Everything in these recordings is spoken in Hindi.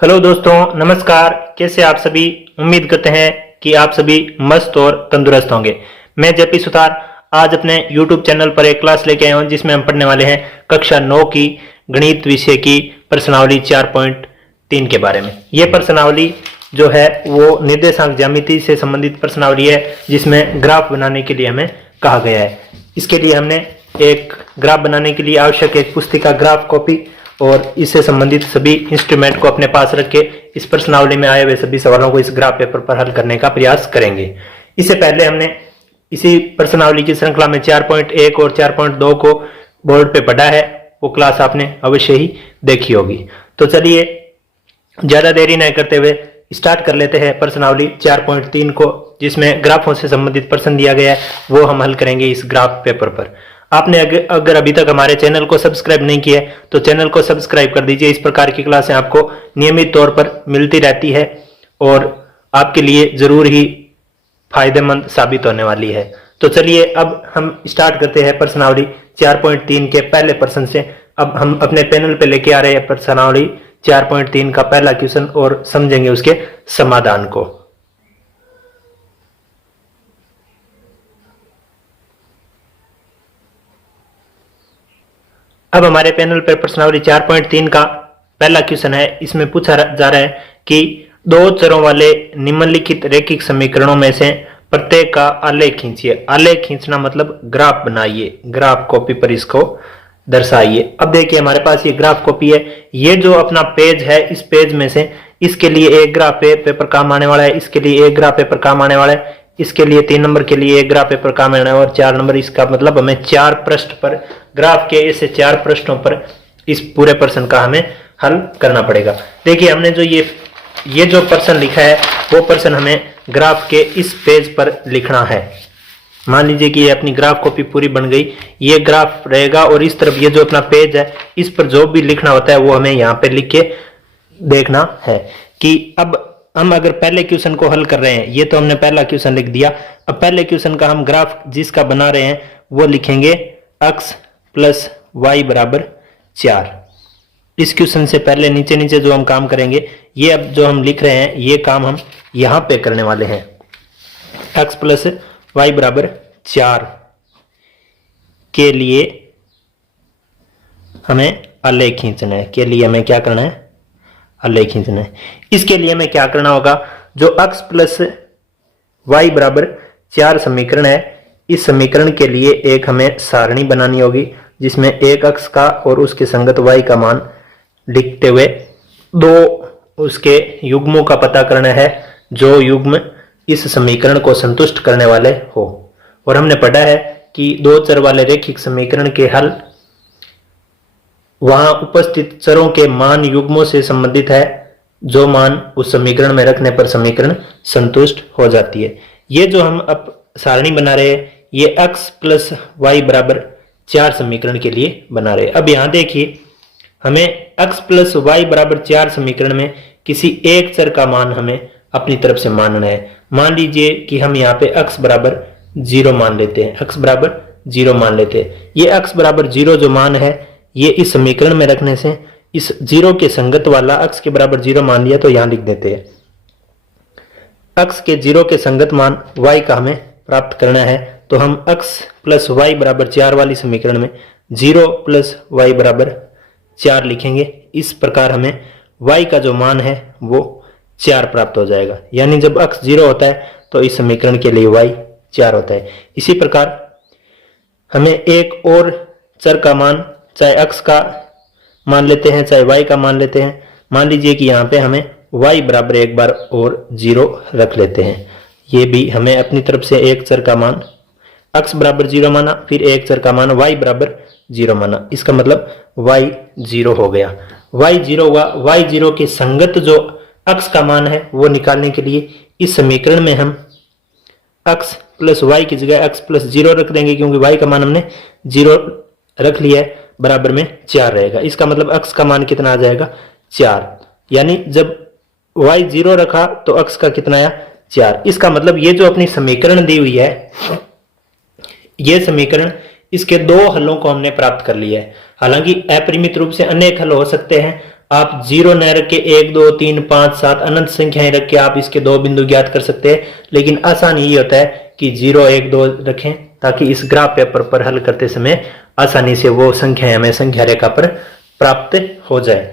हेलो दोस्तों, नमस्कार। कैसे आप सभी? उम्मीद करते हैं कि आप सभी मस्त और तंदुरुस्त होंगे। मैं जेपी सुतार आज अपने YouTube चैनल पर एक क्लास लेके आया हूं जिसमें हम पढ़ने वाले हैं कक्षा 9 की गणित विषय की प्रश्नावली 4.3 के बारे में। यह प्रश्नावली जो है वो निर्देशांक ज्यामिति से संबंधित प्रश्नावली है जिसमें ग्राफ बनाने के लिए हमें कहा गया है। इसके लिए हमने एक ग्राफ बनाने के लिए आवश्यक एक पुस्तिका, ग्राफ कॉपी और इससे संबंधित सभी इंस्ट्रूमेंट को अपने पास रख के इस प्रश्नावली में आए हुए सभी सवालों को इस ग्राफ पेपर पर हल करने का प्रयास करेंगे। इससे पहले हमने इसी प्रश्नावली की श्रृंखला में 4.1 और 4.2 को बोर्ड पे पढ़ा है, वो क्लास आपने अवश्य ही देखी होगी। तो चलिए ज्यादा देरी नहीं करते हुए स्टार्ट कर लेते हैं प्रश्नावली 4.3 को, जिसमें ग्राफों से संबंधित प्रश्न दिया गया है, वो हम हल करेंगे इस ग्राफ पेपर पर। आपने अगर अभी तक हमारे चैनल को सब्सक्राइब नहीं किया है तो चैनल को सब्सक्राइब कर दीजिए। इस प्रकार की क्लासें आपको नियमित तौर पर मिलती रहती है और आपके लिए जरूर ही फायदेमंद साबित होने वाली है। तो चलिए अब हम स्टार्ट करते हैं प्रश्नावली 4.3 के पहले प्रश्न से। अब हम अपने पैनल पे लेके आ रहे हैं प्रश्नावली 4.3 का पहला क्वेश्चन और समझेंगे उसके समाधान को। अब हमारे पैनल पर प्रश्नावली 4.3 का पहला क्वेश्चन है। इसमें पूछा जा रहा है कि दो चरों वाले निम्नलिखित रैखिक समीकरणों में से प्रत्येक का आलेख खींचिए। आलेख खींचना मतलब ग्राफ बनाइए, ग्राफ कॉपी पर इसको दर्शाइए। अब देखिए हमारे पास ये ग्राफ कॉपी है। ये जो अपना पेज है, इस पेज में से इसके लिए एक ग्राफ पेपर काम आने वाला है, इसके लिए एक ग्राफ पेपर काम आने वाला है, इसके लिए 3 नंबर के लिए एक ग्राफ पेपर काम आने वाला है और 4 नंबर। इसका मतलब हमें 4 पृष्ठ पर ग्राफ के ऐसे 4 पृष्ठों पर इस पूरे प्रश्न का हमें हल करना पड़ेगा। देखिए हमने जो ये जो प्रश्न लिखा है वो प्रश्न हमें ग्राफ के इस पेज पर लिखना है। मान लीजिए कि ये अपनी ग्राफ कॉपी पूरी बन गई, ये ग्राफ रहेगा और इस तरफ ये जो अपना पेज है इस पर जो भी लिखना होता है वो हमें यहाँ पे लिख के देखना है। कि अब हम अगर पहले क्वेश्चन को हल कर रहे हैं, ये तो हमने पहला क्वेश्चन लिख दिया। अब पहले क्वेश्चन का हम ग्राफ जिसका बना रहे हैं वो लिखेंगे x प्लस वाई बराबर 4। इस क्वेश्चन से पहले नीचे नीचे जो हम काम करेंगे, ये अब जो हम लिख रहे हैं ये काम हम यहां पे करने वाले हैं। x प्लस वाई बराबर 4 के लिए हमें आलेख खींचना है। के लिए हमें क्या करना है? आलेख खींचना है। इसके लिए हमें क्या करना होगा? जो x प्लस वाई बराबर 4 समीकरण है, इस समीकरण के लिए एक हमें सारणी बनानी होगी जिसमें एक x का और उसके संगत y का मान लिखते हुए दो उसके युग्मों का पता करना है जो युग्म इस समीकरण को संतुष्ट करने वाले हो। और हमने पढ़ा है कि दो चर वाले रैखिक समीकरण के हल वहां उपस्थित चरों के मान युग्मों से संबंधित है, जो मान उस समीकरण में रखने पर समीकरण संतुष्ट हो जाती है। ये जो हम अब सारणी बना रहे हैं ये x प्लस वाई बराबर 4 समीकरण के लिए बना रहे हैं। अब यहां देखिए हमें x प्लस वाई बराबर 4 समीकरण में किसी एक चर का मान हमें अपनी तरफ से मानना है। मान लीजिए कि हम यहाँ पे x बराबर 0 मान लेते हैं, x बराबर 0 मान लेते हैं। ये x बराबर 0 जो मान है ये इस समीकरण में रखने से इस 0 के संगत वाला x के बराबर 0 मान लिया तो यहां लिख देते हैं। x के 0 के संगत मान y का हमें प्राप्त करना है, तो हम x प्लस वाई बराबर 4 वाली समीकरण में 0 प्लस वाई बराबर 4 लिखेंगे। इस प्रकार हमें y का जो मान है वो 4 प्राप्त हो जाएगा। यानी जब x 0 होता है तो इस समीकरण के लिए y 4 होता है। इसी प्रकार हमें एक और चर का मान, चाहे x का मान लेते हैं चाहे y का मान लेते हैं। मान लीजिए कि यहाँ पे हमें y बराबर एक बार और 0 रख लेते हैं। ये भी हमें अपनी तरफ से एक चर का मान x बराबर 0 माना, फिर एक चर का मान y बराबर 0 माना। इसका मतलब y 0 हो गया। y 0 हुआ। y 0 के संगत जो x का मान है वो निकालने के लिए इस समीकरण में हम x प्लस वाई की जगह x प्लस 0 रख देंगे, क्योंकि y का मान हमने 0 रख लिया है, बराबर में 4 रहेगा। इसका मतलब x का मान कितना आ जाएगा? 4। यानी जब y 0 रखा तो x का कितना आया? 4। इसका मतलब ये जो अपनी समीकरण दी हुई है, ये समीकरण, इसके दो हलों को हमने प्राप्त कर लिया है। हालांकि अपरिमित रूप से अनेक हल हो सकते हैं, आप 0 न रख के 1 2 3 5 7 अनंत संख्याएं रख के आप इसके दो बिंदु ज्ञात कर सकते हैं, लेकिन आसान ये होता है कि 0 1 2 रखें ताकि इस ग्राफ पेपर पर हल करते समय आसानी से वो संख्याएं हमें संख्या रेखा पर प्राप्त हो जाए।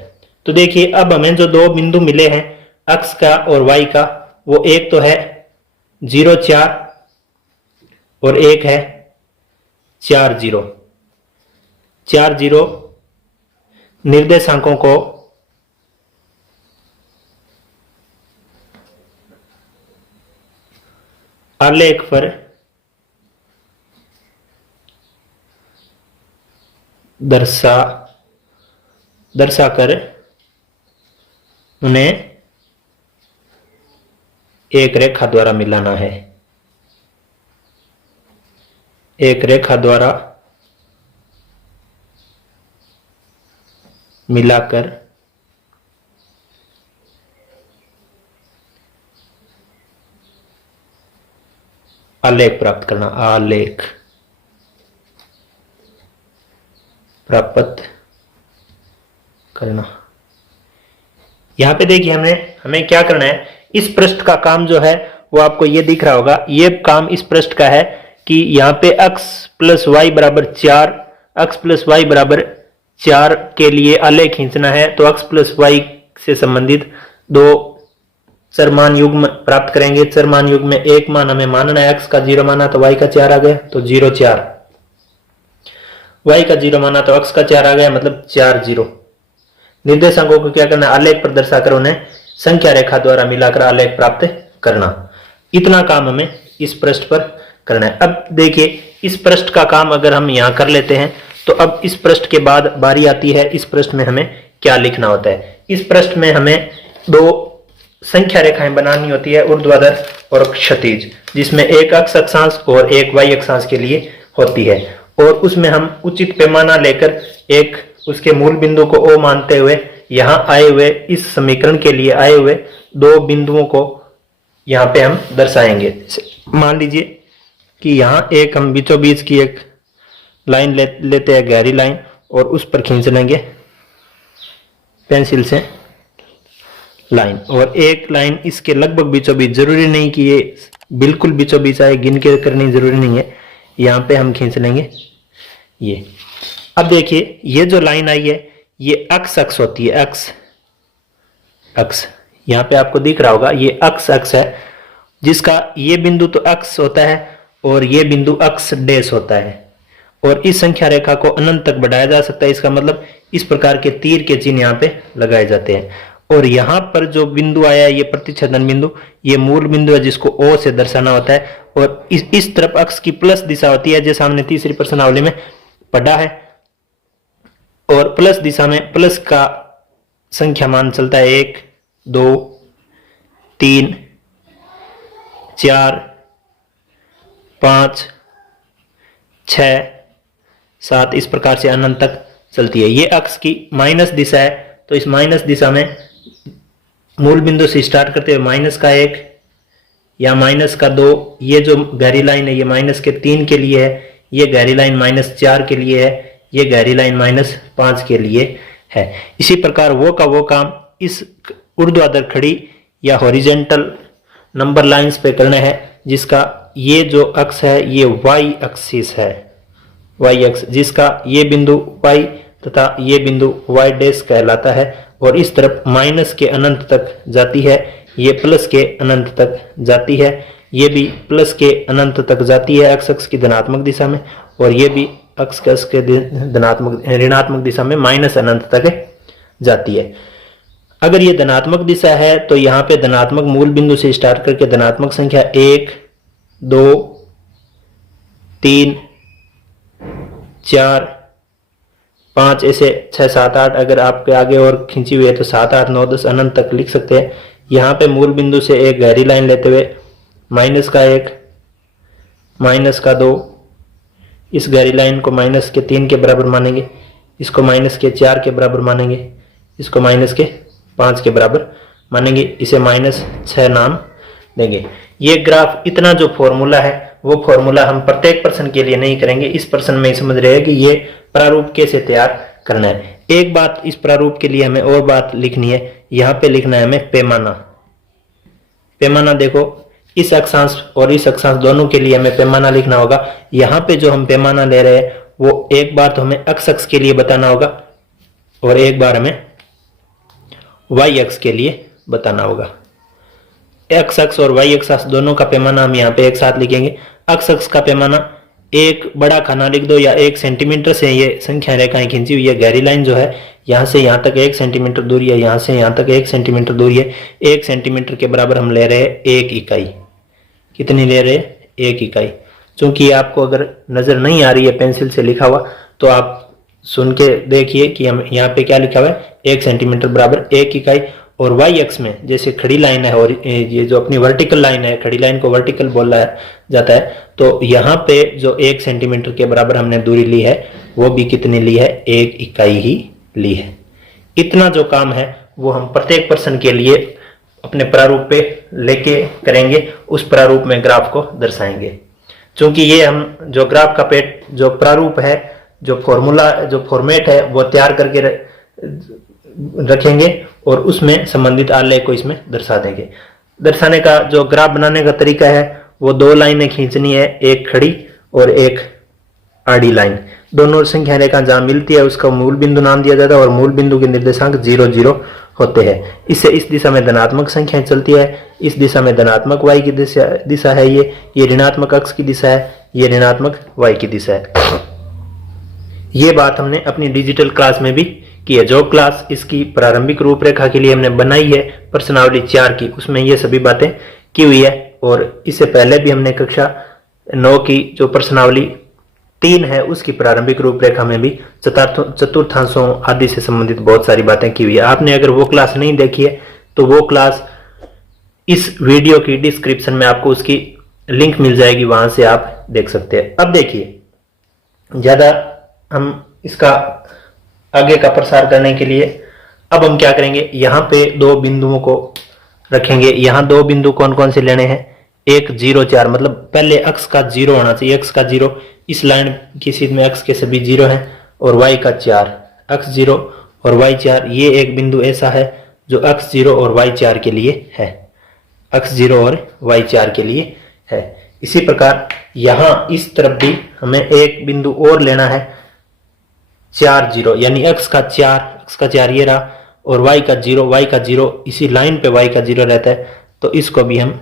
तो देखिए अब हमें जो दो बिंदु मिले हैं x का और y का, वो एक तो है 0 4 और एक है 4 0। 4 0 निर्देशांकों को आलेख पर दर्शाकर उन्हें एक रेखा द्वारा मिलाना है। एक रेखा द्वारा मिलाकर आलेख प्राप्त करना, आलेख प्राप्त करना। यहां पे देखिए हमें क्या करना है, इस पृष्ठ का काम जो है वो आपको ये दिख रहा होगा। ये काम इस पृष्ठ का है कि यहाँ पे x प्लस वाई बराबर 4, x प्लस वाई बराबर 4 के लिए आलेख खींचना है। तो x प्लस वाई से संबंधित दो चरमान युग्म प्राप्त करेंगे। चरमान युग्म में एक मान हमें मानना है, x का 0 माना तो y का 4 आ गया, तो 0 4। y का 0 माना तो x का 4 आ गया, मतलब 4 0। निर्देशांकों को क्या करना है, आलेख पर दर्शाकर उन्हें संख्या रेखा द्वारा मिलाकर आलेख प्राप्त करना। इतना काम हमें इस पृष्ठ पर करना है। अब देखिए इस पृष्ठ का काम अगर हम यहां कर लेते हैं तो अब इस पृष्ठ के बाद बारी आती है इस पृष्ठ में हमें क्या लिखना होता है। इस पृष्ठ में हमें दो संख्या रेखाएं बनानी होती है, ऊर्ध्वाधर और क्षैतिज, जिसमें एक x अक्षांश और एक y अक्षांश के लिए होती है। और उसमें हम उचित पैमाना लेकर एक उसके मूल बिंदु को O मानते हुए यहां आए हुए इस समीकरण के लिए आए हुए दो बिंदुओं को यहां पे हम दर्शाएंगे। मान लीजिए कि यहां एक हम बीचों बीच की एक लाइन लेते हैं, गहरी लाइन, और उस पर खींच लेंगे पेंसिल से लाइन, और एक लाइन इसके लगभग बीचों बीच, जरूरी नहीं कि ये बिल्कुल बीचों बीच आए, गिन के करनी जरूरी नहीं है, यहां पे हम खींच लेंगे ये। अब देखिए ये जो लाइन आई है ये x अक्ष होती है, x अक्ष यहां पे आपको दिख रहा होगा, ये x अक्ष है, जिसका ये बिंदु तो x होता है और ये बिंदु x डैश होता है। और इस संख्या रेखा को अनंत तक बढ़ाया जा सकता है। इसका मतलब इस प्रकार के तीर के चिन्ह यहाँ पे लगाए जाते हैं। और यहाँ पर जो बिंदु आया है ये प्रतिच्छेदन बिंदु, ये मूल बिंदु है जिसको O से दर्शाना होता है। और इस तरफ अक्ष की प्लस दिशा होती है, जैसा हमने तीसरी प्रश्नावली में पढ़ा है। और प्लस दिशा में प्लस का संख्या मान चलता है 1 2 3 4 5 6 7 इस प्रकार से अनंत तक चलती है। ये अक्ष की माइनस दिशा है, तो इस माइनस दिशा में मूल बिंदु से स्टार्ट करते हुए माइनस का 1 या माइनस का 2, ये जो गहरी लाइन है ये माइनस के 3 के लिए है, ये गहरी लाइन माइनस 4 के लिए है, ये गहरी लाइन माइनस 5 के लिए है। इसी प्रकार वो का वो काम इस ऊर्ध्वाधर खड़ी या हॉरिजेंटल नंबर लाइंस पे करना है, जिसका ये जो अक्ष है ये y एक्सिस है, y अक्ष, जिसका ये बिंदु y तथा ये बिंदु y डैश कहलाता है। और इस तरफ माइनस के अनंत तक जाती है, ये प्लस के अनंत तक जाती है, ये भी प्लस के अनंत तक जाती है x अक्ष की धनात्मक दिशा में, और ये भी x के धनात्मक ऋणात्मक दिशा में माइनस अनंत तक जाती है। अगर ये धनात्मक दिशा है तो यहाँ पे धनात्मक मूल बिंदु से स्टार्ट करके धनात्मक संख्या 1 2 3 4 5 ऐसे 6 7 8, अगर आपके आगे और खींची हुई है तो 7 8 9 10 अनंत तक लिख सकते हैं। यहाँ पे मूल बिंदु से एक गहरी लाइन लेते हुए माइनस का 1 माइनस का 2, इस गहरी लाइन को माइनस के 3 के बराबर मानेंगे, इसको माइनस के 4 के बराबर मानेंगे, इसको माइनस के 5 के बराबर मानेंगे, इसे माइनस 6 नाम देंगे। ये ग्राफ इतना जो फॉर्मूला है वो फॉर्मूला हम प्रत्येक प्रश्न के लिए नहीं करेंगे, इस प्रश्न में समझ रहे हैं कि ये प्रारूप कैसे तैयार करना है। एक बात इस प्रारूप के लिए हमें और बात लिखनी है, यहां पे लिखना है हमें पैमाना। पैमाना देखो, इस अक्षांश और इस अक्षांश दोनों के लिए हमें पैमाना लिखना होगा। यहां पे जो हम पैमाना ले रहे हैं वो एक बार तो हमें x अक्ष के लिए बताना होगा और एक बार हमें y अक्ष के लिए बताना होगा। x अक्ष और y अक्ष दोनों का पैमाना हम यहाँ पे एक साथ लिखेंगे। x अक्ष का पैमाना एक बड़ा खाना लिख दो या 1 सेंटीमीटर से ये संख्या रेखाएं खींची हुई है। गहरी लाइन जो है यहाँ से यहाँ तक 1 सेंटीमीटर दूरी है, यहाँ से यहाँ तक 1 सेंटीमीटर दूरी है। 1 सेंटीमीटर के बराबर हम ले रहे हैं 1 इकाई। कितनी ले रहे हैं? 1 इकाई। चूंकि आपको अगर नजर नहीं आ रही है पेंसिल से लिखा हुआ तो आप सुन के देखिए कि हम यहाँ पे क्या लिखा हुआ है, 1 सेंटीमीटर बराबर 1 इकाई। और वाई अक्ष में जैसे खड़ी लाइन है और ये जो अपनी वर्टिकल लाइन है, खड़ी लाइन को वर्टिकल बोला जाता है, तो यहाँ पे जो 1 सेंटीमीटर के बराबर हमने दूरी ली है वो भी कितनी ली है? 1 इकाई ही ली है। इतना जो काम है वो हम प्रत्येक प्रश्न के लिए अपने प्रारूप पे लेके करेंगे, उस प्रारूप में ग्राफ को दर्शाएंगे। चूंकि ये हम जो ग्राफ का जो प्रारूप है, जो फॉर्मूला, जो फॉर्मेट है वो तैयार करके रखेंगे और उसमें संबंधित आलेख को इसमें दर्शा देंगे। दर्शाने का जो ग्राफ बनाने का तरीका है वो 2 लाइनें खींचनी है, एक खड़ी और एक आड़ी लाइन। दोनों संख्या रेखा जहां मिलती है उसका मूल बिंदु नाम दिया जाता है और मूल बिंदु के निर्देशांक 0 0 होते हैं। इससे इस दिशा में धनात्मक संख्याएं चलती है, इस दिशा में धनात्मक y की दिशा है, ये ऋणात्मक अक्ष की दिशा है, ये ऋणात्मक y की दिशा है। ये बात हमने अपनी डिजिटल क्लास में भी की है। जो क्लास इसकी प्रारंभिक रूपरेखा के लिए हमने बनाई है प्रश्नावली 4 की, उसमें ये सभी बातें की हुई है। और इससे पहले भी हमने कक्षा 9 की जो प्रश्नावली 3 है उसकी प्रारंभिक रूपरेखा में भी चतुर्थांशों आदि से संबंधित बहुत सारी बातें की हुई है। आपने अगर वो क्लास नहीं देखी है तो वो क्लास इस वीडियो की डिस्क्रिप्शन में आपको उसकी लिंक मिल जाएगी, वहां से आप देख सकते हैं। अब देखिए, ज्यादा हम इसका आगे का प्रसार करने के लिए अब हम क्या करेंगे, यहाँ पे 2 बिंदुओं को रखेंगे। यहाँ 2 बिंदु कौन कौन से लेने हैं? 1 0 4, मतलब पहले अक्ष का 0 होना चाहिए, अक्ष का 0। इस लाइन की सीध में अक्ष के सभी 0 हैं और y का 4, अक्ष 0 और y 4। ये एक बिंदु ऐसा है जो अक्ष 0 और y 4 के लिए है, अक्ष 0 और y 4 के लिए है। इसी प्रकार यहाँ इस तरफ भी हमें एक बिंदु और लेना है, 4 0, यानी अक्ष का 4 ये रहा और y का 0, इसी लाइन पे y का 0 रहता है, तो इसको भी हम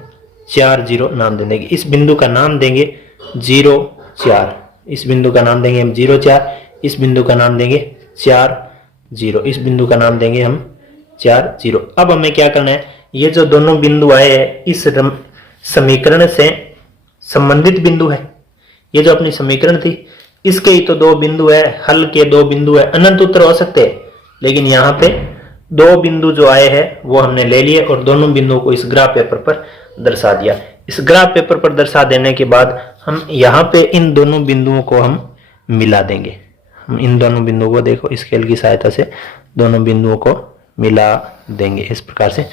4 0 नाम दे देंगे। इस बिंदु का नाम देंगे 0 4, इस बिंदु का नाम देंगे हम 0 4, इस बिंदु का नाम देंगे 4 0, इस बिंदु का नाम देंगे हम 4 0। अब हमें क्या करना है, ये जो दोनों बिंदु आए हैं इस समीकरण से संबंधित बिंदु है। ये जो अपनी समीकरण थी इसके ही तो 2 बिंदु है, हल के 2 बिंदु है, अनंत उत्तर हो सकते हैं, लेकिन यहाँ पे 2 बिंदु जो आए हैं वो हमने ले लिए और दोनों बिंदुओं को इस ग्राफ पेपर पर दर्शा दिया। इस ग्राफ पेपर पर दर्शा देने के बाद हम यहाँ पे इन दोनों बिंदुओं को हम मिला देंगे। हम इन दोनों बिंदुओं को देखो स्केल की सहायता से दोनों बिंदुओं को मिला देंगे। इस प्रकार से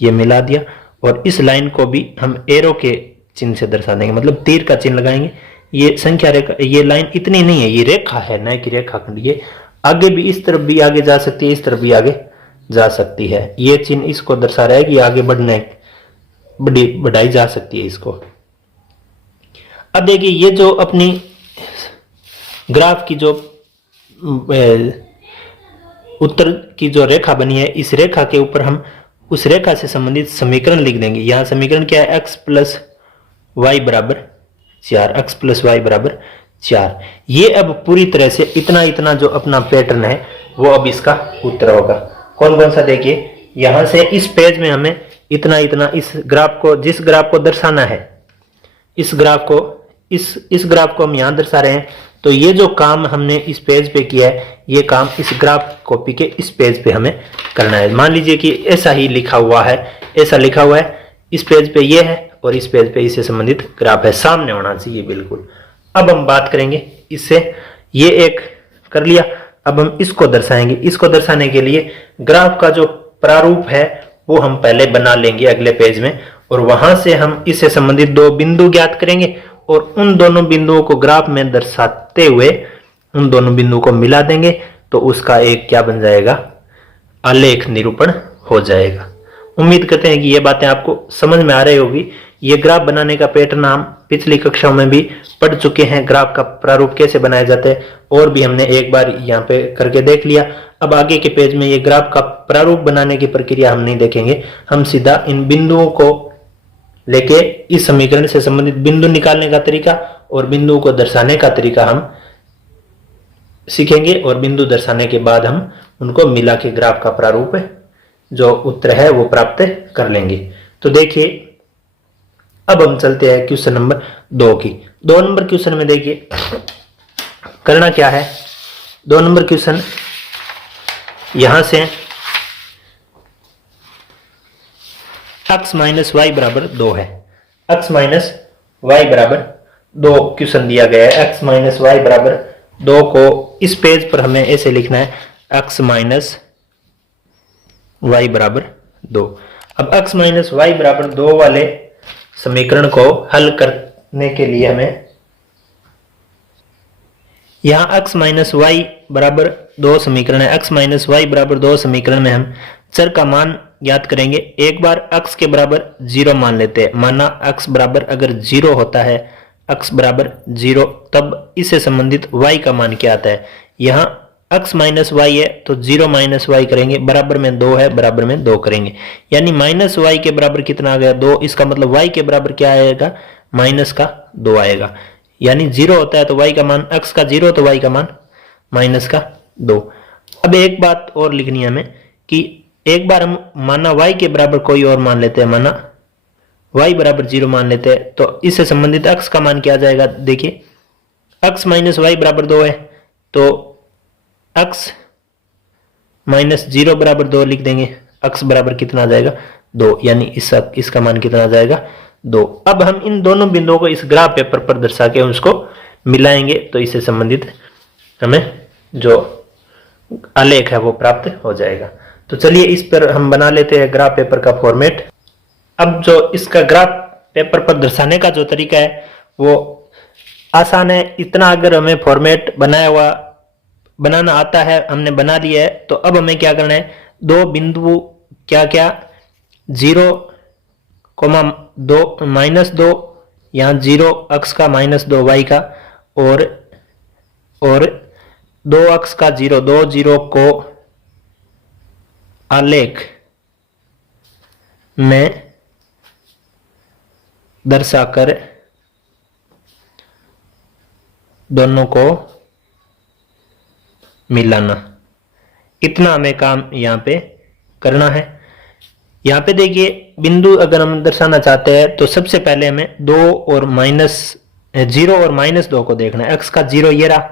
ये मिला दिया और इस लाइन को भी हम एरो के चिन्ह से दर्शा देंगे, मतलब तीर का चिन्ह लगाएंगे। ये संख्या रेखा, ये लाइन इतनी नहीं है, ये रेखा है, न कि रेखाखंड। ये आगे भी इस तरफ भी आगे जा सकती है, इस तरफ भी आगे जा सकती है। ये चिन्ह इसको दर्शा रहा है कि आगे बढ़ाई जा सकती है इसको। अब देखिए, ये जो अपनी ग्राफ की जो उत्तर की जो रेखा बनी है, इस रेखा के ऊपर हम उस रेखा से संबंधित समीकरण लिख देंगे। यहाँ समीकरण क्या है? x प्लस वाई बराबर 4, x प्लस वाई बराबर 4। ये अब पूरी तरह से इतना जो अपना पैटर्न है वो अब इसका उत्तर होगा। कौन कौन सा? देखिए, यहां से इस पेज में हमें इतना इस ग्राफ को, जिस ग्राफ को दर्शाना है, इस ग्राफ को हम यहां दर्शा रहे हैं। तो ये जो काम हमने इस पेज पे किया है, ये काम इस ग्राफ कॉपी के इस पेज पे हमें करना है। मान लीजिए कि ऐसा ही लिखा हुआ है, इस पेज पे ये है और इस पेज पे इससे संबंधित ग्राफ है, सामने होना चाहिए बिल्कुल। अब हम बात करेंगे इससे, ये एक कर लिया, अब हम इसको दर्शाएंगे। इसको दर्शाने के लिए ग्राफ का जो प्रारूप है वो हम पहले बना लेंगे अगले पेज में, और वहां से हम इससे संबंधित 2 बिंदु ज्ञात करेंगे और उन दोनों बिंदुओं को ग्राफ में दर्शाते हुए उन दोनों बिंदुओं को मिला देंगे। तो उसका एक क्या बन जाएगा, आलेख निरूपण हो जाएगा। उम्मीद करते हैं कि ये बातें आपको समझ में आ रही होगी। ये ग्राफ बनाने का पैटर्न हम पिछली कक्षाओं में भी पढ़ चुके हैं, ग्राफ का प्रारूप कैसे बनाया जाता है, और भी हमने एक बार यहाँ पे करके देख लिया। अब आगे के पेज में ये ग्राफ का प्रारूप बनाने की प्रक्रिया हम नहीं देखेंगे, हम सीधा इन बिंदुओं को लेके इस समीकरण से संबंधित बिंदु निकालने का तरीका और बिंदुओं को दर्शाने का तरीका हम सीखेंगे, और बिंदु दर्शाने के बाद हम उनको मिला के ग्राफ का प्रारूप जो उत्तर है वो प्राप्त कर लेंगे। तो देखिए, अब हम चलते हैं क्वेश्चन नंबर 2 की। 2 नंबर क्वेश्चन में देखिए करना क्या है। 2 नंबर क्वेश्चन यहां से x माइनस वाई बराबर 2 है। x माइनस वाई बराबर 2 क्वेश्चन दिया गया है। x माइनस वाई बराबर 2 को इस पेज पर हमें ऐसे लिखना है, x माइनस वाई बराबर 2। अब x माइनस वाई बराबर 2 वाले समीकरण को हल करने के लिए हमें यहां x माइनस वाई बराबर 2 समीकरण है। x माइनस वाई बराबर 2 समीकरण में हम चर का मान ज्ञात करेंगे। एक बार x के बराबर 0 मान लेते हैं। माना x बराबर अगर 0 होता है, x बराबर 0, तब इससे संबंधित y का मान क्या आता है। यहाँ x माइनस वाई है तो 0 माइनस वाई करेंगे, बराबर में 2 है, बराबर में 2 करेंगे, यानी माइनस वाई के बराबर कितना आ गया, 2। इसका मतलब y के बराबर क्या आएगा, माइनस का 2 आएगा। यानी 0 होता है तो y का मान, x का 0 तो y का मान माइनस का 2। अब एक बात और लिखनी है हमें कि एक बार हम माना y के बराबर कोई और मान लेते हैं, माना y बराबर 0 मान लेते हैं, तो इससे संबंधित x का मान क्या आ जाएगा। देखिए x माइनस वाई बराबर 2 है तो x माइनस 0 बराबर 2 लिख देंगे। x बराबर कितना आ जाएगा, 2, यानी इसका मान कितना आ जाएगा, 2। अब हम इन दोनों बिंदुओं को इस ग्राफ पेपर पर दर्शा के उसको मिलाएंगे तो इससे संबंधित हमें जो आलेख है वो प्राप्त हो जाएगा। तो चलिए इस पर हम बना लेते हैं ग्राफ पेपर का फॉर्मेट। अब जो इसका ग्राफ पेपर पर दर्शाने का जो तरीका है वो आसान है। इतना अगर हमें फॉर्मेट बनाना आता है, हमने बना लिया है, तो अब हमें क्या करना है, 2 बिंदु क्या क्या, 0, -2, यहाँ 0 x का -2 y का, और 2 x का 0, 2 0 को आलेख में दर्शाकर दोनों को मिलाना। इतना हमें काम यहाँ पे करना है। यहाँ पे देखिए बिंदु अगर हम दर्शाना चाहते हैं तो सबसे पहले हमें 2 और -0 और -2 को देखना है। x का 0 ये रहा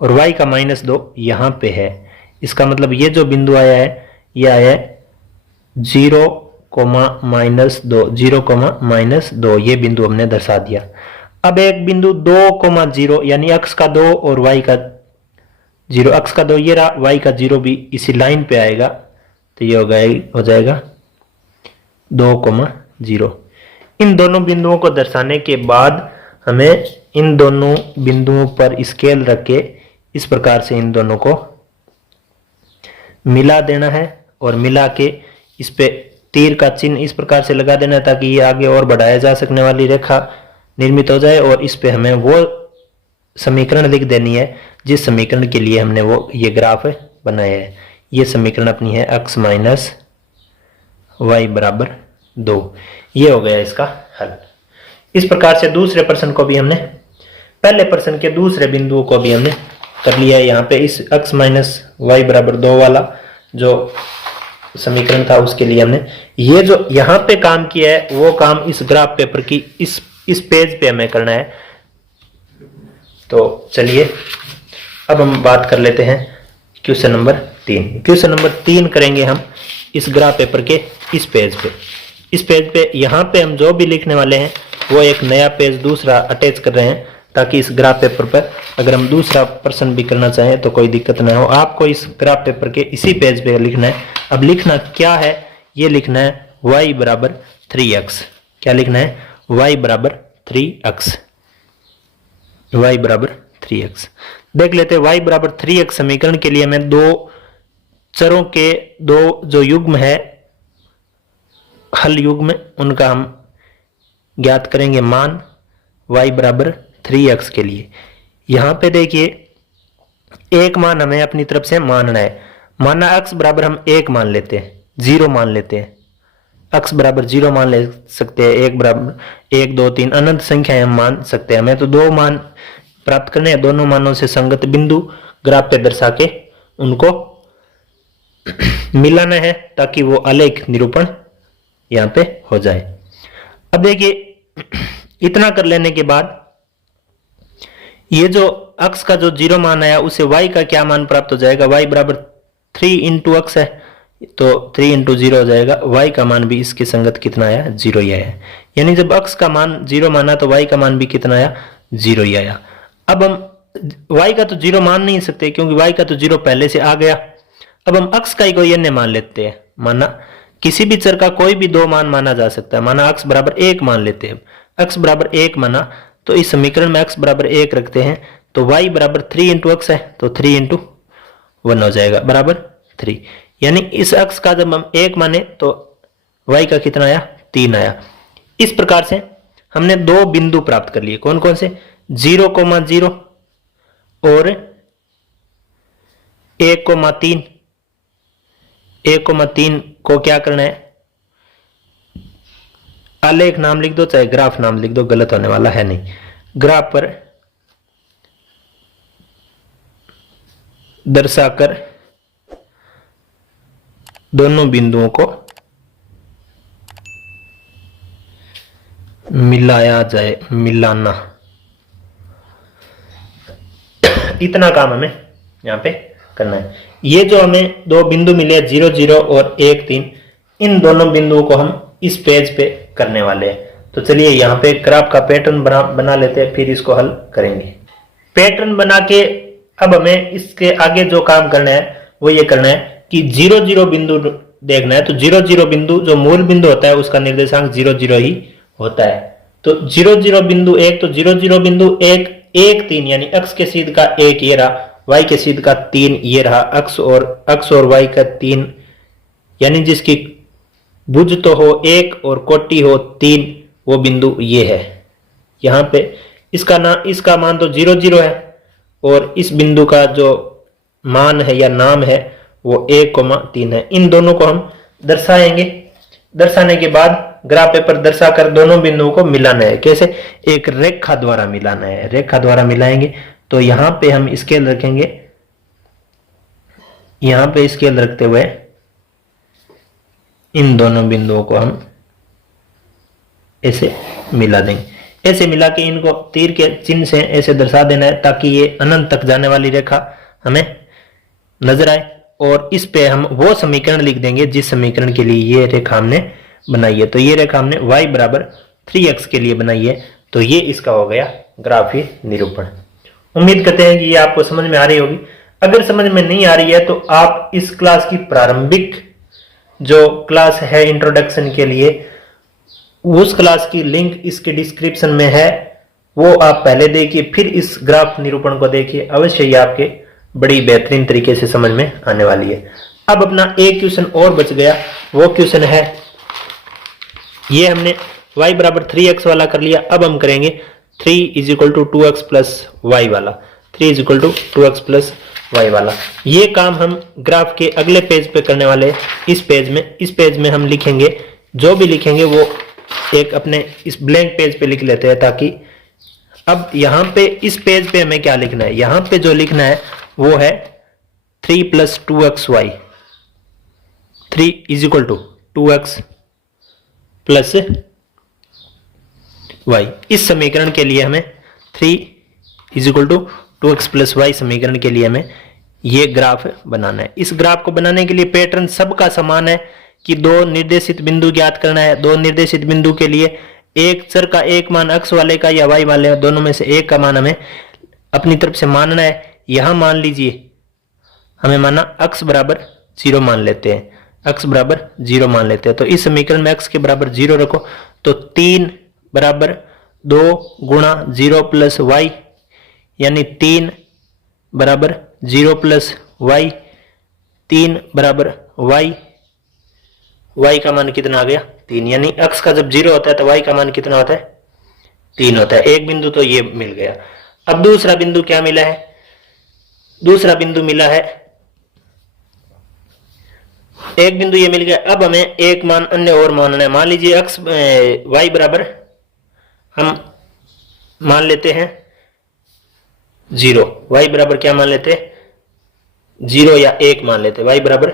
और y का -2 यहाँ पे है। इसका मतलब ये जो बिंदु आया है ये आया है 0, -2, 0, -2, ये बिंदु हमने दर्शा दिया। अब एक बिंदु 2, 0 यानी x का 2 और y का 0, x का 2 ये रहा, y का 0 भी इसी लाइन पे आएगा, तो ये हो जाएगा 2, 0। इन दोनों बिंदुओं को दर्शाने के बाद हमें इन दोनों बिंदुओं पर स्केल रख के इस प्रकार से इन दोनों को मिला देना है, और मिला के इस पे तीर का चिन्ह इस प्रकार से लगा देना है ताकि ये आगे और बढ़ाया जा सकने वाली रेखा निर्मित हो जाए, और इस पे हमें वो समीकरण लिख देनी है जिस समीकरण के लिए हमने ये ग्राफ बनाया है। ये समीकरण अपनी है x माइनस वाई बराबर 2। ये हो गया इसका हल। इस प्रकार से दूसरे प्रश्न को भी हमने, पहले प्रश्न के दूसरे बिंदुओं को भी हमने कर लिया है। यहाँ पे इस x माइनस वाई बराबर 2 वाला जो समीकरण था उसके लिए हमने ये जो यहाँ पे काम किया है वो काम इस ग्राफ पेपर की इस पेज पे हमें करना है। तो चलिए अब हम बात कर लेते हैं क्वेश्चन नंबर 3। क्वेश्चन नंबर 3 करेंगे हम इस ग्राफ पेपर के इस पेज पे। इस पेज पे यहाँ पे हम जो भी लिखने वाले हैं वो एक नया पेज दूसरा अटैच कर रहे हैं ताकि इस ग्राफ पेपर पर अगर हम दूसरा प्रश्न भी करना चाहें तो कोई दिक्कत ना हो। आपको इस ग्राफ पेपर के इसी पेज पे लिखना है। अब लिखना क्या है, ये लिखना है y बराबर 3x। क्या लिखना है, y बराबर 3x, y बराबर 3x। देख लेते हैं y बराबर 3x समीकरण के लिए हमें दो चरों के दो जो युग्म है हल युग्म उनका हम ज्ञात करेंगे मान y बराबर 3x के लिए। यहां पे देखिए एक मान हमें अपनी तरफ से मानना है। माना x बराबर हम 1 मान लेते हैं, 0 मान लेते हैं, x बराबर 0 मान ले सकते हैं, 1 बराबर 1 2 3 अनंत संख्याएं हम मान सकते हैं। हमें तो दो मान प्राप्त करने हैं, दोनों मानों से संगत बिंदु ग्राफ पे दर्शा के उनको मिलाना है ताकि वो आलेख निरूपण यहां पे हो जाए। अब देखिए इतना कर लेने के बाद ये जो x का जो 0 मान आया उसे y का क्या मान प्राप्त हो जाएगा, y बराबर 3 इंटू x है तो 3 इंटू 0 हो जाएगा। y का मान भी इसके संगत कितना आया, 0 ही आया। यानी जब x का मान 0 माना तो y का मान भी कितना आया, 0 ही आया। अब हम y का तो 0 मान नहीं सकते क्योंकि y का तो 0 पहले से आ गया। अब हम x का ही कोई अन्य मान लेते हैं। माना किसी भी चर का कोई भी दो मान माना जा सकता है। माना x बराबर 1 मान लेते हैं। x बराबर 1 माना तो इस समीकरण में x बराबर 1 रखते हैं तो y बराबर 3 इंटू x है तो 3 इंटू 1 हो जाएगा बराबर 3। यानी इस x का जब हम 1 माने तो y का कितना आया, 3 आया। इस प्रकार से हमने दो बिंदु प्राप्त कर लिए। कौन कौन से, 0,0 और 1,3। 1,3 को क्या करना है, आलेख नाम लिख दो चाहे ग्राफ नाम लिख दो, गलत होने वाला है नहीं। ग्राफ पर दर्शाकर दोनों बिंदुओं को मिलाया जाए, मिलाना। इतना काम हमें यहां पे करना है। ये जो हमें दो बिंदु मिले 0 0 और 1 3, इन दोनों बिंदुओं को हम इस पेज पे करने वाले हैं। तो चलिए यहाँ पे ग्राफ का पैटर्न बना लेते हैं, फिर इसको हल करेंगे। पैटर्न बना के अब हमें इसके आगे जो काम करना है वो ये करना है कि 0 0 बिंदु देखना है। तो 0 0 बिंदु जो मूल बिंदु होता है उसका निर्देशांक 0 0 ही होता है। तो 0 0 बिंदु 1, तो 0 0 बिंदु 1 1 3 यानी x के सीध का 1 ये रहा, y के सीध का 3 ये रहा, x और y का 3 यानी जिसकी भुज तो हो 1 और कोटि हो 3 वो बिंदु ये है। यहाँ पे इसका मान तो 0 0 है और इस बिंदु का जो मान है या नाम है वो 1,3 है। इन दोनों को हम दर्शाएंगे। दर्शाने के बाद ग्राफ पेपर दर्शाकर दोनों बिंदुओं को मिलाना है। कैसे, एक रेखा द्वारा मिलाना है। रेखा द्वारा मिलाएंगे तो यहां पे हम स्केल रखेंगे, यहां पे स्केल रखते हुए इन दोनों बिंदुओं को हम ऐसे मिला देंगे। ऐसे मिला के इनको तीर के चिन्ह से ऐसे दर्शा देना है ताकि ये अनंत तक जाने वाली रेखा हमें नजर आए। और इस पे हम वो समीकरण लिख देंगे जिस समीकरण के लिए ये रेखा हमने बनाई है। तो ये रेखा हमने y बराबर 3x के लिए बनाई है। तो ये इसका हो गया ग्राफीय निरूपण। उम्मीद करते हैं कि ये आपको समझ में आ रही होगी। अगर समझ में नहीं आ रही है तो आप इस क्लास की प्रारंभिक जो क्लास है इंट्रोडक्शन के लिए, उस क्लास की लिंक इसके डिस्क्रिप्शन में है, वो आप पहले देखिए, फिर इस ग्राफ निरूपण को देखिए। अवश्य ये आपके बड़ी बेहतरीन तरीके से समझ में आने वाली है। अब अपना एक क्वेश्चन और बच गया। वो क्वेश्चन है, ये हमने y बराबर 3x वाला कर लिया। अब हम करेंगे 3 = 2x प्लस y वाला। 3 = 2x प्लस y वाला। ये काम हम ग्राफ के अगले पेज पे करने वाले हैं। इस पेज में हम लिखेंगे, जो भी लिखेंगे वो एक अपने इस ब्लैंक पेज पे लिख लेते हैं ताकि अब यहाँ पे इस पेज पे हमें क्या लिखना है, यहाँ पे जो लिखना है वो है 3 + 2xy। 3 = 2x plus y। इस समीकरण के लिए हमें 3 = 2x प्लस y समीकरण के लिए हमें ये ग्राफ बनाना है। इस ग्राफ को बनाने के लिए पैटर्न सबका समान है कि दो निर्देशित बिंदु ज्ञात करना है। दो निर्देशित बिंदु के लिए एक चर का एक मान x वाले का या y वाले, दोनों में से एक का मान हमें अपनी तरफ से मानना है। यहां मान लीजिए हमें माना x बराबर 0 मान लेते हैं, x बराबर 0 मान लेते हैं। तो इस समीकरण में x के बराबर 0 रखो तो 3 बराबर 2 × 0 प्लस y यानी 3 बराबर 0 प्लस वाई, 3 बराबर वाई, वाई का मान कितना आ गया 3, यानी x का जब 0 होता है तो y का मान कितना होता है 3 होता है। एक बिंदु तो ये मिल गया। अब दूसरा बिंदु क्या मिला है, दूसरा बिंदु मिला है, एक बिंदु ये मिल गया। अब हमें एक मान अन्य और मानना है। मान लीजिए x y बराबर हम मान लेते हैं 0, y बराबर क्या मान लेते हैं 0 या 1 मान लेते हैं, y बराबर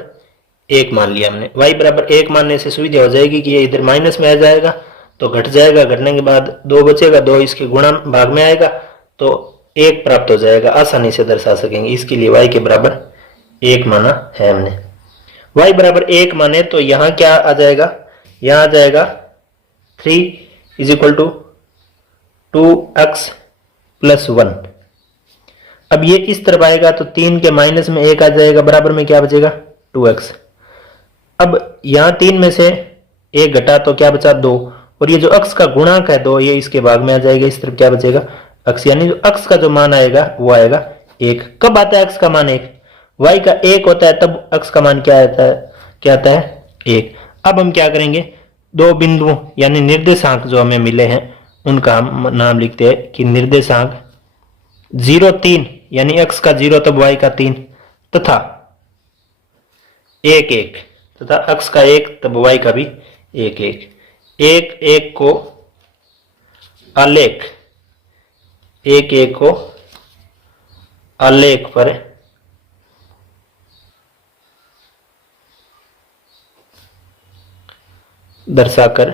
1 मान लिया हमने। y बराबर 1 मानने से सुविधा हो जाएगी कि ये इधर माइनस में आ जाएगा तो घट जाएगा, घटने के बाद 2 बचेगा, 2 इसके गुणा भाग में आएगा तो 1 प्राप्त हो जाएगा, आसानी से दर्शा सकेंगे। इसके लिए y के बराबर 1 माना है हमने। y बराबर 1 माने तो यहां क्या आ जाएगा, यहां आ जाएगा 3 is equal to 2x plus 1। अब ये इस तरफ आएगा तो 3 के माइनस में 1 आ जाएगा, बराबर में क्या बचेगा 2x। अब यहां 3 में से 1 घटा तो क्या बचा 2, और ये जो x का गुणांक है 2 ये इसके भाग में आ जाएगा, इस तरफ क्या बचेगा x, यानी जो x का जो मान आएगा वो आएगा 1। कब आता है x का मान 1, y का 1 होता है तब x का मान क्या आता है 1। अब हम क्या करेंगे, दो बिंदु यानी निर्देशांक जो हमें मिले हैं उनका हम नाम लिखते हैं कि निर्देशांक 0 3 यानी x का 0 तब y का 3 तथा 1 1 तथा x का 1 तब y का भी 1 1। 1 1 को आलेख, 1 1 को आलेख पर दर्शाकर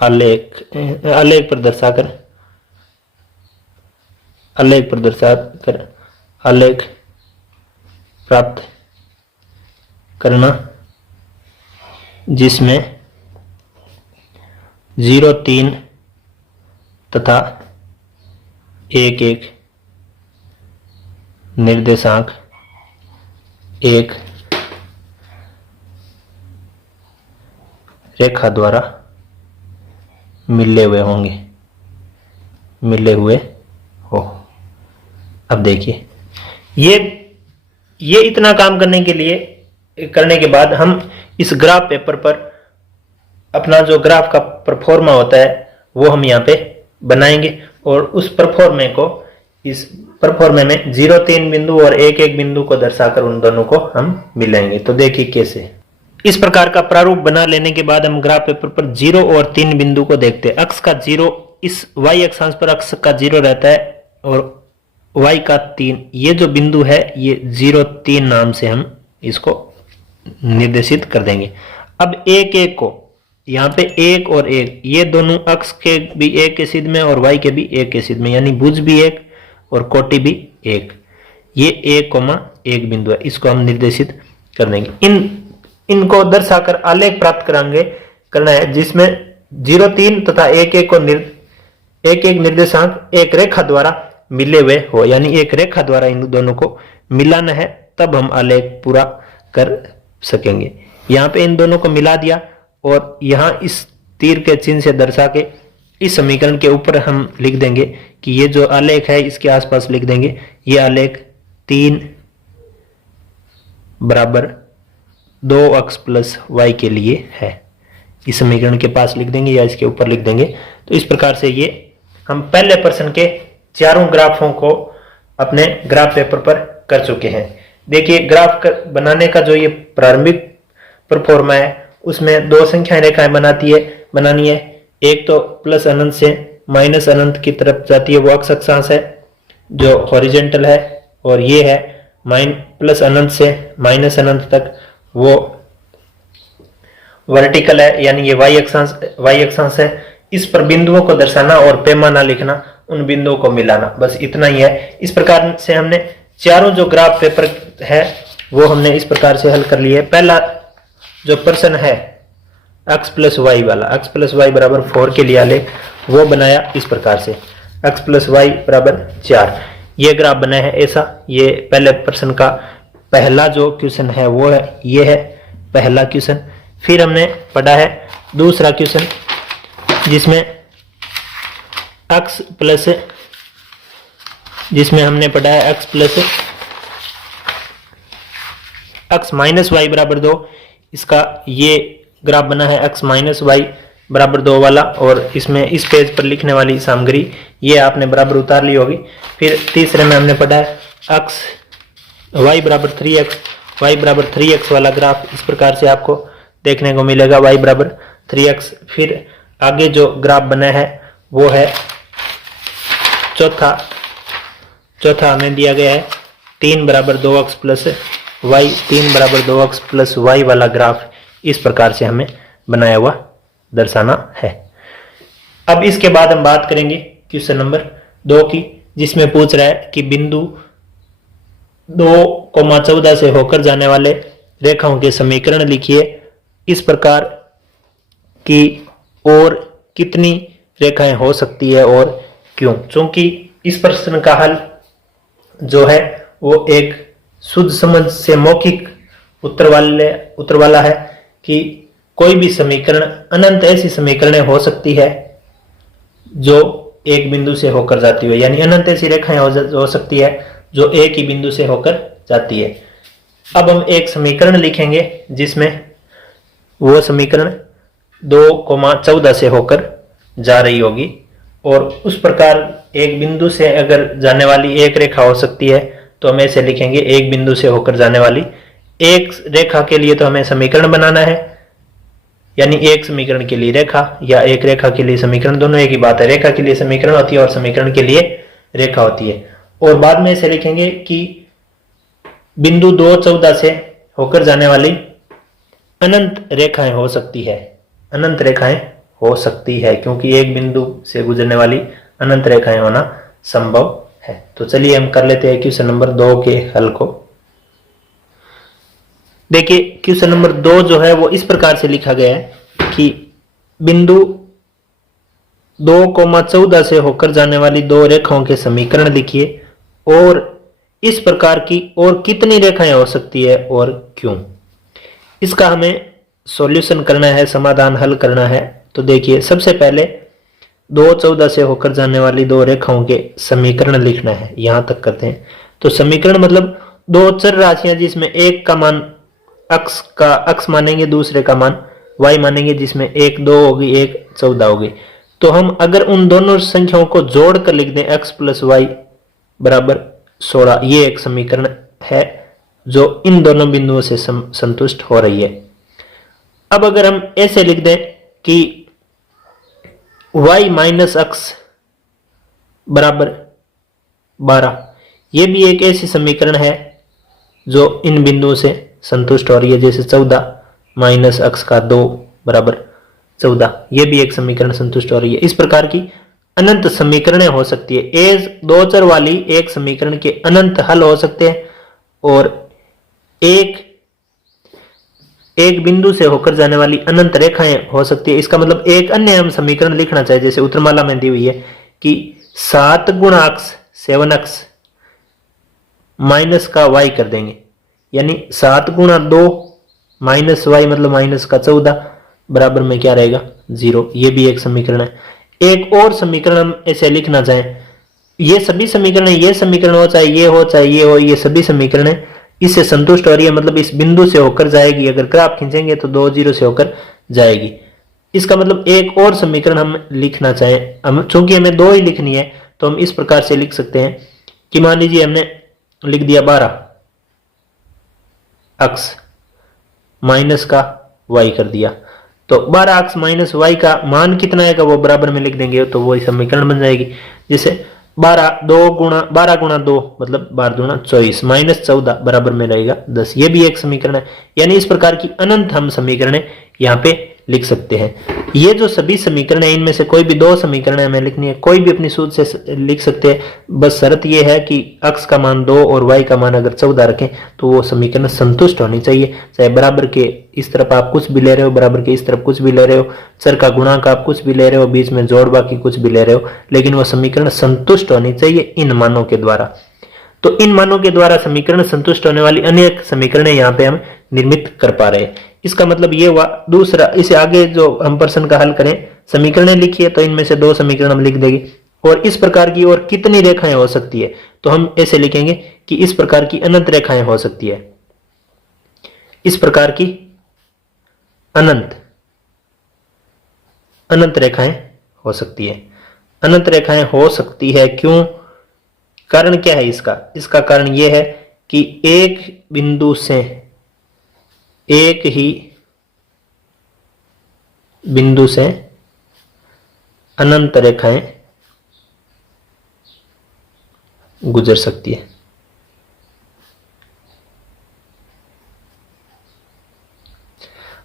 आलेख पर दर्शाकर आलेख प्राप्त करना, जिसमें 0 3 तथा 1 1 निर्देशांक एक रेखा द्वारा मिले हुए हो। अब देखिए ये इतना काम करने के बाद हम इस ग्राफ पेपर पर अपना जो ग्राफ का परफॉर्मा होता है वो हम यहाँ पे बनाएंगे, और उस परफॉर्मे को इस परफॉर्मे में 0 3 बिंदु और 1 1 बिंदु को दर्शाकर उन दोनों को हम मिलाएंगे। तो देखिए कैसे। इस प्रकार का प्रारूप बना लेने के बाद हम ग्राफ पेपर पर 0 और 3 बिंदु को देखते हैं। अक्ष का 0 इस y अक्षांश पर अक्ष का 0 रहता है और y का 3, ये जो बिंदु है ये 0 3 नाम से हम इसको निर्देशित कर देंगे। अब 1 1 को यहाँ पे 1 और 1 ये दोनों अक्ष के भी 1 के सिद्ध में और y के भी 1 के सिद्ध में, यानी भुज भी 1 और कोटि भी 1, ये 1, 1 बिंदु है, इसको हम निर्देशित कर देंगे। इनको दर्शाकर आलेख प्राप्त करना है जिसमें 0 3 तथा 1 1 को 1 1 निर्देशांक एक रेखा द्वारा मिले हुए हो, यानी एक रेखा द्वारा इन दोनों को मिलाना है, तब हम आलेख पूरा कर सकेंगे। यहाँ पे इन दोनों को मिला दिया और यहाँ इस तीर के चिन्ह से दर्शा के इस समीकरण के ऊपर हम लिख देंगे कि ये जो आलेख है इसके आसपास लिख देंगे ये आलेख 3 बराबर 2x प्लस y के लिए है। इस समीकरण के पास लिख देंगे या इसके ऊपर लिख देंगे। तो इस प्रकार से ये हम पहले प्रश्न के चारों ग्राफों को अपने ग्राफ पेपर पर कर चुके हैं। देखिए ग्राफ बनाने का जो ये प्रारंभिक परफॉर्मा है उसमें दो संख्याएं रेखाएं बनानी है। एक तो प्लस अनंत से माइनस अनंत की तरफ जाती है, वो अक्ष अक्षांश है जो हॉरिजेंटल है, और ये है प्लस अनंत से माइनस अनंत तक वो वर्टिकल है, यानी ये y अक्षांश है। इस पर बिंदुओं को दर्शाना और पैमाना लिखना, उन बिंदुओं को मिलाना, बस इतना ही है। इस प्रकार से हमने चारों जो ग्राफ पेपर है वो हमने इस प्रकार से हल कर लिए। पहला जो प्रश्न है x प्लस वाई वाला, x प्लस वाई बराबर 4 के लिए आलेख वो बनाया इस प्रकार से, x प्लस वाई बराबर 4, ये ग्राफ बना है ऐसा। ये पहले प्रश्न का पहला जो क्वेश्चन है वो है, ये है पहला क्वेश्चन। फिर हमने पढ़ा है दूसरा क्वेश्चन जिसमें x प्लस, जिसमें हमने पढ़ा है x plus x minus y बराबर 2, इसका ये ग्राफ बना है x माइनस वाई बराबर 2 वाला, और इसमें इस पेज पर लिखने वाली सामग्री ये आपने बराबर उतार ली होगी। फिर तीसरे में हमने पढ़ा है x y बराबर 3x, y बराबर 3x वाला ग्राफ इस प्रकार से आपको देखने को मिलेगा, y बराबर 3x। फिर आगे जो ग्राफ बना है वो है चौथा हमें दिया गया है 3 बराबर 2x प्लस वाई, 3 बराबर 2x प्लस वाई वाला ग्राफ इस प्रकार से हमें बनाया हुआ दर्शाना है। अब इसके बाद हम बात करेंगे क्वेश्चन नंबर 2 की, जिसमें पूछ रहा है कि बिंदु 2,14 से होकर जाने वाले रेखाओं के समीकरण लिखिए इस प्रकार की, और कितनी रेखाएं हो सकती है और क्यों। चूंकि इस प्रश्न का हल जो है वो एक शुद्ध समझ से मौखिक उत्तर वाला है कि कोई भी समीकरण, अनंत ऐसी समीकरणें हो सकती है जो एक बिंदु से होकर जाती है, यानी अनंत ऐसी रेखाएं हो सकती है जो एक ही बिंदु से होकर जाती है। अब हम एक समीकरण लिखेंगे जिसमें वो समीकरण 2,14 से होकर जा रही होगी, और उस प्रकार एक बिंदु से अगर जाने वाली एक रेखा हो सकती है तो हम ऐसे लिखेंगे, एक बिंदु से होकर जाने वाली एक रेखा के लिए तो हमें समीकरण बनाना है, यानी एक समीकरण के लिए रेखा या एक रेखा के लिए समीकरण, दोनों एक ही बात है। रेखा के लिए समीकरण होती है और समीकरण के लिए रेखा होती है। और बाद में ऐसे लिखेंगे कि बिंदु 2,14 से होकर जाने वाली अनंत रेखाएं हो सकती है, अनंत रेखाएं हो सकती है, क्योंकि एक बिंदु से गुजरने वाली अनंत रेखाएं होना संभव है। तो चलिए हम कर लेते हैं क्वेश्चन नंबर 2 के हल को। देखिए क्वेश्चन नंबर 2 जो है वो इस प्रकार से लिखा गया है कि बिंदु 2,14 से होकर जाने वाली दो रेखाओं के समीकरण लिखिए, और इस प्रकार की और कितनी रेखाएं हो सकती है और क्यों। इसका हमें सॉल्यूशन करना है, समाधान हल करना है। तो देखिए सबसे पहले 2,14 से होकर जाने वाली दो रेखाओं के समीकरण लिखना है, यहां तक करते हैं। तो समीकरण मतलब दो चर राशियां जिसमें एक का मान x मानेंगे, दूसरे का मान y मानेंगे, जिसमें एक 2 होगी, एक 14 होगी। तो हम अगर उन दोनों संख्याओं को जोड़कर लिख दें x प्लस वाई बराबर 16, ये एक समीकरण है जो इन दोनों बिंदुओं से संतुष्ट हो रही है। अब अगर हम ऐसे लिख दें कि y माइनस x बराबर 12, ये भी एक ऐसी समीकरण है जो इन बिंदुओं से संतुष्ट हो रही है। जैसे 14 माइनस x का 2 बराबर 14, ये भी एक समीकरण संतुष्ट हो रही है। इस प्रकार की अनंत समीकरणें हो सकती है। एज दो चर वाली एक समीकरण के अनंत हल हो सकते हैं, और एक बिंदु से होकर जाने वाली अनंत रेखाएं हो सकती है। इसका मतलब एक अन्य हम समीकरण लिखना चाहिए, जैसे उत्तरमाला में दी हुई है कि 7 गुणा x 7x माइनस का y कर देंगे, यानी 7 गुणा 2 माइनस वाई मतलब माइनस का 14 बराबर में क्या रहेगा 0। ये भी एक समीकरण है। एक और समीकरण हम ऐसे लिखना चाहें, ये सभी समीकरण, ये समीकरण हो चाहे ये हो चाहे ये हो, ये सभी समीकरण इससे संतुष्ट हो रही है, मतलब इस बिंदु से होकर जाएगी। अगर ग्राफ खींचेंगे तो 2 0 से होकर जाएगी। इसका मतलब एक और समीकरण हम लिखना चाहें, हम चूंकि हमें 2 ही लिखनी है तो हम इस प्रकार से लिख सकते हैं कि मान लीजिए हमने लिख दिया 12 x माइनस का y कर दिया, तो 12 x माइनस वाई का मान कितना आएगा वो बराबर में लिख देंगे, तो वो समीकरण बन जाएगी। जैसे 12 गुणा 2 मतलब 12 दूना 24 माइनस 14 बराबर में रहेगा 10। ये भी एक समीकरण है। यानी इस प्रकार की अनंत हम समीकरण यहाँ पे लिख सकते हैं। ये जो सभी समीकरण है इनमें से कोई भी 2 समीकरण हमें लिखनी है, कोई भी अपनी सूझ से लिख सकते हैं। बस शर्त ये है कि x का मान 2 और y का मान अगर 14 रखें तो वो समीकरण संतुष्ट होनी चाहिए। चाहे बराबर के इस तरफ आप कुछ भी ले रहे हो, बराबर के इस तरफ कुछ भी ले रहे हो, चर का गुणांक आप कुछ भी ले रहे हो, बीच में जोड़ बाकी कुछ भी ले रहे हो, लेकिन वो समीकरण संतुष्ट होनी चाहिए इन मानों के द्वारा। तो इन मानों के द्वारा समीकरण संतुष्ट होने वाली अनेक समीकरणें यहाँ पे हम निर्मित कर पा रहे हैं। इसका मतलब ये हुआ। दूसरा, इसे आगे जो हम प्रश्न का हल करें, समीकरणें लिखिए तो इनमें से 2 समीकरण हम लिख देंगे। और इस प्रकार की और कितनी रेखाएं हो सकती है, तो हम ऐसे लिखेंगे कि इस प्रकार की अनंत रेखाएं हो सकती है, इस प्रकार की अनंत अनंत रेखाएं हो सकती है। अनंत रेखाएं हो सकती है क्यों, कारण क्या है इसका? इसका कारण यह है कि एक बिंदु से एक ही बिंदु से अनंत रेखाएं गुजर सकती है।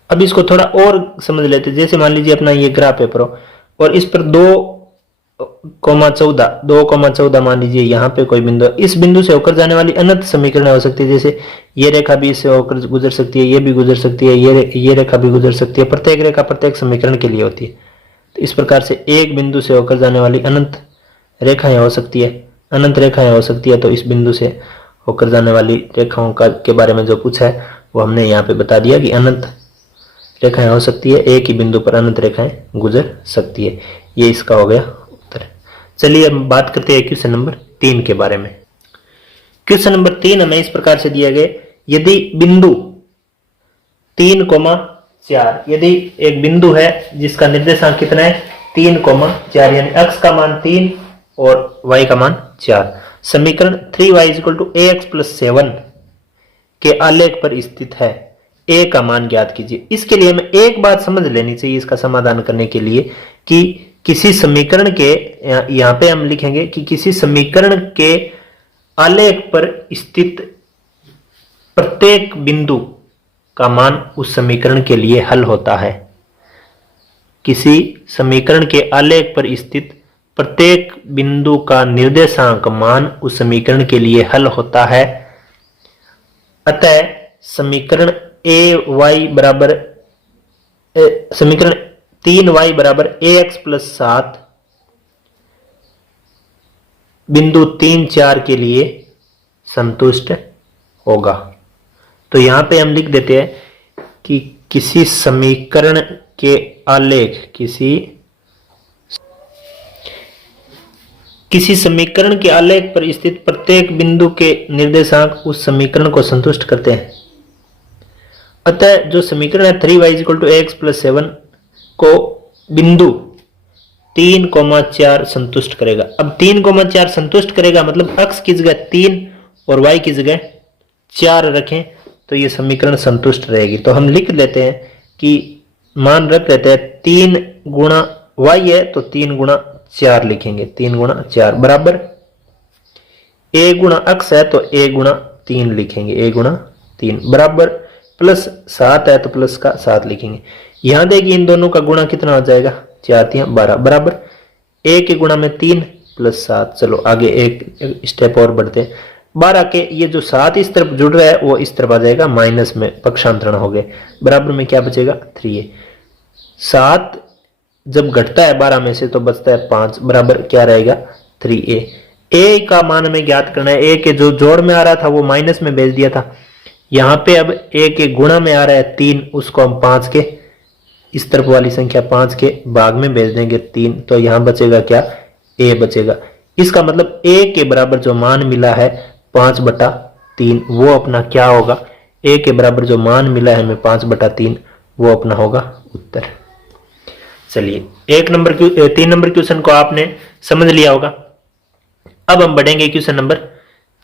अब इसको थोड़ा और समझ लेते हैं। जैसे मान लीजिए अपना ये ग्राफ पेपर हो और इस पर 2,14 मान लीजिए यहाँ पे कोई बिंदु, इस बिंदु से होकर जाने वाली अनंत समीकरण हो सकती है। जैसे ये रेखा भी इससे होकर गुजर सकती है, ये भी गुजर सकती है, ये रेखा भी गुजर सकती है। प्रत्येक रेखा प्रत्येक समीकरण के लिए होती है। तो इस प्रकार से एक बिंदु से होकर जाने वाली अनंत रेखाएं हो सकती है, अनंत रेखाएं हो सकती है। तो इस बिंदु से होकर जाने वाली रेखाओं का के बारे में जो पूछा है वो हमने यहाँ पे बता दिया कि अनंत रेखाएं हो सकती है, एक ही बिंदु पर अनंत रेखाएं गुजर सकती है। ये इसका हो गया उत्तर। चलिए अब बात करते हैं क्वेश्चन नंबर 3 के बारे में। क्वेश्चन नंबर 3 हमें इस प्रकार से दिया गया, यदि बिंदु 3,4, यदि एक बिंदु है जिसका निर्देशांक कितना है 3,4, यानी x का मान 3 और y का मान 4, समीकरण 3y = ax + 7 के आलेख पर स्थित है, a का मान ज्ञात कीजिए। इसके लिए हमें एक बात समझ लेनी चाहिए इसका समाधान करने के लिए कि किसी समीकरण के, यहां पे हम लिखेंगे कि किसी समीकरण के आलेख पर स्थित प्रत्येक बिंदु का मान उस समीकरण के लिए हल होता है। किसी समीकरण के आलेख पर स्थित प्रत्येक बिंदु का निर्देशांक मान उस समीकरण के लिए हल होता है। अतः समीकरण समीकरण 3y = ax + 7 बिंदु 3, 4 के लिए संतुष्ट होगा। तो यहां पे हम लिख देते हैं कि किसी समीकरण के आलेख, किसी समीकरण के आलेख पर स्थित प्रत्येक बिंदु के निर्देशांक उस समीकरण को संतुष्ट करते हैं। अतः जो समीकरण है 3y = ax + 7 को बिंदु 3,4 संतुष्ट करेगा। अब 3,4 संतुष्ट करेगा मतलब x की जगह 3 और y की जगह 4 रखें तो ये समीकरण संतुष्ट रहेगी। तो हम लिख लेते हैं कि मान रख लेते हैं 3 गुणा y है तो 3 गुणा 4 लिखेंगे, 3 गुणा 4 बराबर a गुणा x है तो a गुणा 3 लिखेंगे, a गुणा 3 बराबर प्लस 7 है तो प्लस का 7 लिखेंगे। यहां देखिए इन दोनों का गुणा कितना हो जाएगा, 4 × 12 बराबर a के गुणा में 3 + 7। चलो आगे एक स्टेप और बढ़ते हैं। 12 के ये जो 7 इस तरफ जुड़ रहा है वो इस तरफ आ जाएगा, माइनस में पक्षांतरण हो गए, बराबर में क्या बचेगा 3a। 7 जब घटता है 12 में से तो बचता है 5, बराबर क्या रहेगा 3a। a का मान हमें ज्ञात करना है। a के जो जोड़ में आ रहा था वो माइनस में भेज दिया था, यहां पे अब a के गुणा में आ रहा है 3, उसको हम 5 के इस तरफ वाली संख्या 5 के भाग में भेज देंगे 3, तो यहां बचेगा क्या a बचेगा। इसका मतलब a के बराबर जो मान मिला है 5/3 वो अपना क्या होगा, a के बराबर जो मान मिला है हमें 5/3 वो अपना होगा उत्तर। चलिए 3 नंबर क्वेश्चन को आपने समझ लिया होगा। अब हम बढ़ेंगे क्वेश्चन नंबर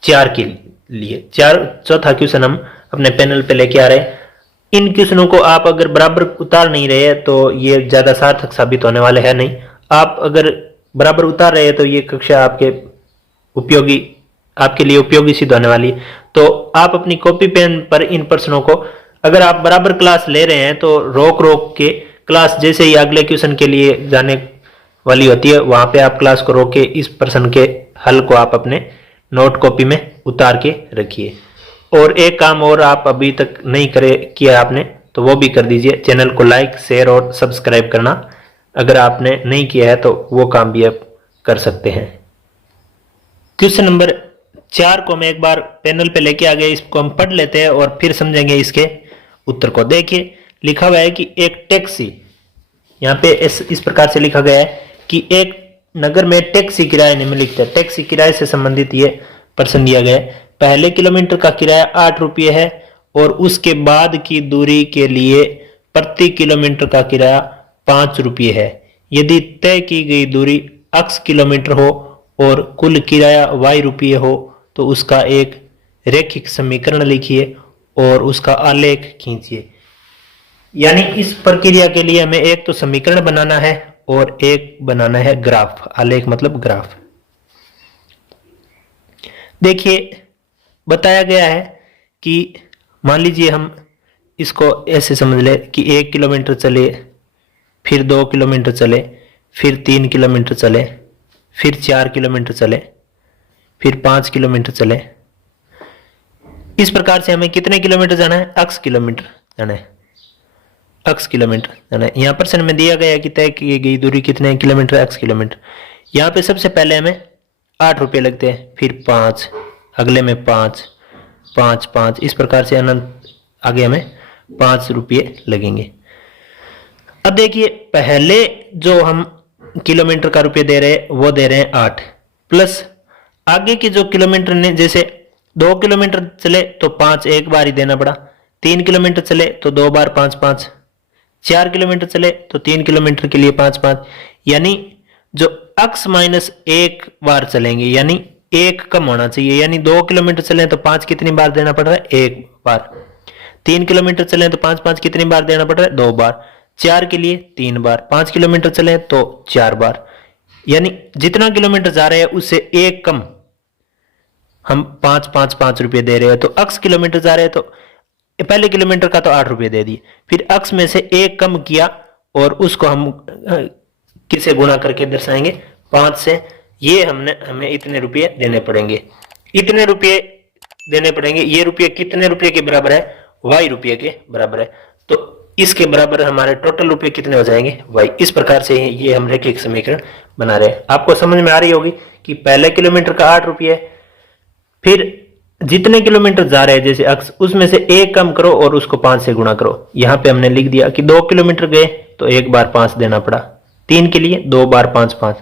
4 के लिए। चौथा क्वेश्चन हम अपने पैनल पे लेके आ रहे हैं। इन क्वेश्चनों को आप अगर बराबर उतार नहीं रहे हैं तो ये ज्यादा सार्थक साबित होने वाले हैं नहीं। आप अगर बराबर उतार रहे हैं तो ये कक्षा आपके लिए उपयोगी सिद्ध होने वाली है। तो आप अपनी कॉपी पेन पर इन प्रश्नों को, अगर आप बराबर क्लास ले रहे हैं तो रोक के क्लास जैसे ही अगले क्वेश्चन के लिए जाने वाली होती है वहां पे आप क्लास को रोक के इस प्रश्न के हल को आप अपने नोट कॉपी में उतार के रखिए। और एक काम और आप अभी तक नहीं किया आपने तो वो भी कर दीजिए, चैनल को लाइक, शेयर और सब्सक्राइब करना अगर आपने नहीं किया है तो वो काम भी आप कर सकते हैं। क्वेश्चन नंबर 4 को मैं एक बार पैनल पे लेके आ गया, इसको हम पढ़ लेते हैं और फिर समझेंगे इसके उत्तर को। देखिए लिखा हुआ है कि एक टैक्सी, यहाँ पे इस प्रकार से लिखा गया है कि एक नगर में टैक्सी किराया निम्नलिखित है। टैक्सी किराए से संबंधित ये प्रश्न दिया गया है। पहले किलोमीटर का किराया 8 रुपये है और उसके बाद की दूरी के लिए प्रति किलोमीटर का किराया 5 रुपये है। यदि तय की गई दूरी x किलोमीटर हो और कुल किराया y रुपये हो तो उसका एक रैखिक समीकरण लिखिए और उसका आलेख खींचिए। यानी इस प्रक्रिया के लिए हमें एक तो समीकरण बनाना है और एक बनाना है ग्राफ। आलेख मतलब ग्राफ। देखिए बताया गया है कि मान लीजिए हम इसको ऐसे समझ ले कि 1 किलोमीटर चले, फिर 2 किलोमीटर चले, फिर 3 किलोमीटर चले, फिर 4 किलोमीटर चले, फिर 5 किलोमीटर चले। इस प्रकार से हमें कितने किलोमीटर जाना है? x किलोमीटर जाना है। x किलोमीटर जाना है। यहाँ प्रश्न में दिया गया है कि तय की गई दूरी कितने किलोमीटर? x kilometre. यहाँ पे सबसे पहले हमें 8 रुपये लगते हैं, फिर 5, अगले में 5, 5, 5, इस प्रकार से अनंत आगे हमें 5 रुपये लगेंगे। अब देखिए पहले जो हम किलोमीटर का रुपये दे रहे हैं वो दे रहे हैं 8, प्लस आगे के जो किलोमीटर ने, जैसे 2 किलोमीटर चले तो 5 एक बार ही देना पड़ा, 3 किलोमीटर चले तो 2 बार 5 5, 4 किलोमीटर चले तो 3 किलोमीटर के लिए 5 5, यानी जो x माइनस 1 बार चलेंगे, यानी 1 कम होना चाहिए। यानी 2 किलोमीटर चले तो 5 कितनी बार देना पड़ रहा है? 1 बार। 3 किलोमीटर चले तो 5 5 कितनी बार देना पड़ रहा है? 2 बार। 4 के लिए 3 बार। 5 किलोमीटर चले तो 4 बार। यानी जितना किलोमीटर जा रहे हैं उससे 1 कम हम 5 5 5 रुपये दे रहे हैं। तो x किलोमीटर जा रहे हैं तो पहले किलोमीटर का तो 8 रुपये दे दिए, फिर x में से 1 कम किया और उसको हम किसे गुणा करके दर्शाएंगे? 5 से। ये हमें इतने रुपये देने पड़ेंगे, इतने रुपये देने पड़ेंगे। ये रुपये कितने रुपये के बराबर है? y रुपये के बराबर है। तो इसके बराबर हमारे टोटल रुपये कितने हो जाएंगे? y। इस प्रकार से ये हम रैखिक समीकरण बना रहे हैं। आपको समझ में आ रही होगी कि पहले किलोमीटर का 8 रुपये, फिर जितने किलोमीटर जा रहे हैं जैसे x, उसमें से 1 कम करो और उसको 5 से गुणा करो। यहाँ पे हमने लिख दिया कि 2 किलोमीटर गए तो 1 बार 5 देना पड़ा, 3 के लिए 2 बार 5 5,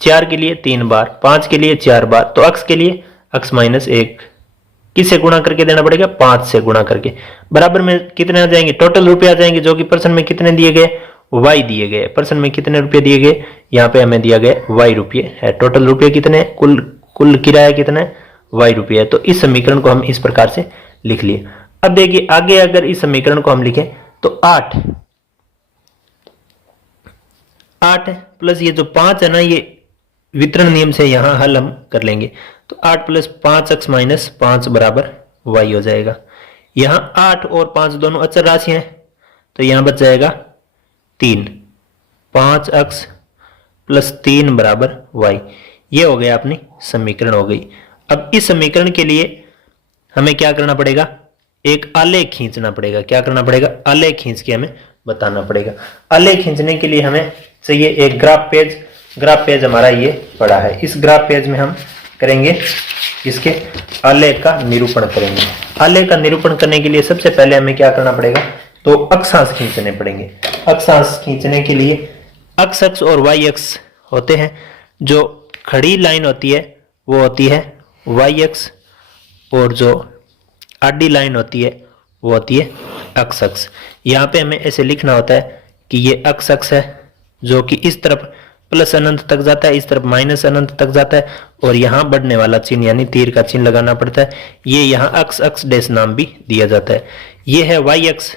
4 के लिए 3 बार, 5 के लिए 4 बार। तो x के लिए x माइनस 1 किससे गुणा करके देना पड़ेगा? 5 से गुणा करके। बराबर में कितने आ जाएंगे? टोटल रुपये आ जाएंगे, जो कि प्रश्न में कितने दिए गए? y दिए गए। प्रश्न में कितने रुपये दिए गए? यहाँ पे हमें दिया गया y रुपये है। टोटल रुपये कितने? कुल किराया कितना है? y रुपये है। तो इस समीकरण को हम इस प्रकार से लिख लिए। अब देखिए आगे अगर इस समीकरण को हम लिखें तो 8 प्लस ये जो 5 है ना, ये वितरण नियम से यहां हल हम कर लेंगे। तो 8 प्लस 5x माइनस 5 बराबर y हो जाएगा। यहां 8 और 5 दोनों अचर राशि हैं तो यहां बच जाएगा 3। 5x प्लस 3 बराबर y। ये हो गया अपनी समीकरण हो गई। अब इस समीकरण के लिए हमें क्या करना पड़ेगा? एक आलेख खींचना पड़ेगा। क्या करना पड़ेगा? आलेख खींच के हमें बताना पड़ेगा। आलेख खींचने के लिए हमें चाहिए एक ग्राफ पेज। ग्राफ पेज हमारा ये पड़ा है। इस ग्राफ पेज में हम करेंगे इसके आलेख का निरूपण करेंगे। आलेख का निरूपण करने के लिए सबसे पहले हमें क्या करना पड़ेगा? तो अक्षांश खींचने पड़ेंगे। अक्षांश खींचने के लिए x अक्ष और y अक्ष होते हैं। जो खड़ी लाइन होती है वो होती है y अक्ष और जो आडी लाइन होती है वो होती है x अक्ष। यहाँ पे हमें ऐसे लिखना होता है कि ये x अक्ष है जो कि इस तरफ प्लस अनंत तक जाता है, इस तरफ माइनस अनंत तक जाता है और यहाँ बढ़ने वाला चिन्ह यानी तीर का चिन्ह लगाना पड़ता है। ये यहाँ x अक्ष डैश नाम भी दिया जाता है। ये है y अक्ष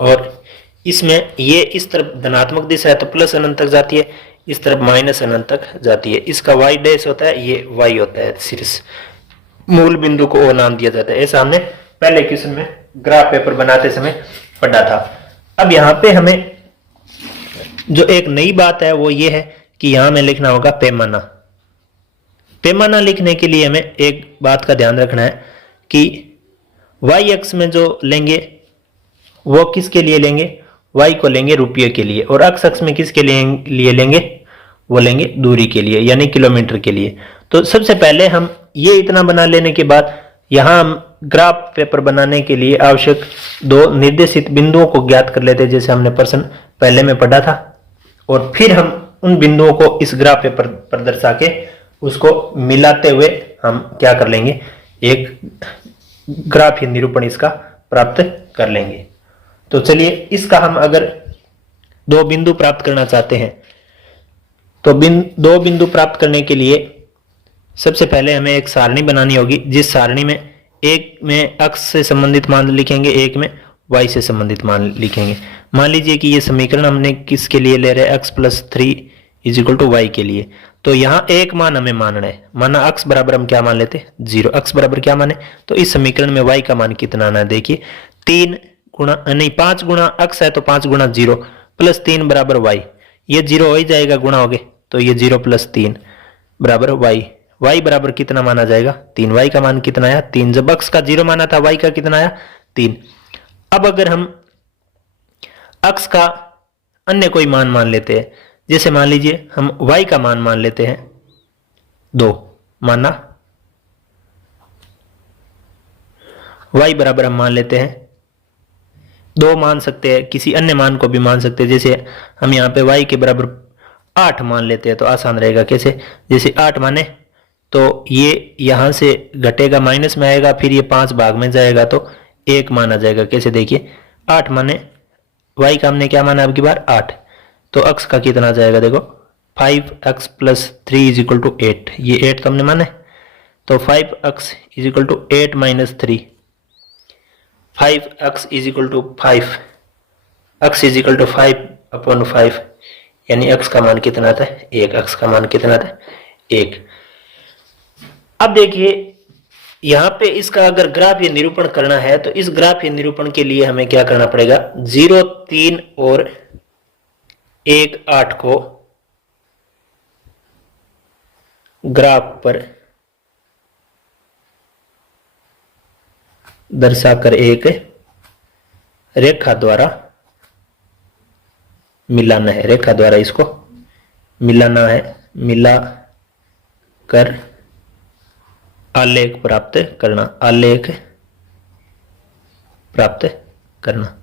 और इसमें ये इस तरफ धनात्मक दिशा है तो प्लस अनंत तक जाती है, इस तरफ माइनस अनंत तक जाती है। इसका y डैश होता है, ये y होता है। शीर्ष मूल बिंदु को O नाम दिया जाता है। ऐसा हमने पहले क्वेश्चन में ग्राफ पेपर बनाते समय पढ़ा था। अब यहाँ पे हमें जो एक नई बात है वो ये है कि यहाँ में लिखना होगा पैमाना। पैमाना लिखने के लिए हमें एक बात का ध्यान रखना है कि y अक्ष में जो लेंगे वो किसके लिए लेंगे? y को लेंगे रुपये के लिए और x अक्ष में किसके लिए लेंगे? वो लेंगे दूरी के लिए यानी किलोमीटर के लिए। तो सबसे पहले हम ये इतना बना लेने के बाद यहाँ हम ग्राफ पेपर बनाने के लिए आवश्यक 2 निर्देशित बिंदुओं को ज्ञात कर लेते हैं, जैसे हमने प्रश्न पहले में पढ़ा था। और फिर हम उन बिंदुओं को इस ग्राफ पर दर्शा के उसको मिलाते हुए हम क्या कर लेंगे, एक ग्राफीय निरूपण इसका प्राप्त कर लेंगे। तो चलिए इसका हम अगर दो बिंदु प्राप्त करना चाहते हैं तो दो बिंदु प्राप्त करने के लिए सबसे पहले हमें एक सारणी बनानी होगी, जिस सारणी में एक में x से संबंधित मान लिखेंगे, एक में y से संबंधित मान लिखेंगे। मान लीजिए कि ये समीकरण हमने किसके लिए ले रहे हैं, x plus 3 is equal to y के लिए। तो यहाँ एक मान हमें मानना है, माना x बराबर हम क्या मान लेते हैं, 0। x बराबर क्या माने, तो इस समीकरण में y का मान कितना आना है, देखिए 3 गुणा नहीं 5 गुणा x है तो 5 गुणा 0 प्लस 3 बराबर y। ये 0 हो ही जाएगा, गुणा हो गए तो ये 0 प्लस 3 बराबर y। y बराबर कितना माना जाएगा, 3। y का मान कितना आया, 3। जब x का 0 माना था, y का कितना आया, 3। अब अगर हम x का अन्य कोई मान लेते हैं, जैसे मान लीजिए हम y का मान लेते हैं 2, माना y बराबर हम मान लेते हैं 2 मान सकते हैं, किसी अन्य मान को भी मान सकते हैं। जैसे हम यहाँ पे y के बराबर 8 मान लेते हैं तो आसान रहेगा। कैसे, जैसे 8 माने तो ये यहां से घटेगा, माइनस में आएगा, फिर ये 5 भाग में जाएगा तो 1 माना जाएगा। कैसे, देखिए 8 माने y का हमने क्या माना अब की बार 8, तो x का कितना आ जाएगा, देखो 5x plus 3 is equal to 8। ये 8 तो हमने माना है, तो 5x is equal to 8 minus 3, 5x is equal to 5, x is equal to 5 upon 5, यानी x का मान कितना आता है 1। x का मान कितना आता है 1। अब देखिए यहां पे इसका अगर ग्राफीय निरूपण करना है तो इस ग्राफीय निरूपण के लिए हमें क्या करना पड़ेगा, 0, 3 और 1, 8 को ग्राफ पर दर्शाकर एक रेखा द्वारा मिलाना है, रेखा द्वारा इसको मिलाना है, मिला कर आलेख प्राप्त करना, आलेख प्राप्त करना।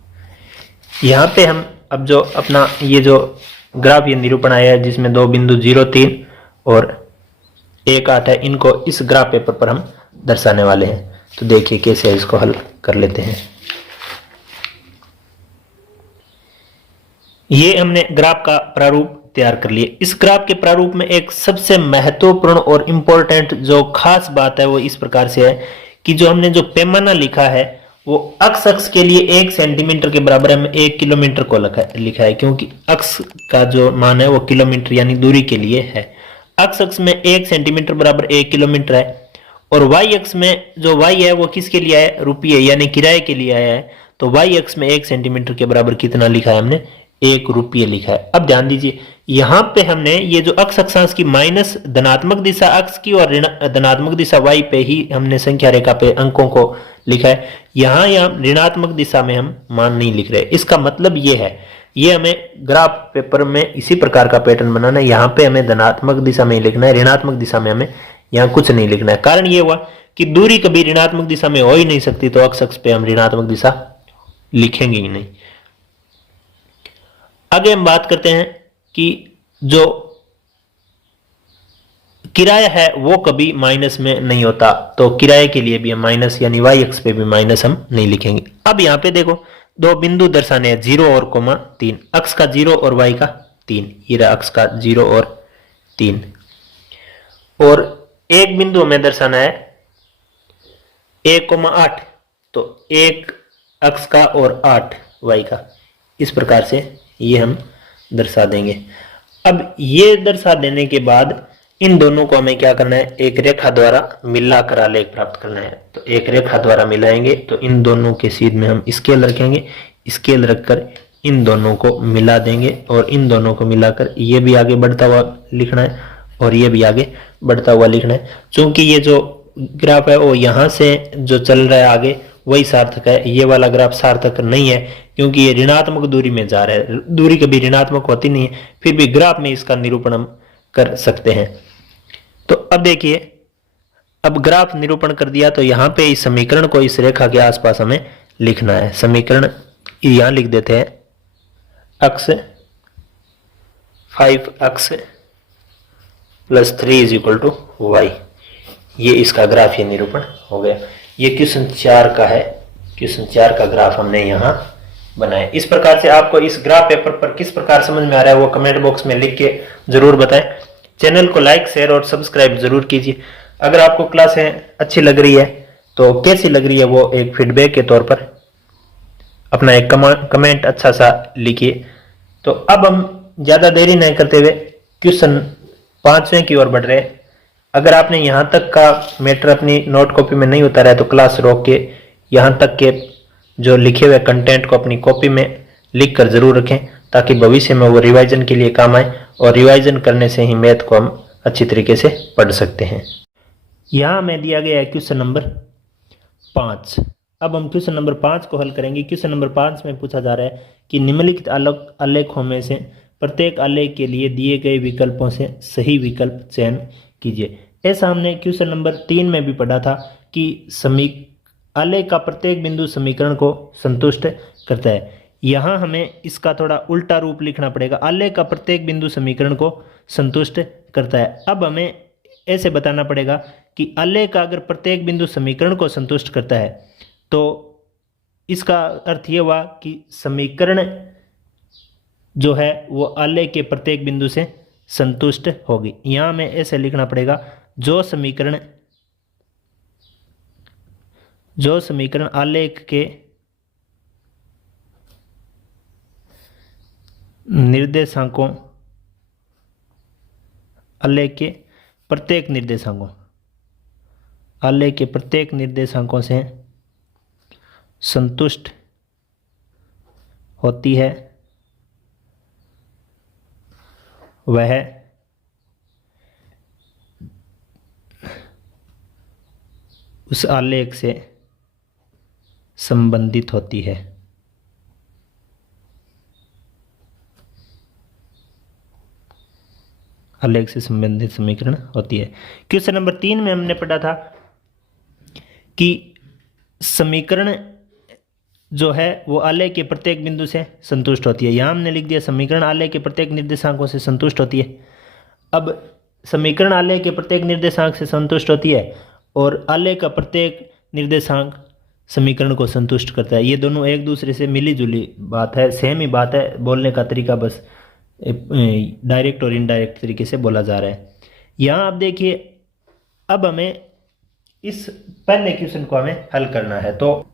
यहां पे हम अब जो अपना ये जो ग्राफ ये निरूपण आया है जिसमें दो बिंदु 0, 3 और 1, 8 है, इनको इस ग्राफ पेपर पर हम दर्शाने वाले हैं। तो देखिए कैसे इसको हल कर लेते हैं। ये हमने ग्राफ का प्रारूप तैयार कर लिए। इस ग्राफ के प्रारूप में एक सबसे महत्वपूर्ण और इंपॉर्टेंट जो खास बात है वो इस प्रकार से है कि जो हमने जो पैमाना लिखा है वो अक्ष के लिए 1 सेंटीमीटर के बराबर है, 1 किलोमीटर को लिखा है, क्योंकि अक्ष का जो मान है वो किलोमीटर यानी दूरी के लिए है। अक्ष में 1 सेंटीमीटर बराबर 1 किलोमीटर है, और वाई अक्ष में जो वाई है वो किसके लिए है, रुपये यानी किराए के लिए आया है। तो वाई अक्ष में 1 सेंटीमीटर के बराबर कितना लिखा है हमने, 1 रुपये लिखा है। अब ध्यान दीजिए यहां पे हमने ये जो अक्ष अक्षांश की माइनस धनात्मक दिशा अक्ष की और धनात्मक दिशा वाई पे ही हमने संख्या रेखा पे अंकों को लिखा है। यहाँ ऋणात्मक दिशा में हम मान नहीं लिख रहे। इसका मतलब ये है, ये हमें ग्राफ पेपर में इसी प्रकार का पैटर्न बनाना है। यहाँ पे हमें धनात्मक दिशा में लिखना है, ऋणात्मक दिशा में हमें यहाँ कुछ नहीं लिखना है। कारण ये हुआ कि दूरी कभी ऋणात्मक दिशा में हो ही नहीं सकती, तो अक्ष पे हम ऋणात्मक दिशा लिखेंगे ही नहीं। आगे हम बात करते हैं कि जो किराया है वो कभी माइनस में नहीं होता, तो किराए के लिए भी हम माइनस यानी वाई अक्ष पे भी माइनस हम नहीं लिखेंगे। अब यहां पे देखो दो बिंदु दर्शाने हैं, 0 और 3, अक्ष का 0 और वाई का 3, ये रहा अक्ष का 0 और 3, और एक बिंदु हमें दर्शाना है 1,8, तो 1 अक्ष का और 8 वाई का, इस प्रकार से ये हम दर्शा देंगे। अब ये दर्शा देने के बाद इन दोनों को हमें क्या करना है, एक रेखा द्वारा मिलाकर आलेख प्राप्त करना है। तो एक रेखा द्वारा मिलाएंगे तो इन दोनों के सीध में हम स्केल रखेंगे, स्केल रखकर इन दोनों को मिला देंगे, और इन दोनों को मिलाकर ये भी आगे बढ़ता हुआ लिखना है और ये भी आगे बढ़ता हुआ लिखना है। क्योंकि ये जो ग्राफ है वो यहाँ से जो चल रहा है आगे वही सार्थक है, ये वाला ग्राफ सार्थक नहीं है क्योंकि ये ऋणात्मक दूरी में जा रहा है। दूरी कभी ऋणात्मक होती नहीं है, फिर भी ग्राफ में इसका निरूपण हम कर सकते हैं। तो अब देखिए, अब ग्राफ निरूपण कर दिया तो यहाँ पे इस समीकरण को इस रेखा के आसपास हमें लिखना है। समीकरण यहाँ लिख देते हैं, अक्ष 5x plus 3 is equal to y. ये इसका ग्राफ, ये निरूपण हो गया। ये क्वेश्चन 4 का है। क्वेश्चन 4 का ग्राफ हमने यहाँ बनाया। इस प्रकार से आपको इस ग्राफ पेपर पर किस प्रकार समझ में आ रहा है वो कमेंट बॉक्स में लिख के जरूर बताएं। चैनल को लाइक, शेयर और सब्सक्राइब जरूर कीजिए। अगर आपको क्लासें अच्छी लग रही है तो कैसी लग रही है वो एक फीडबैक के तौर पर अपना एक कमेंट अच्छा सा लिखिए। तो अब हम ज़्यादा देरी नहीं करते हुए क्वेश्चन 5वें की ओर बढ़ रहे हैं। अगर आपने यहाँ तक का मैटर अपनी नोट कॉपी में नहीं उतारा है तो क्लास रोक के यहाँ तक के जो लिखे हुए कंटेंट को अपनी कॉपी में लिख कर जरूर रखें, ताकि भविष्य में वो रिवाइजन के लिए काम आए और रिवाइजन करने से ही मैथ को हम अच्छी तरीके से पढ़ सकते हैं। यहाँ हमें दिया गया है क्वेश्चन नंबर 5। अब हम क्वेश्चन नंबर 5 को हल करेंगे। क्वेश्चन नंबर 5 में पूछा जा रहा है कि निम्नलिखित आलेखों में से प्रत्येक आलेख के लिए दिए गए विकल्पों से सही विकल्प चयन कीजिए। ऐसा हमने क्वेश्चन नंबर 3 में भी पढ़ा था कि आलेख का प्रत्येक बिंदु समीकरण को संतुष्ट करता है। यहाँ हमें इसका थोड़ा उल्टा रूप लिखना पड़ेगा। आलेख का प्रत्येक बिंदु समीकरण को संतुष्ट करता है। अब हमें ऐसे बताना पड़ेगा कि आलेख का अगर प्रत्येक बिंदु समीकरण को संतुष्ट करता है तो इसका अर्थ ये हुआ कि समीकरण जो है वो आलेख के प्रत्येक बिंदु से संतुष्ट होगी। यहाँ हमें ऐसे लिखना पड़ेगा, जो समीकरण आलेख के निर्देशांकों, आलेख के प्रत्येक निर्देशांकों से संतुष्ट होती है वह उस आलेख से संबंधित होती है। आलेख से संबंधित समीकरण होती है। क्वेश्चन नंबर 3 में हमने पढ़ा था कि समीकरण जो है वो आलेख के प्रत्येक बिंदु से संतुष्ट होती है। यहाँ हमने लिख दिया समीकरण आलेख के प्रत्येक निर्देशांकों से संतुष्ट होती है। अब समीकरण आलेख के प्रत्येक निर्देशांक से संतुष्ट होती है और आलेख का प्रत्येक निर्देशांक समीकरण को संतुष्ट करता है। ये दोनों एक दूसरे से मिली जुली बात है, सेम ही बात है। बोलने का तरीका बस डायरेक्ट और इनडायरेक्ट तरीके से बोला जा रहा है। यहाँ आप देखिए, अब हमें इस पहले क्वेश्चन को हमें हल करना है। तो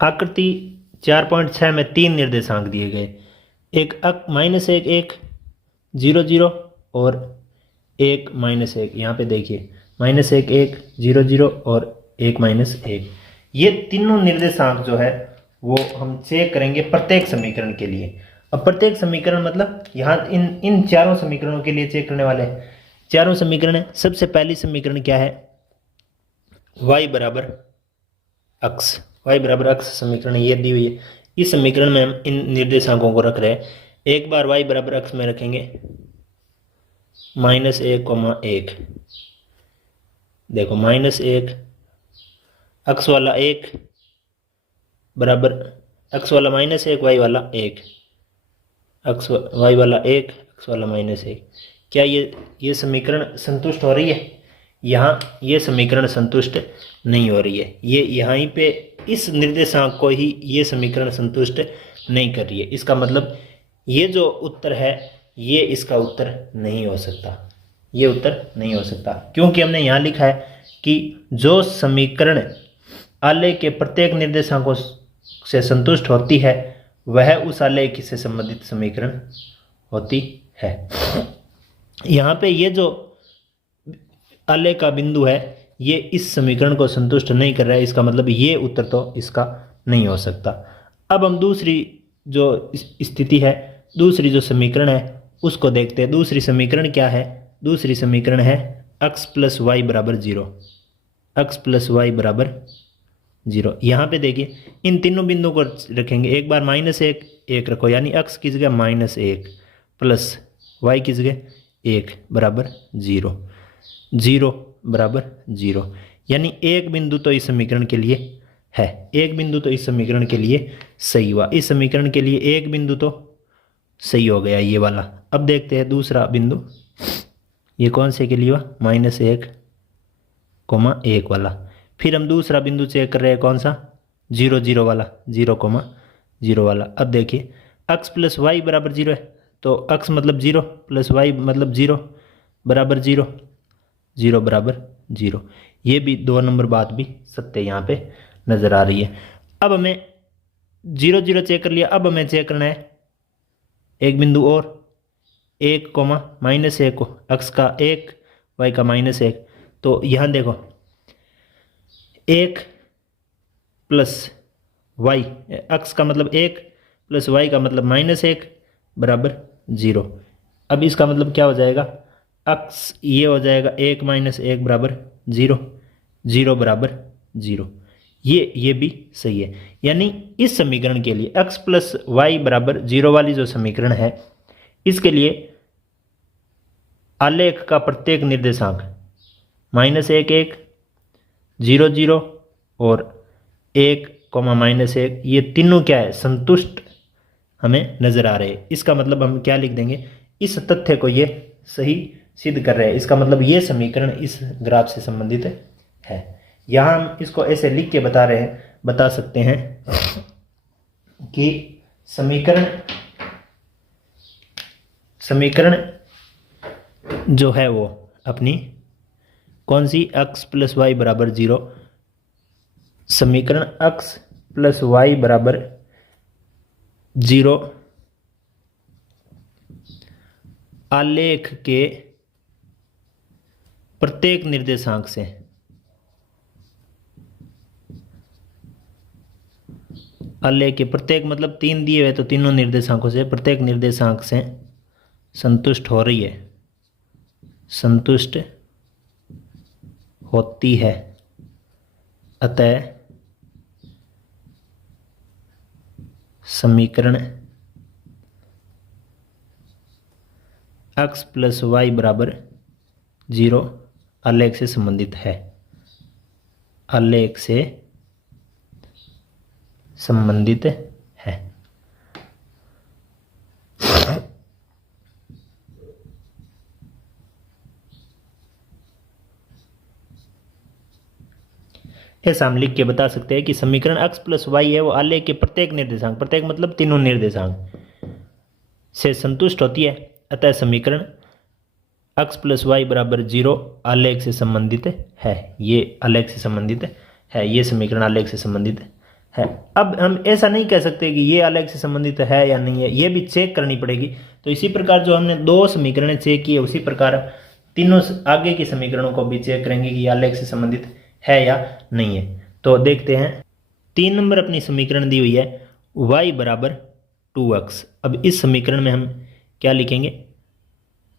आकृति 4.6 में 3 निर्देशांक दिए गए, एक -1 1 0 0 और 1 -1। यहाँ पे देखिए -1 1 0 0 और 1 -1। ये तीनों निर्देशांक जो है वो हम चेक करेंगे प्रत्येक समीकरण के लिए। अब प्रत्येक समीकरण मतलब यहाँ इन चारों समीकरणों के लिए चेक करने वाले हैं। चारों समीकरण है। सबसे पहली समीकरण क्या है, y बराबर x समीकरण ये दी हुई है। इस समीकरण में हम इन निर्देशांकों को रख रहे हैं। एक बार y बराबर x में रखेंगे -1, 1। देखो -1 x वाला 1 बराबर x वाला -1 y वाला 1, y वाला 1 x वाला -1। क्या ये समीकरण संतुष्ट हो रही है? यहाँ ये समीकरण संतुष्ट नहीं हो रही है। ये यहाँ पे इस निर्देशांक को ही ये समीकरण संतुष्ट नहीं कर रही है। इसका मतलब ये जो उत्तर है ये इसका उत्तर नहीं हो सकता। ये उत्तर नहीं हो सकता क्योंकि हमने यहाँ लिखा है कि जो समीकरण आलेख के प्रत्येक निर्देशांकों से संतुष्ट होती है वह उस आलेख से संबंधित समीकरण होती है। यहाँ पे ये जो आलेख का बिंदु है ये इस समीकरण को संतुष्ट नहीं कर रहा है। इसका मतलब ये उत्तर तो इसका नहीं हो सकता। अब हम दूसरी जो स्थिति है, दूसरी जो समीकरण है उसको देखते हैं। दूसरी समीकरण क्या है? दूसरी समीकरण है x + y = 0। x + y = 0। यहाँ पे देखिए इन तीनों बिंदुओं को रखेंगे। एक बार -1 1 रखो, यानी x की जगह -1 प्लस y की जगह 1 बराबर 0, 0 बराबर 0, यानी एक बिंदु तो इस समीकरण के लिए है, एक बिंदु तो इस समीकरण के लिए सही हुआ। इस समीकरण के लिए एक बिंदु तो सही हो गया ये वाला। अब देखते हैं दूसरा बिंदु, ये कौन से के लिए हुआ, -1, 1 वाला। फिर हम दूसरा बिंदु चेक कर रहे हैं, कौन सा, 0 0 वाला, 0, 0 वाला। अब देखिए x प्लस वाई बराबर 0 है, तो x मतलब 0 प्लस y मतलब 0 बराबर 0, 0 बराबर 0। ये भी 2 नंबर बात भी सत्य यहाँ पे नज़र आ रही है। अब हमें 0 0 चेक कर लिया, अब हमें चेक करना है एक बिंदु और, 1, -1 को, x का 1 y का -1। तो यहाँ देखो 1 प्लस y, x का मतलब 1 प्लस y का मतलब -1 बराबर 0। अब इसका मतलब क्या हो जाएगा, x ये हो जाएगा 1 - 1 बराबर 0, 0 बराबर 0। ये भी सही है। यानी इस समीकरण के लिए x प्लस वाई बराबर 0 वाली जो समीकरण है, इसके लिए आलेख का प्रत्येक निर्देशांक -1 1, 0 0 और 1, -1, ये तीनों क्या है, संतुष्ट हमें नजर आ रहे हैं। इसका मतलब हम क्या लिख देंगे, इस तथ्य को ये सही सिद्ध कर रहे हैं। इसका मतलब ये समीकरण इस ग्राफ से संबंधित है। यहाँ हम इसको ऐसे लिख के बता सकते हैं कि समीकरण जो है वो अपनी कौन सी, x प्लस वाई बराबर 0, समीकरण x प्लस वाई बराबर 0 आलेख के प्रत्येक निर्देशांक से, आलेख के प्रत्येक मतलब 3 दिए हुए तो तीनों निर्देशांकों से, प्रत्येक निर्देशांक से संतुष्ट हो रही है, संतुष्ट होती है। अतः समीकरण x प्लस वाई बराबर 0 आलेख से संबंधित है, आलेख से संबंधित है। ऐसा हम लिख के बता सकते हैं कि समीकरण x प्लस वाई है वो आलेख के प्रत्येक निर्देशांक, प्रत्येक मतलब तीनों निर्देशांक से संतुष्ट होती है। अतः समीकरण x प्लस वाई बराबर 0 आलेख से संबंधित है। ये आलेख से संबंधित है, ये समीकरण आलेख से संबंधित है। अब हम ऐसा नहीं कह सकते कि ये आलेख से संबंधित है या नहीं है, ये भी चेक करनी पड़ेगी। तो इसी प्रकार जो हमने 2 समीकरण चेक किए, उसी प्रकार तीनों आगे के समीकरणों को भी चेक करेंगे कि आलेख से संबंधित है या नहीं है। तो देखते हैं, 3 नंबर अपनी समीकरण दी हुई है y बराबर 2x। अब इस समीकरण में हम क्या लिखेंगे,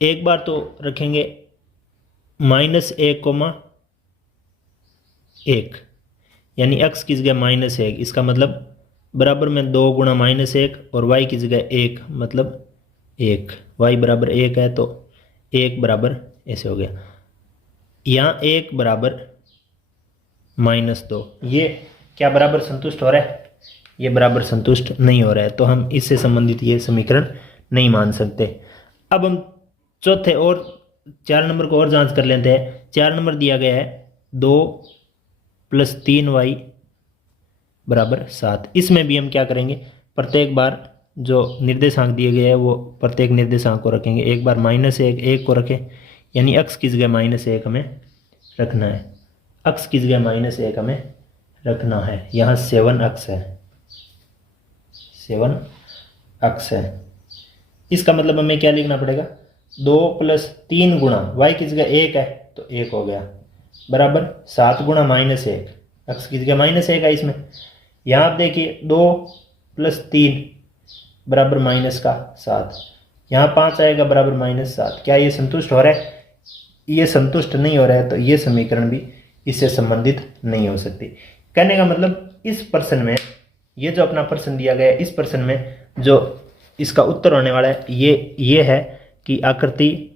एक बार तो रखेंगे -1, यानी x की जगह -1, इसका मतलब बराबर में 2 गुणा -1 और y की जगह 1 मतलब 1, y बराबर 1 है तो 1 बराबर ऐसे हो गया। यहाँ 1 बराबर -2, ये क्या बराबर संतुष्ट हो रहा है, ये बराबर संतुष्ट नहीं हो रहा है, तो हम इससे संबंधित ये समीकरण नहीं मान सकते। अब हम चौथे और 4 नंबर को और जांच कर लेते हैं। 4 नंबर दिया गया है 2 + 3y बराबर 7। इसमें भी हम क्या करेंगे, प्रत्येक बार जो निर्देशांक दिए गए हैं वो प्रत्येक निर्देशांक को रखेंगे। एक बार -1 1 को रखें, यानी x की जगह -1 हमें रखना है, x की जगह -1 हमें रखना है। यहाँ 7x है, 7x है। इसका मतलब हमें क्या लिखना पड़ेगा, 2 + 3 गुणा y की जगह 1 है तो 1 हो गया, बराबर 7 गुणा -1, x की जगह -1 है इसमें। यहाँ आप देखिए 2 + 3 बराबर -7, यहाँ 5 आएगा बराबर -7। क्या ये संतुष्ट हो रहा है, ये संतुष्ट नहीं हो रहा है, तो ये समीकरण भी इससे संबंधित नहीं हो सकती। कहने का मतलब इस प्रश्न में, ये जो अपना प्रश्न दिया गया है, इस प्रश्न में जो इसका उत्तर होने वाला है ये है कि आकृति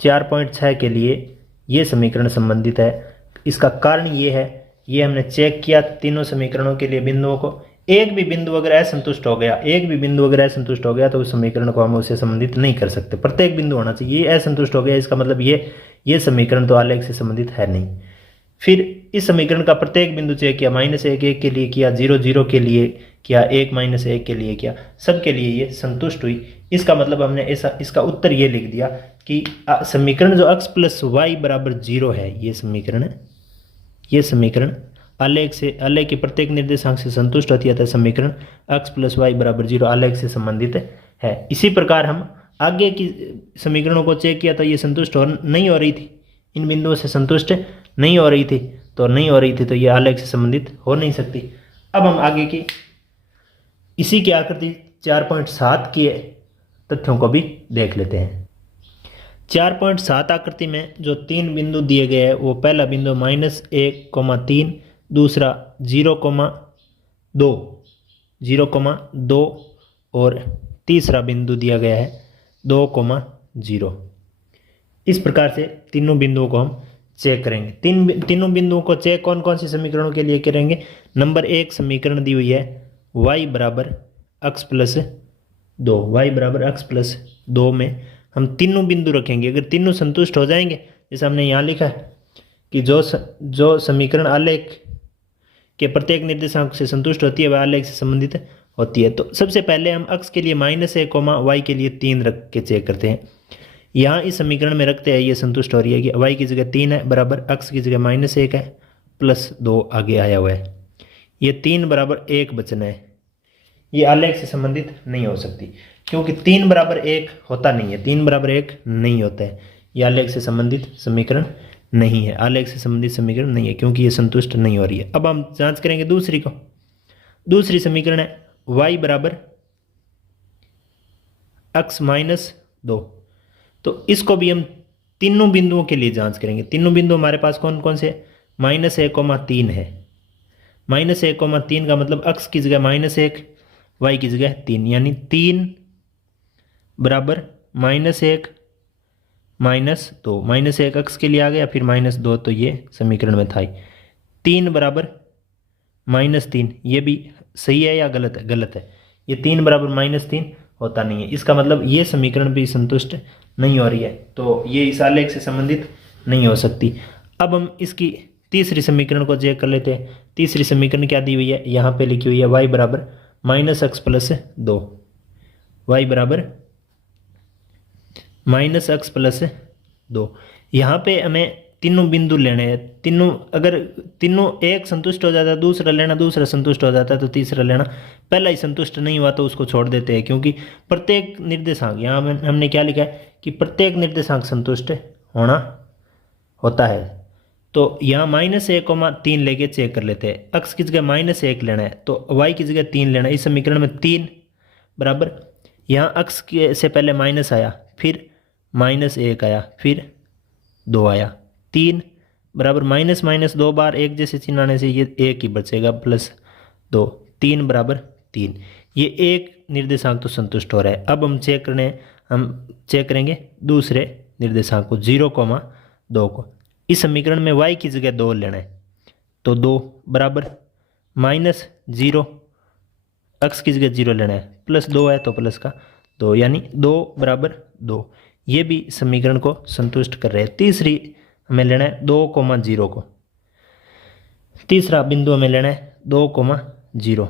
4.6 के लिए ये समीकरण संबंधित है। इसका कारण ये है, ये हमने चेक किया तीनों समीकरणों के लिए बिंदुओं को, एक भी बिंदु अगर असंतुष्ट हो गया तो उस समीकरण को हम उससे संबंधित नहीं कर सकते, प्रत्येक बिंदु होना चाहिए। ये असंतुष्ट हो गया, इसका मतलब ये समीकरण तो आलेख से संबंधित है नहीं। फिर इस समीकरण का प्रत्येक बिंदु चेक किया, -1 के लिए किया, 0 के लिए किया, 1 के लिए किया, सबके लिए ये संतुष्ट हुई। इसका मतलब हमने इसका उत्तर ये लिख दिया कि समीकरण जो x + y = 0 है, ये समीकरण आलेख के प्रत्येक निर्देशांक से संतुष्ट होती है, तो समीकरण x + y = 0 आलेख से संबंधित है। इसी प्रकार हम आगे की समीकरणों को चेक किया तो ये संतुष्ट नहीं हो रही थी, इन बिंदुओं से संतुष्ट नहीं हो रही थी, तो ये आलेख से संबंधित हो नहीं सकती। अब हम आगे की इसी की आकृति 4.7 के तथ्यों को भी देख लेते हैं। 4.7 आकृति में जो 3 बिंदु दिए गए हैं, वो पहला बिंदु -1,3, दूसरा 0,2 और तीसरा बिंदु दिया गया है 2,0। इस प्रकार से तीनों बिंदुओं को हम चेक करेंगे। तीनों बिंदुओं को चेक कौन कौन से समीकरणों के लिए करेंगे? नंबर 1 समीकरण दी हुई है y = x + 2, y = x + 2 में हम तीनों बिंदु रखेंगे। अगर तीनों संतुष्ट हो जाएंगे, जैसे हमने यहाँ लिखा है कि जो समीकरण आलेख के प्रत्येक निर्देशांक से संतुष्ट होती है वह आलेख से संबंधित होती है। तो सबसे पहले हम x के लिए -1, y के लिए 3 रख के चेक करते हैं। यहाँ इस समीकरण में रखते हैं, ये संतुष्ट हो रही है कि y की जगह 3 है बराबर x की जगह -1 है प्लस 2 आगे आया हुआ है, ये 3 = 1 बचना है। ये आलेख से संबंधित नहीं हो सकती, क्योंकि 3 = 1 होता नहीं है, 3 = 1 नहीं होता है। ये आलेख से संबंधित समीकरण नहीं है, आलेख से संबंधित समीकरण नहीं है, क्योंकि ये संतुष्ट नहीं हो रही है। अब हम जांच करेंगे दूसरी को। दूसरी समीकरण है y = x - 2। तो इसको भी हम तीनों बिंदुओं के लिए जांच करेंगे। तीनों बिंदु हमारे पास कौन कौन से? -1,3 है। -1,3 का मतलब x की जगह -1, y की जगह 3, यानी 3 = -1 - 2। -1 x के लिए आ गया, फिर -2 तो ये समीकरण में था ही। 3 = -3, ये भी सही है या गलत है? गलत है। ये 3 = -3 होता नहीं है। इसका मतलब ये समीकरण भी संतुष्ट नहीं हो रही है, तो ये इस आलेख से संबंधित नहीं हो सकती। अब हम इसकी तीसरी समीकरण को चेक कर लेते हैं। तीसरी समीकरण क्या दी हुई है? यहाँ पे लिखी हुई है y = -x + 2। y = -x + 2। यहाँ पे हमें तीनों बिंदु लेने हैं। अगर तीनों एक संतुष्ट हो जाता है दूसरा लेना, दूसरा संतुष्ट हो जाता है तो तीसरा लेना। पहला ही संतुष्ट नहीं हुआ तो उसको छोड़ देते हैं, क्योंकि प्रत्येक निर्देशांक, यहाँ हमने क्या लिखा है कि प्रत्येक निर्देशांक संतुष्ट होना होता है। तो यहाँ -1,3 लेके चेक कर लेते हैं। x की जगह -1 लेना है तो y की जगह 3 लेना है। इस समीकरण में 3 बराबर, यहाँ x के से पहले माइनस आया, फिर -1 आया, फिर 2 आया। 3 बराबर --2 बार एक जैसे चिन्ह आने से ये 1 ही बचेगा प्लस 2। 3 = 3। ये एक निर्देशांक तो संतुष्ट हो रहा है। अब हम चेक करेंगे दूसरे निर्देशांक को 0,2 को। इस समीकरण में y की जगह 2 लेना है, तो 2 बराबर -0, x की जगह 0 लेना है, प्लस 2 है तो प्लस का 2, यानी 2 = 2। ये भी समीकरण को संतुष्ट कर रहे हैं। तीसरी हमें लेना है 2,0 को। तीसरा बिंदु हमें लेना है 2,0।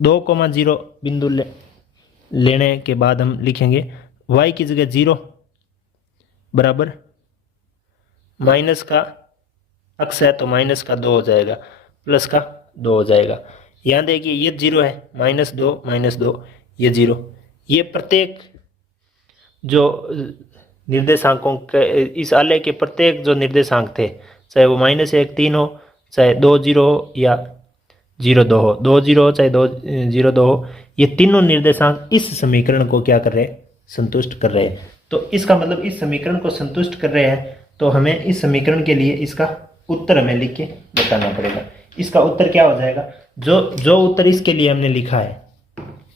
2,0 बिंदु लेने के बाद हम लिखेंगे y की जगह 0 बराबर माइनस का x है तो माइनस का 2 हो जाएगा, प्लस का 2 हो जाएगा। यहाँ देखिए ये 0 है, -2 ये 0। ये प्रत्येक जो निर्देशांकों के इस आलेख के प्रत्येक जो निर्देशांक थे, चाहे वो -1, 3 हो, चाहे 2, 0 हो या 0, 2 हो, 2, 0 हो चाहे 2, 0, 2 हो, ये तीनों निर्देशांक इस समीकरण को क्या कर रहे हैं? संतुष्ट कर रहे हैं। तो इसका मतलब इस समीकरण को संतुष्ट कर रहे हैं, तो हमें इस समीकरण के लिए इसका उत्तर हमें लिख के बताना पड़ेगा। इसका उत्तर क्या हो जाएगा? जो उत्तर इसके लिए हमने लिखा है,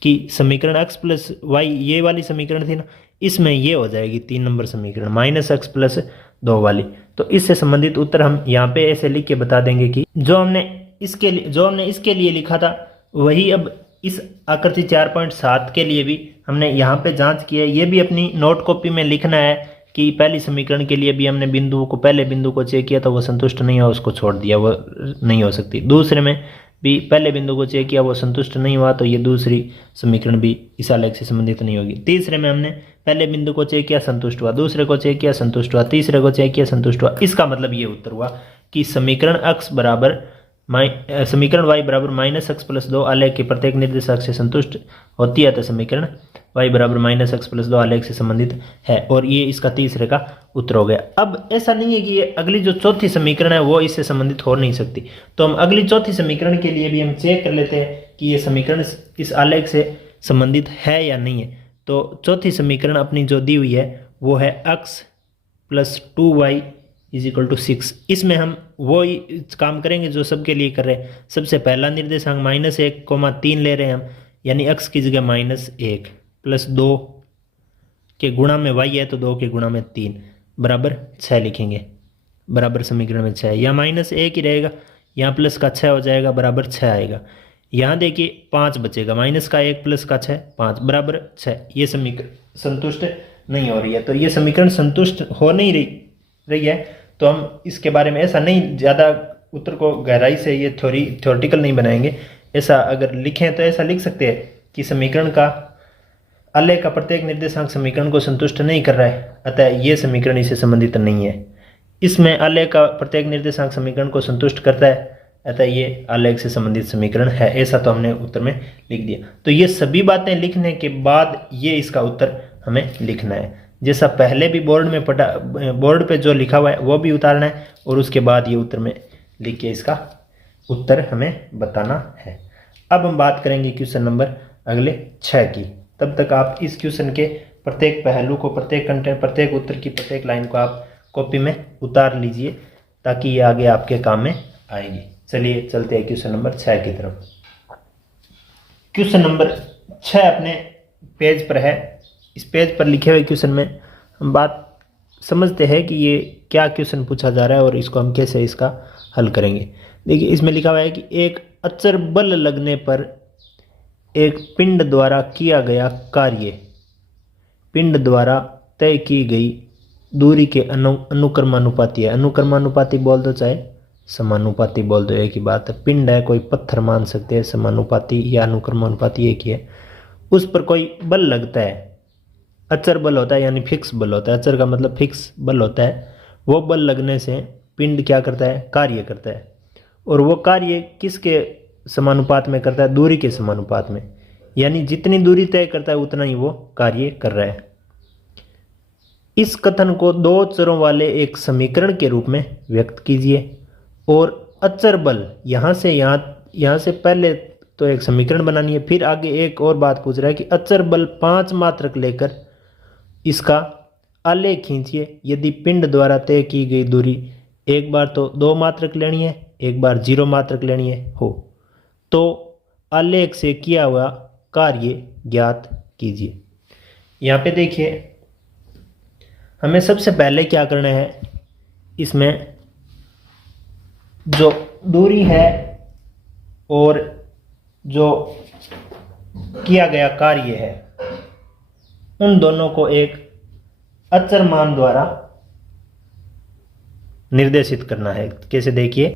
कि समीकरण x प्लस वाई, ये वाली समीकरण थी ना, इसमें ये हो जाएगी 3 नंबर समीकरण माइनस एक्स प्लस 2 वाली। तो इससे संबंधित उत्तर हम यहाँ पे ऐसे लिख के बता देंगे कि जो हमने इसके लिए लिखा था वही अब इस आकृति 4.7 के लिए भी हमने यहाँ पे जांच की है। ये भी अपनी नोट कॉपी में लिखना है कि पहली समीकरण के लिए भी हमने पहले बिंदु को चेक किया तो वो संतुष्ट नहीं हुआ, उसको छोड़ दिया, वो नहीं हो सकती। दूसरे में भी पहले बिंदु को चेक किया, वो संतुष्ट नहीं हुआ, तो ये दूसरी समीकरण भी इस आलेख से संबंधित नहीं होगी। तीसरे में हमने पहले बिंदु को चेक किया, संतुष्ट हुआ, दूसरे को चेक किया, संतुष्ट हुआ, तीसरे को चेक किया, संतुष्ट हुआ। इसका मतलब ये उत्तर हुआ कि समीकरण y बराबर माइनस एक्स प्लस 2 आलेख के प्रत्येक निर्देशांक से संतुष्ट होती है, तो समीकरण y बराबर माइनस एक्स प्लस 2 आलेख से संबंधित है, और ये इसका तीसरे का उत्तर हो गया। अब ऐसा नहीं है कि ये अगली जो चौथी समीकरण है वो इससे संबंधित हो नहीं सकती, तो हम अगली चौथी समीकरण के लिए भी हम चेक कर लेते हैं कि ये समीकरण इस आलेख से संबंधित है या नहीं है। तो चौथी समीकरण अपनी जो दी हुई है वो है x plus 2y is equal to 6। इसमें हम वो ही काम करेंगे जो सबके लिए कर रहे हैं। सबसे पहला निर्देशांक -1,3 ले रहे हैं हम, यानी x की जगह -1 प्लस 2 के गुणा में y है तो 2 के गुणा में 3 बराबर 6 लिखेंगे, बराबर समीकरण में 6, या -1 ही रहेगा, यहाँ प्लस का 6 हो जाएगा, बराबर 6 आएगा। यहाँ देखिए 5 बचेगा, माइनस का 1 प्लस का 6 5 बराबर 6। ये समीकरण संतुष्ट नहीं हो रही है, तो ये समीकरण संतुष्ट हो नहीं रही है। तो हम इसके बारे में ऐसा नहीं, ज़्यादा उत्तर को गहराई से ये थ्योरेटिकल नहीं बनाएंगे। ऐसा अगर लिखें तो ऐसा लिख सकते हैं कि समीकरण का आलेख का प्रत्येक निर्देशांक समीकरण को संतुष्ट नहीं कर रहा है, अतः ये समीकरण इससे संबंधित नहीं है। इसमें आलेख का प्रत्येक निर्देशांक समीकरण को संतुष्ट करता है, अतः ये आलेख से संबंधित समीकरण है। ऐसा तो हमने उत्तर में लिख दिया। तो ये सभी बातें लिखने के बाद ये इसका उत्तर हमें लिखना है, जैसा पहले भी बोर्ड पे जो लिखा हुआ है वो भी उतारना है, और उसके बाद ये उत्तर में लिख के इसका उत्तर हमें बताना है। अब हम बात करेंगे क्वेश्चन नंबर अगले 6 की। तब तक आप इस क्वेश्चन के प्रत्येक पहलू को, प्रत्येक कंटेंट, प्रत्येक उत्तर की प्रत्येक लाइन को आप कॉपी में उतार लीजिए, ताकि ये आगे आपके काम में आएगी। चलिए चलते हैं क्वेश्चन नंबर 6 की तरफ। क्वेश्चन नंबर 6 अपने पेज पर है। इस पेज पर लिखे हुए क्वेश्चन में हम बात समझते हैं कि ये क्या क्वेश्चन पूछा जा रहा है और इसको हम कैसे इसका हल करेंगे। देखिए इसमें लिखा हुआ है कि एक अचर बल लगने पर एक पिंड द्वारा किया गया कार्य पिंड द्वारा तय की गई दूरी के अनुक्रमानुपाती है। अनुक्रमानुपाती बोल दो चाहे समानुपाती बोल दो, एक ही बात है। पिंड है, कोई पत्थर मान सकते हैं, समानुपाती या अनुक्रमानुपाती एक ही है। उस पर कोई बल लगता है, अचर बल होता है यानी फिक्स बल होता है। अचर का मतलब फिक्स बल होता है। वो बल लगने से पिंड क्या करता है, कार्य करता है, और वो कार्य किसके समानुपात में करता है, दूरी के समानुपात में, यानी जितनी दूरी तय करता है उतना ही वो कार्य कर रहा है। इस कथन को दो चरों वाले एक समीकरण के रूप में व्यक्त कीजिए, और अचर बल यहाँ से पहले तो एक समीकरण बनानी है, फिर आगे एक और बात पूछ रहा है कि अचर बल 5 मात्रक लेकर इसका आलेख खींचिए यदि पिंड द्वारा तय की गई दूरी एक बार तो 2 मात्रक लेनी है, एक बार 0 मात्रक लेनी है हो, तो आलेख से किया हुआ कार्य ज्ञात कीजिए। यहाँ पे देखिए हमें सबसे पहले क्या करना है, इसमें जो दूरी है और जो किया गया कार्य है उन दोनों को एक अचर मान द्वारा निर्देशित करना है। कैसे, देखिए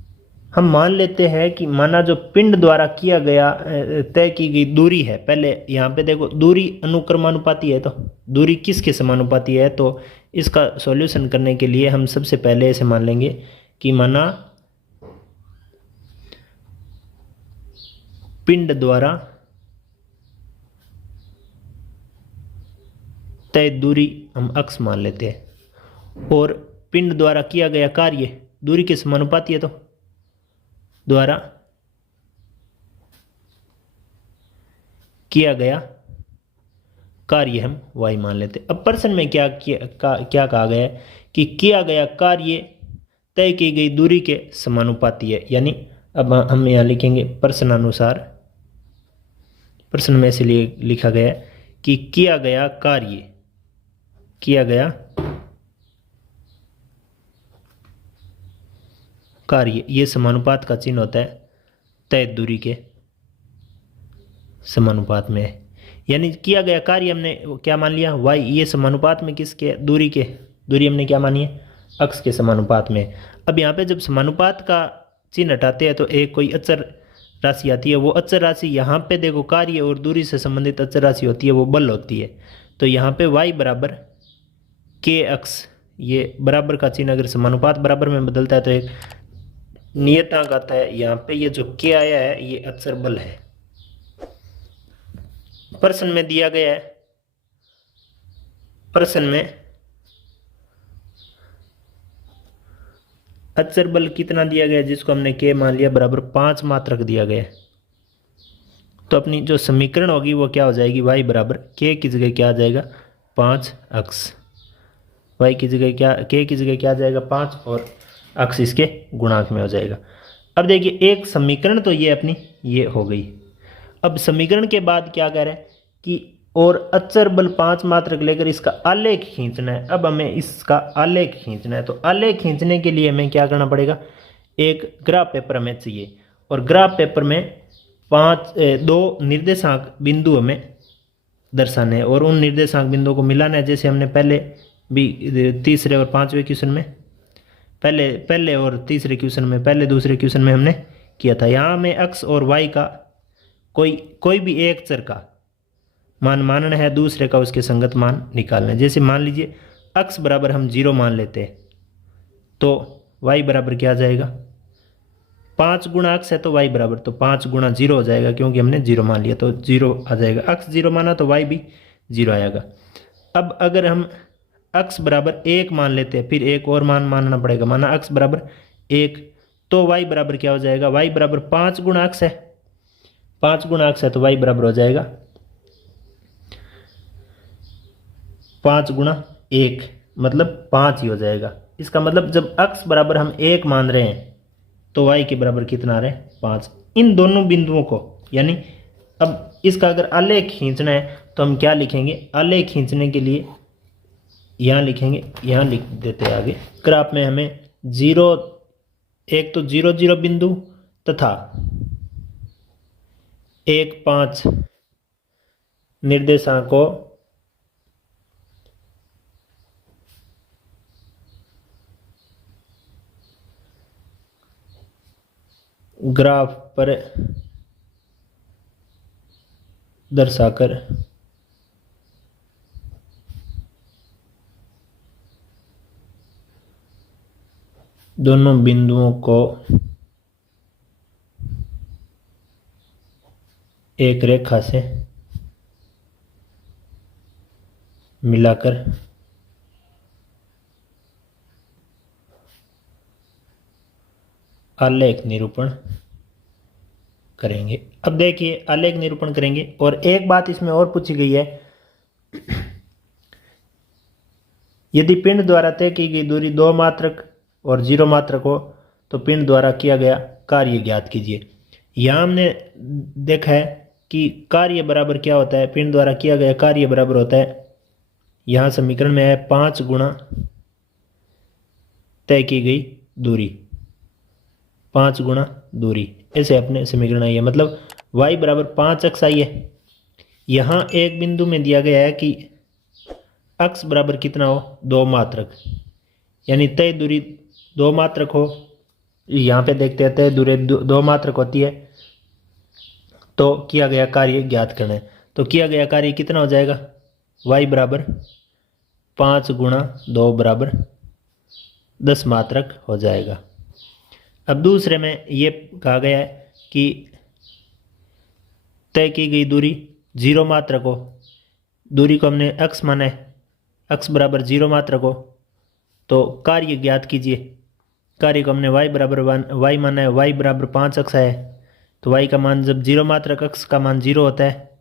हम मान लेते हैं कि माना जो पिंड द्वारा किया गया तय की गई दूरी है, पहले यहाँ पे देखो दूरी अनुक्रमानुपाती है, तो दूरी किसके समानुपाती है, तो इसका सॉल्यूशन करने के लिए हम सबसे पहले ऐसे मान लेंगे कि माना पिंड द्वारा तय दूरी हम x मान लेते हैं, और पिंड द्वारा किया गया कार्य दूरी के समानुपाती है, तो द्वारा किया गया कार्य हम y मान लेते हैं। अब प्रश्न में क्या कहा गया है कि किया गया कार्य तय की गई दूरी के समानुपाती है, यानी अब हम यहाँ लिखेंगे प्रश्न में इसलिए लिखा गया है कि किया गया कार्य ये समानुपात का चिन्ह होता है तय दूरी के समानुपात में है। यानी किया गया कार्य हमने क्या मान लिया, y, ये समानुपात में किसके, दूरी हमने क्या मानी है, अक्ष के समानुपात में। अब यहाँ पे जब समानुपात का चिन्ह हटाते हैं तो एक कोई अचर राशि आती है, वो अचर राशि यहाँ पे देखो कार्य और दूरी से संबंधित अचर राशि होती है, वो बल होती है। तो यहाँ पे y बराबर के अक्ष, ये बराबर का चिन्ह अगर समानुपात बराबर में बदलता है तो एक नियतांक आता है। यहाँ पे ये जो के आया है ये अचर बल है। प्रश्न में दिया गया है, प्रश्न में अचर बल कितना दिया गया है, जिसको हमने के मान लिया बराबर 5 मात्रक दिया गया है। तो अपनी जो समीकरण होगी वो क्या हो जाएगी, y बराबर के की जगह क्या आ जाएगा 5 अक्ष, y की जगह क्या, के की जगह क्या आ जाएगा 5 और अक्ष इसके गुणांक में हो जाएगा। अब देखिए एक समीकरण तो ये अपनी ये हो गई। अब समीकरण के बाद क्या कह रहे हैं कि और अचर बल 5 मात्रक लेकर इसका आलेख खींचना है। अब हमें इसका आलेख खींचना है, तो आलेख खींचने के लिए हमें क्या करना पड़ेगा, एक ग्राफ पेपर हमें चाहिए और ग्राफ पेपर में 2 निर्देशांक बिंदु हमें दर्शाने हैं और उन निर्देशांक बिंदुओं को मिलाना है, जैसे हमने पहले भी तीसरे और पांचवें क्वेश्चन में पहले और तीसरे क्वेश्चन में, पहले दूसरे क्वेश्चन में हमने किया था। यहाँ हमें x और y का कोई भी एक चर का मान मानना है, दूसरे का उसके संगत मान निकालना है। जैसे मान लीजिए x बराबर हम 0 मान लेते हैं तो y बराबर क्या आ जाएगा, 5 गुणा x है तो y बराबर, तो 5 गुणा 0 हो जाएगा क्योंकि हमने 0 मान लिया तो 0 आ जाएगा। x 0 माना तो y भी 0 आएगा। अब अगर हम x बराबर 1 मान लेते हैं, फिर एक और मान मानना पड़ेगा, माना x बराबर 1, तो y बराबर क्या हो जाएगा, y बराबर 5 गुणा x है, 5 गुणा x है तो y बराबर हो जाएगा 5 गुणा 1, मतलब 5 ही हो जाएगा। इसका मतलब जब x बराबर हम 1 मान रहे हैं तो y के बराबर कितना आ रहा है 5। इन दोनों बिंदुओं को, यानी अब इसका अगर आलेख खींचना है तो हम क्या लिखेंगे, आलेख खींचने के लिए यहाँ लिखेंगे, यहाँ लिख देते हैं आगे ग्राफ में हमें एक तो 0 0 बिंदु तथा 1 5 निर्देशांकों ग्राफ पर दर्शाकर दोनों बिंदुओं को एक रेखा से मिलाकर आलेख निरूपण करेंगे। अब देखिए आलेख निरूपण करेंगे और एक बात इसमें और पूछी गई है, यदि पिंड द्वारा तय की गई दूरी 2 मात्रक और 0 मात्रक हो तो पिंड द्वारा किया गया कार्य ज्ञात कीजिए। यहाँ हमने देखा है कि कार्य बराबर क्या होता है, पिंड द्वारा किया गया कार्य बराबर होता है, यहाँ समीकरण में है 5 गुणा तय की गई दूरी, 5 गुणा दूरी, ऐसे अपने समीकरण आई है। मतलब y बराबर 5 अक्ष आई है। यहाँ एक बिंदु में दिया गया है कि अक्ष बराबर कितना हो 2 मात्रक, यानी तय दूरी 2 मात्रक हो। यहाँ पे देखते हैं तय दूरी 2 मात्रक होती है तो किया गया कार्य ज्ञात करना है। तो किया गया कार्य कितना हो जाएगा, y बराबर 5 गुणा 2 बराबर 10 मात्रक हो जाएगा। अब दूसरे में ये कहा गया है कि तय की गई दूरी 0 मात्रक हो, दूरी को हमने x माना है, x बराबर 0 मात्रक हो तो कार्य ज्ञात कीजिए। कार्य को हमने y बराबर y माना है, y बराबर 5 अक्ष है तो y का मान जब 0 मात्रक अक्ष का मान 0 होता है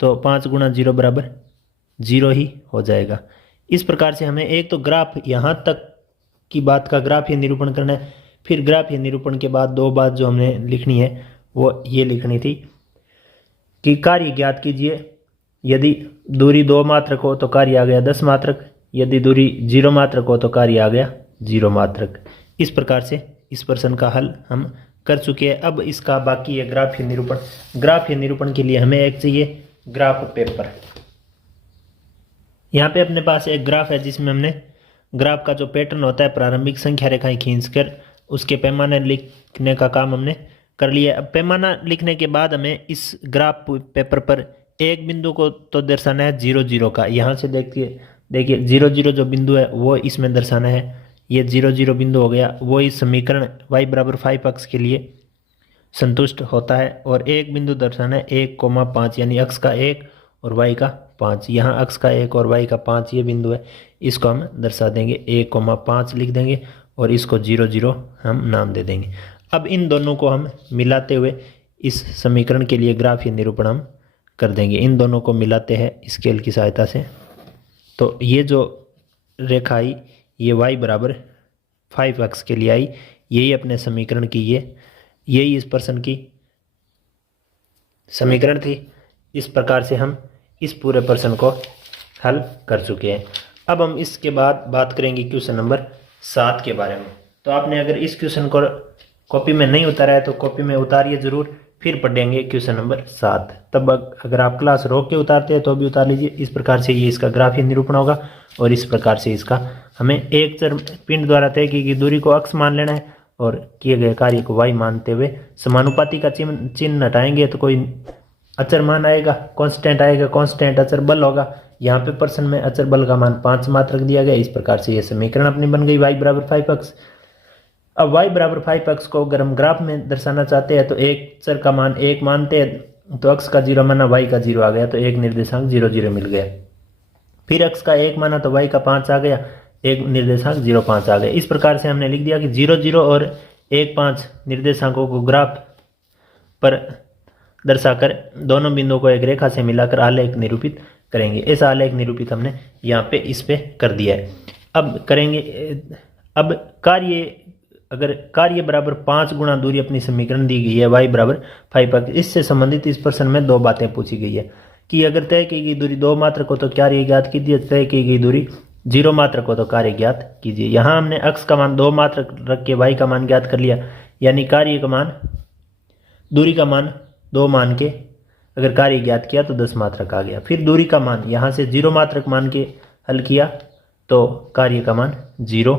तो 5 गुणा 0 बराबर 0 ही हो जाएगा। इस प्रकार से हमें एक तो ग्राफ, यहाँ तक की बात का ग्राफ ही निरूपण करना है, फिर ग्राफ ही निरूपण के बाद 2 बात जो हमने लिखनी है वो ये लिखनी थी कि कार्य ज्ञात कीजिए। यदि दूरी 2 मात्रक हो तो कार्य आ गया 10 मात्रक, यदि दूरी 0 मात्रक हो तो कार्य आ गया 0 मात्रक। इस प्रकार से इस प्रश्न का हल हम कर चुके हैं। अब इसका बाकी है ग्राफीय निरूपण। ग्राफीय निरूपण के लिए हमें एक चाहिए ग्राफ पेपर। यहाँ पे अपने पास एक ग्राफ है जिसमें हमने ग्राफ का जो पैटर्न होता है प्रारंभिक संख्या रेखाएं खींचकर उसके पैमाने लिखने का काम हमने कर लिया। अब पैमाना लिखने के बाद हमें इस ग्राफ पेपर पर एक बिंदु को तो दर्शाना है 0 0 का। यहाँ से देखिए 0 0 जो बिंदु है वो इसमें दर्शाना है। ये 0 0 बिंदु हो गया, वो इस समीकरण y बराबर 5 अक्ष के लिए संतुष्ट होता है। और एक बिंदु दर्शाना है 1,5 यानी अक्ष का 1 और y का 5। यहाँ अक्ष का 1 और y का 5 ये बिंदु है, इसको हम दर्शा देंगे 1,5 लिख देंगे और इसको 0 0 हम नाम दे देंगे। अब इन दोनों को हम मिलाते हुए इस समीकरण के लिए ग्राफीय निरूपण हम कर देंगे। इन दोनों को मिलाते हैं स्केल की सहायता से। तो ये जो रेखा आई ये y बराबर 5 अक्ष के लिए आई, यही अपने समीकरण की यही इस प्रश्न की समीकरण थी। इस प्रकार से हम इस पूरे प्रश्न को हल कर चुके हैं। अब हम इसके बाद बात करेंगे क्वेश्चन नंबर 7 के बारे में। तो आपने अगर इस क्वेश्चन को कॉपी में नहीं उतारा है तो कॉपी में उतारिए ज़रूर, फिर पढ़ेंगे क्वेश्चन नंबर 7। तब अगर आप क्लास रोक के उतारते हैं तो भी उतार लीजिए। इस प्रकार से ये इसका ग्राफीय निरूपण होगा और इस प्रकार से इसका हमें एक चर पिंड द्वारा तय की गई दूरी को अक्ष मान लेना है और किए गए कार्य को y मानते हुए समानुपाती का चिन्ह हटाएंगे तो कोई अचर मान आएगा, कांस्टेंट आएगा। कांस्टेंट अचर बल होगा। यहाँ पे प्रश्न में अचर बल का मान 5 मात्रक दिया गया। इस प्रकार से ये समीकरण अपनी बन गई y बराबर 5 अक्ष। अब y बराबर 5 अक्ष को अगर हम ग्राफ में दर्शाना चाहते हैं तो एक चर का मान 1 मानते हैं तो अक्ष का 0 माना y का 0 आ गया, तो एक निर्देशांक 0 0 मिल गया। फिर अक्ष का 1 माना तो y का 5 आ गया, एक निर्देशांक 0 5 आ गया। इस प्रकार से हमने लिख दिया कि 0 0 और 1 5 निर्देशांकों को ग्राफ पर दर्शाकर दोनों बिंदुओं को एक रेखा से मिलाकर आलेख निरूपित करेंगे। ऐसा आलेख निरूपित हमने यहाँ पे इस पे कर दिया है। अब करेंगे, अब अगर कार्य बराबर 5 गुना दूरी अपनी समीकरण दी गई है y बराबर 5 अक्ष। इससे संबंधित इस प्रश्न में 2 बातें पूछी गई है कि अगर तय की गई दूरी 2 मात्रक हो तो कार्य ज्ञात कीजिए, तय की गई दूरी 0 मात्रक हो तो कार्य ज्ञात कीजिए। यहाँ हमने अक्ष का मान 2 मात्रक रख के y का मान ज्ञात कर लिया, यानी कार्य का मान दूरी का मान 2 मान के अगर कार्य ज्ञात किया तो 10 मात्रक आ गया। फिर दूरी का मान यहाँ से 0 मात्रक मान के हल किया तो कार्य का मान 0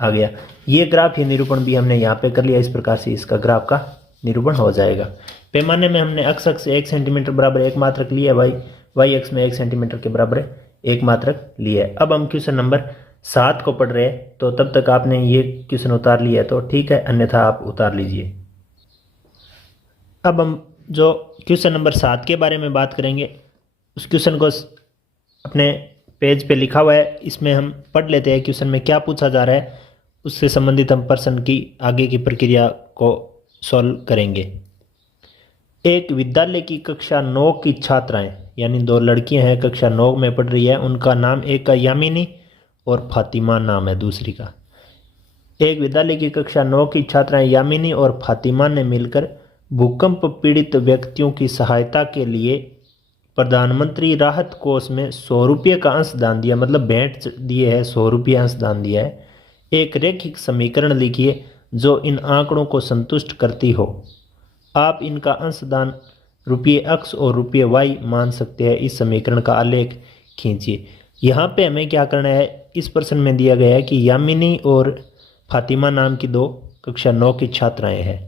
आ गया। ये ग्राफ, ये निरूपण भी हमने यहाँ पे कर लिया। इस प्रकार से इसका ग्राफ का निरूपण हो जाएगा। पैमाने में हमने अक्ष से 1 सेंटीमीटर बराबर 1 मात्रक लिया, y अक्ष में 1 सेंटीमीटर के बराबर 1 मात्रक लिया है। अब हम क्वेश्चन नंबर 7 को पढ़ रहे हैं, तो तब तक आपने ये क्वेश्चन उतार लिया है तो ठीक है, अन्यथा आप उतार लीजिए। अब हम जो क्वेश्चन नंबर 7 के बारे में बात करेंगे, उस क्वेश्चन को अपने पेज पे लिखा हुआ है, इसमें हम पढ़ लेते हैं क्वेश्चन में क्या पूछा जा रहा है, उससे संबंधित हम प्रश्न की आगे की प्रक्रिया को सॉल्व करेंगे। एक विद्यालय की कक्षा 9 की छात्राएं, यानी 2 लड़कियां हैं, कक्षा 9 में पढ़ रही है। उनका नाम, एक का यामिनी और फातिमा नाम है, दूसरी का। एक विद्यालय की कक्षा 9 की छात्राएं यामिनी और फातिमा ने मिलकर भूकंप पीड़ित व्यक्तियों की सहायता के लिए प्रधानमंत्री राहत कोष में 100 रुपये का अंशदान दिया, मतलब भेंट दिए है, 100 रुपये अंशदान दिया है। एक रैखिक समीकरण लिखिए जो इन आंकड़ों को संतुष्ट करती हो। आप इनका अंशदान रुपये x और रुपये y मान सकते हैं। इस समीकरण का आलेख खींचिए। यहाँ पे हमें क्या करना है, इस प्रश्न में दिया गया है कि यामिनी और फातिमा नाम की 2 कक्षा 9 की छात्राएं हैं।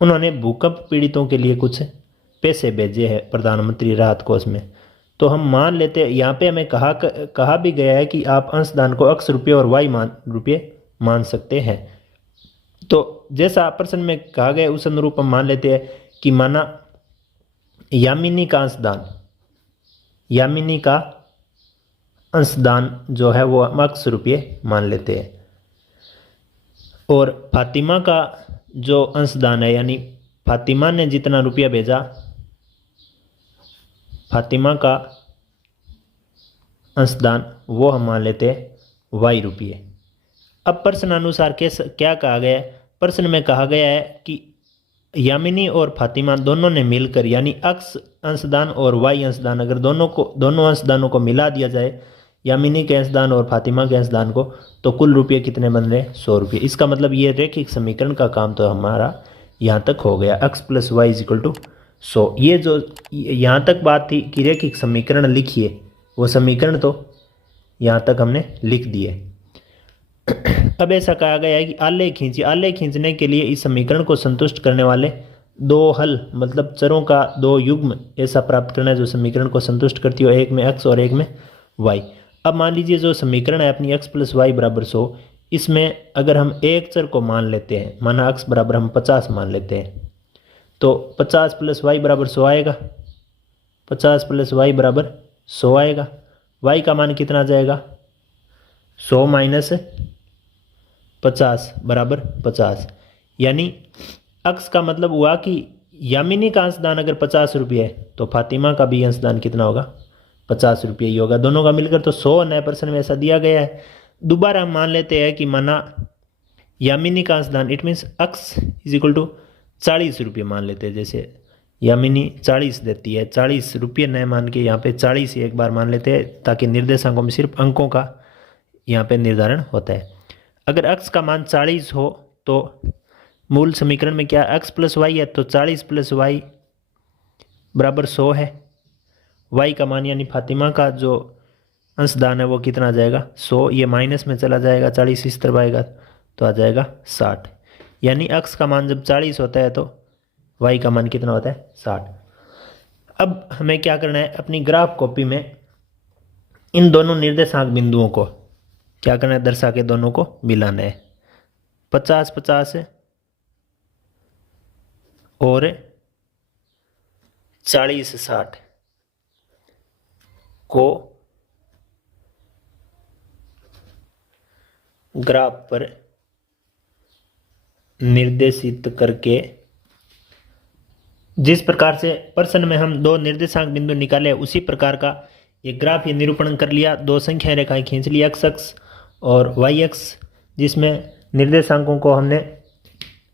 उन्होंने भूकंप पीड़ितों के लिए कुछ पैसे भेजे हैं प्रधानमंत्री राहत कोष में। तो हम मान लेते हैं, यहाँ पे हमें कहा भी गया है कि आप अंशदान को x रुपये और y रुपये मान सकते हैं। तो जैसा प्रश्न में कहा गया उस अनुरूप हम मान लेते हैं कि माना यामिनी का अंशदान जो है वो हम x रुपये मान लेते हैं, और फातिमा का जो अंशदान है, यानी फातिमा ने जितना रुपया भेजा, फातिमा का अंशदान वो हम मान लेते हैं y रुपये। अब प्रश्नानुसार क्या कहा गया है, प्रश्न में कहा गया है कि यामिनी और फातिमा दोनों ने मिलकर, यानी x अंशदान और y अंशदान, अगर दोनों अंशदानों को मिला दिया जाए, यामिनी के अंशदान और फातिमा के अंशदान को, तो कुल रुपये कितने बन रहे? 100 रुपये। इसका मतलब ये रेखिक समीकरण का काम तो हमारा यहाँ तक हो गया, x + y = 100। ये जो यहाँ तक बात थी कि रेखिक समीकरण लिखिए, वो समीकरण तो यहाँ तक हमने लिख दिए। अब ऐसा कहा गया है कि आलेख खींचिए। आलेख खींचने के लिए इस समीकरण को संतुष्ट करने वाले दो हल, मतलब चरों का दो युग्म ऐसा प्राप्त करना है जो समीकरण को संतुष्ट करती हो, एक में x और एक में y। अब मान लीजिए जो समीकरण है अपनी x + y = 100, इसमें अगर हम एक चर को मान लेते हैं, माना x बराबर हम 50 मान लेते हैं, तो 50 + y = 100 आएगा। 50 + y = 100 आएगा। y का मान कितना आ जाएगा? 100 - 50 = 50। यानी x का मतलब हुआ कि यामिनी का अंशदान अगर 50 रुपये है तो फातिमा का भी अंशदान कितना होगा? 50 रुपये ही होगा। दोनों का मिलकर तो 100 नए प्रश्न में ऐसा दिया गया है। दोबारा हम मान लेते हैं कि माना यामिनी का अंशदान, इट मीन्स x = 40 रुपये मान लेते हैं। जैसे यामिनी 40 देती है, 40 रुपये नए मान के यहाँ पे 40 एक बार मान लेते हैं, ताकि निर्देशांकों में सिर्फ अंकों का यहाँ पे निर्धारण होता है। अगर x का मान 40 हो तो मूल समीकरण में क्या x + y है, तो 40 + y = 100 है। y का मान यानी फातिमा का जो अंशदान है वो कितना आ जाएगा? 100। ये माइनस में चला जाएगा, 40 इस तरफ आएगा तो आ जाएगा 60। यानी x का मान जब 40 होता है तो y का मान कितना होता है? 60। अब हमें क्या करना है, अपनी ग्राफ कॉपी में इन दोनों निर्देशांक बिंदुओं को क्या करना है, दर्शा के दोनों को मिलाना है। 50 - 50 और 40 - 60 को ग्राफ पर निर्देशित करके, जिस प्रकार से प्रश्न में हम दो निर्देशांक बिंदु निकाले उसी प्रकार का ये ग्राफ, ये निरूपण कर लिया। दो संख्या रेखाएं खींच ली, x अक्ष और y अक्ष, जिसमें निर्देशांकों को हमने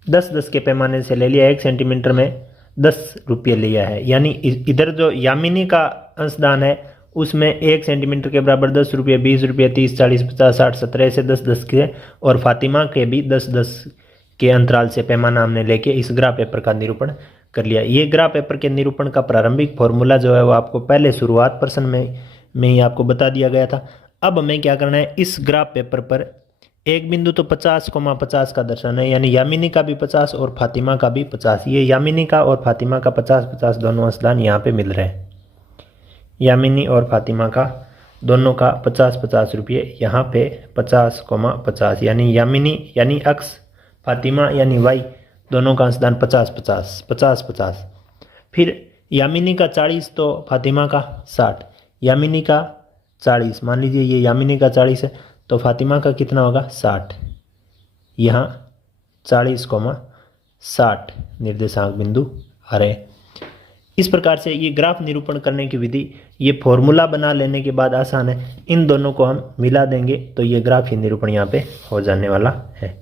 10-10 के पैमाने से ले लिया। 1 सेंटीमीटर में 10 रुपये लिया है। यानी इधर जो यामिनी का अंशदान है उसमें 1 सेंटीमीटर के बराबर 10 रुपये, 20 रुपये, 30, 40, 50, 60, 70 ऐसे 10-10 के, और फातिमा के भी 10-10 के अंतराल से पैमाना हमने लेके इस ग्राफ पेपर का निरूपण कर लिया। ये ग्राफ पेपर के निरूपण का प्रारंभिक फॉर्मूला जो है वो आपको पहले शुरुआत प्रश्न में ही आपको बता दिया गया था। अब हमें क्या करना है, इस ग्राफ पेपर पर एक बिंदु तो 50,50 का दर्शाना है, यानी यामिनी का भी 50 और फातिमा का भी 50। ये यामिनी का और फातिमा का 50-50 दोनों अंशदान यहाँ पे मिल रहे हैं। यामिनी और फातिमा का दोनों का 50-50 रुपये, यहाँ पे 50,50, यानी यामिनी यानी x, फातिमा यानी y, दोनों का अंशदान 50-50। फिर यामिनी का 40 तो फातिमा का 60, यामिनी का 40, मान लीजिए ये यामिनी का 40 है तो फातिमा का कितना होगा? 60। यहाँ 40,60 निर्देशांक बिंदु आ रहे हैं। इस प्रकार से ये ग्राफ निरूपण करने की विधि, ये फॉर्मूला बना लेने के बाद आसान है। इन दोनों को हम मिला देंगे तो ये ग्राफ ही निरूपण यहाँ पे हो जाने वाला है।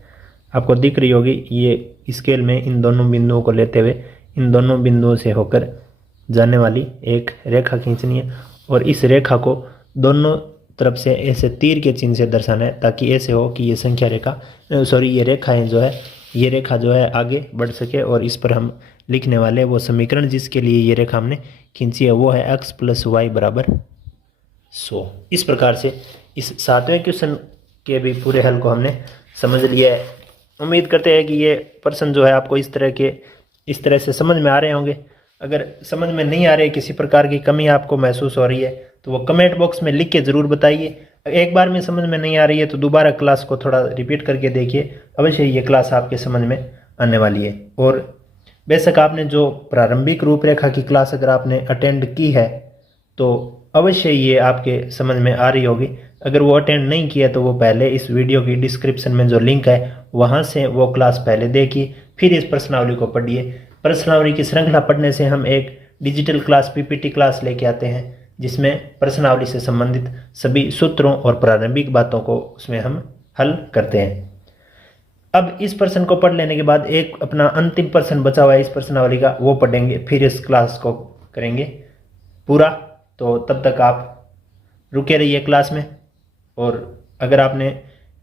आपको दिख रही होगी ये स्केल में इन दोनों बिंदुओं को लेते हुए इन दोनों बिंदुओं से होकर जाने वाली एक रेखा खींचनी है, और इस रेखा को दोनों तरफ से ऐसे तीर के चिन्ह से दर्शाना है, ताकि ऐसे हो कि ये संख्या रेखा ये रेखाएं जो है, ये रेखा जो है आगे बढ़ सके, और इस पर हम लिखने वाले वो समीकरण जिसके लिए ये रेखा हमने खींची है वो है x + y = 100। इस प्रकार से इस 7वें क्वेश्चन के भी पूरे हल को हमने समझ लिया है। उम्मीद करते हैं कि ये प्रश्न जो है आपको इस तरह से समझ में आ रहे होंगे। अगर समझ में नहीं आ रहे, किसी प्रकार की कमी आपको महसूस हो रही है तो वो कमेंट बॉक्स में लिख के ज़रूर बताइए। एक बार में समझ में नहीं आ रही है तो दोबारा क्लास को थोड़ा रिपीट करके देखिए, अवश्य ये क्लास आपके समझ में आने वाली है। और बेशक आपने जो प्रारंभिक रूपरेखा की क्लास अगर आपने अटेंड की है तो अवश्य ये आपके समझ में आ रही होगी। अगर वो अटेंड नहीं किया तो वो पहले इस वीडियो की डिस्क्रिप्शन में जो लिंक है वहाँ से वो क्लास पहले देखिए, फिर इस प्रश्नावली को पढ़िए। प्रश्नावली की श्रृंखला पढ़ने से हम एक डिजिटल क्लास PPT क्लास लेके आते हैं, जिसमें प्रश्नावली से संबंधित सभी सूत्रों और प्रारंभिक बातों को उसमें हम हल करते हैं। अब इस प्रश्न को पढ़ लेने के बाद एक अपना अंतिम प्रश्न बचा हुआ है इस प्रश्नावली का, वो पढ़ेंगे, फिर इस क्लास को करेंगे पूरा। तो तब तक आप रुके रहिए क्लास में, और अगर आपने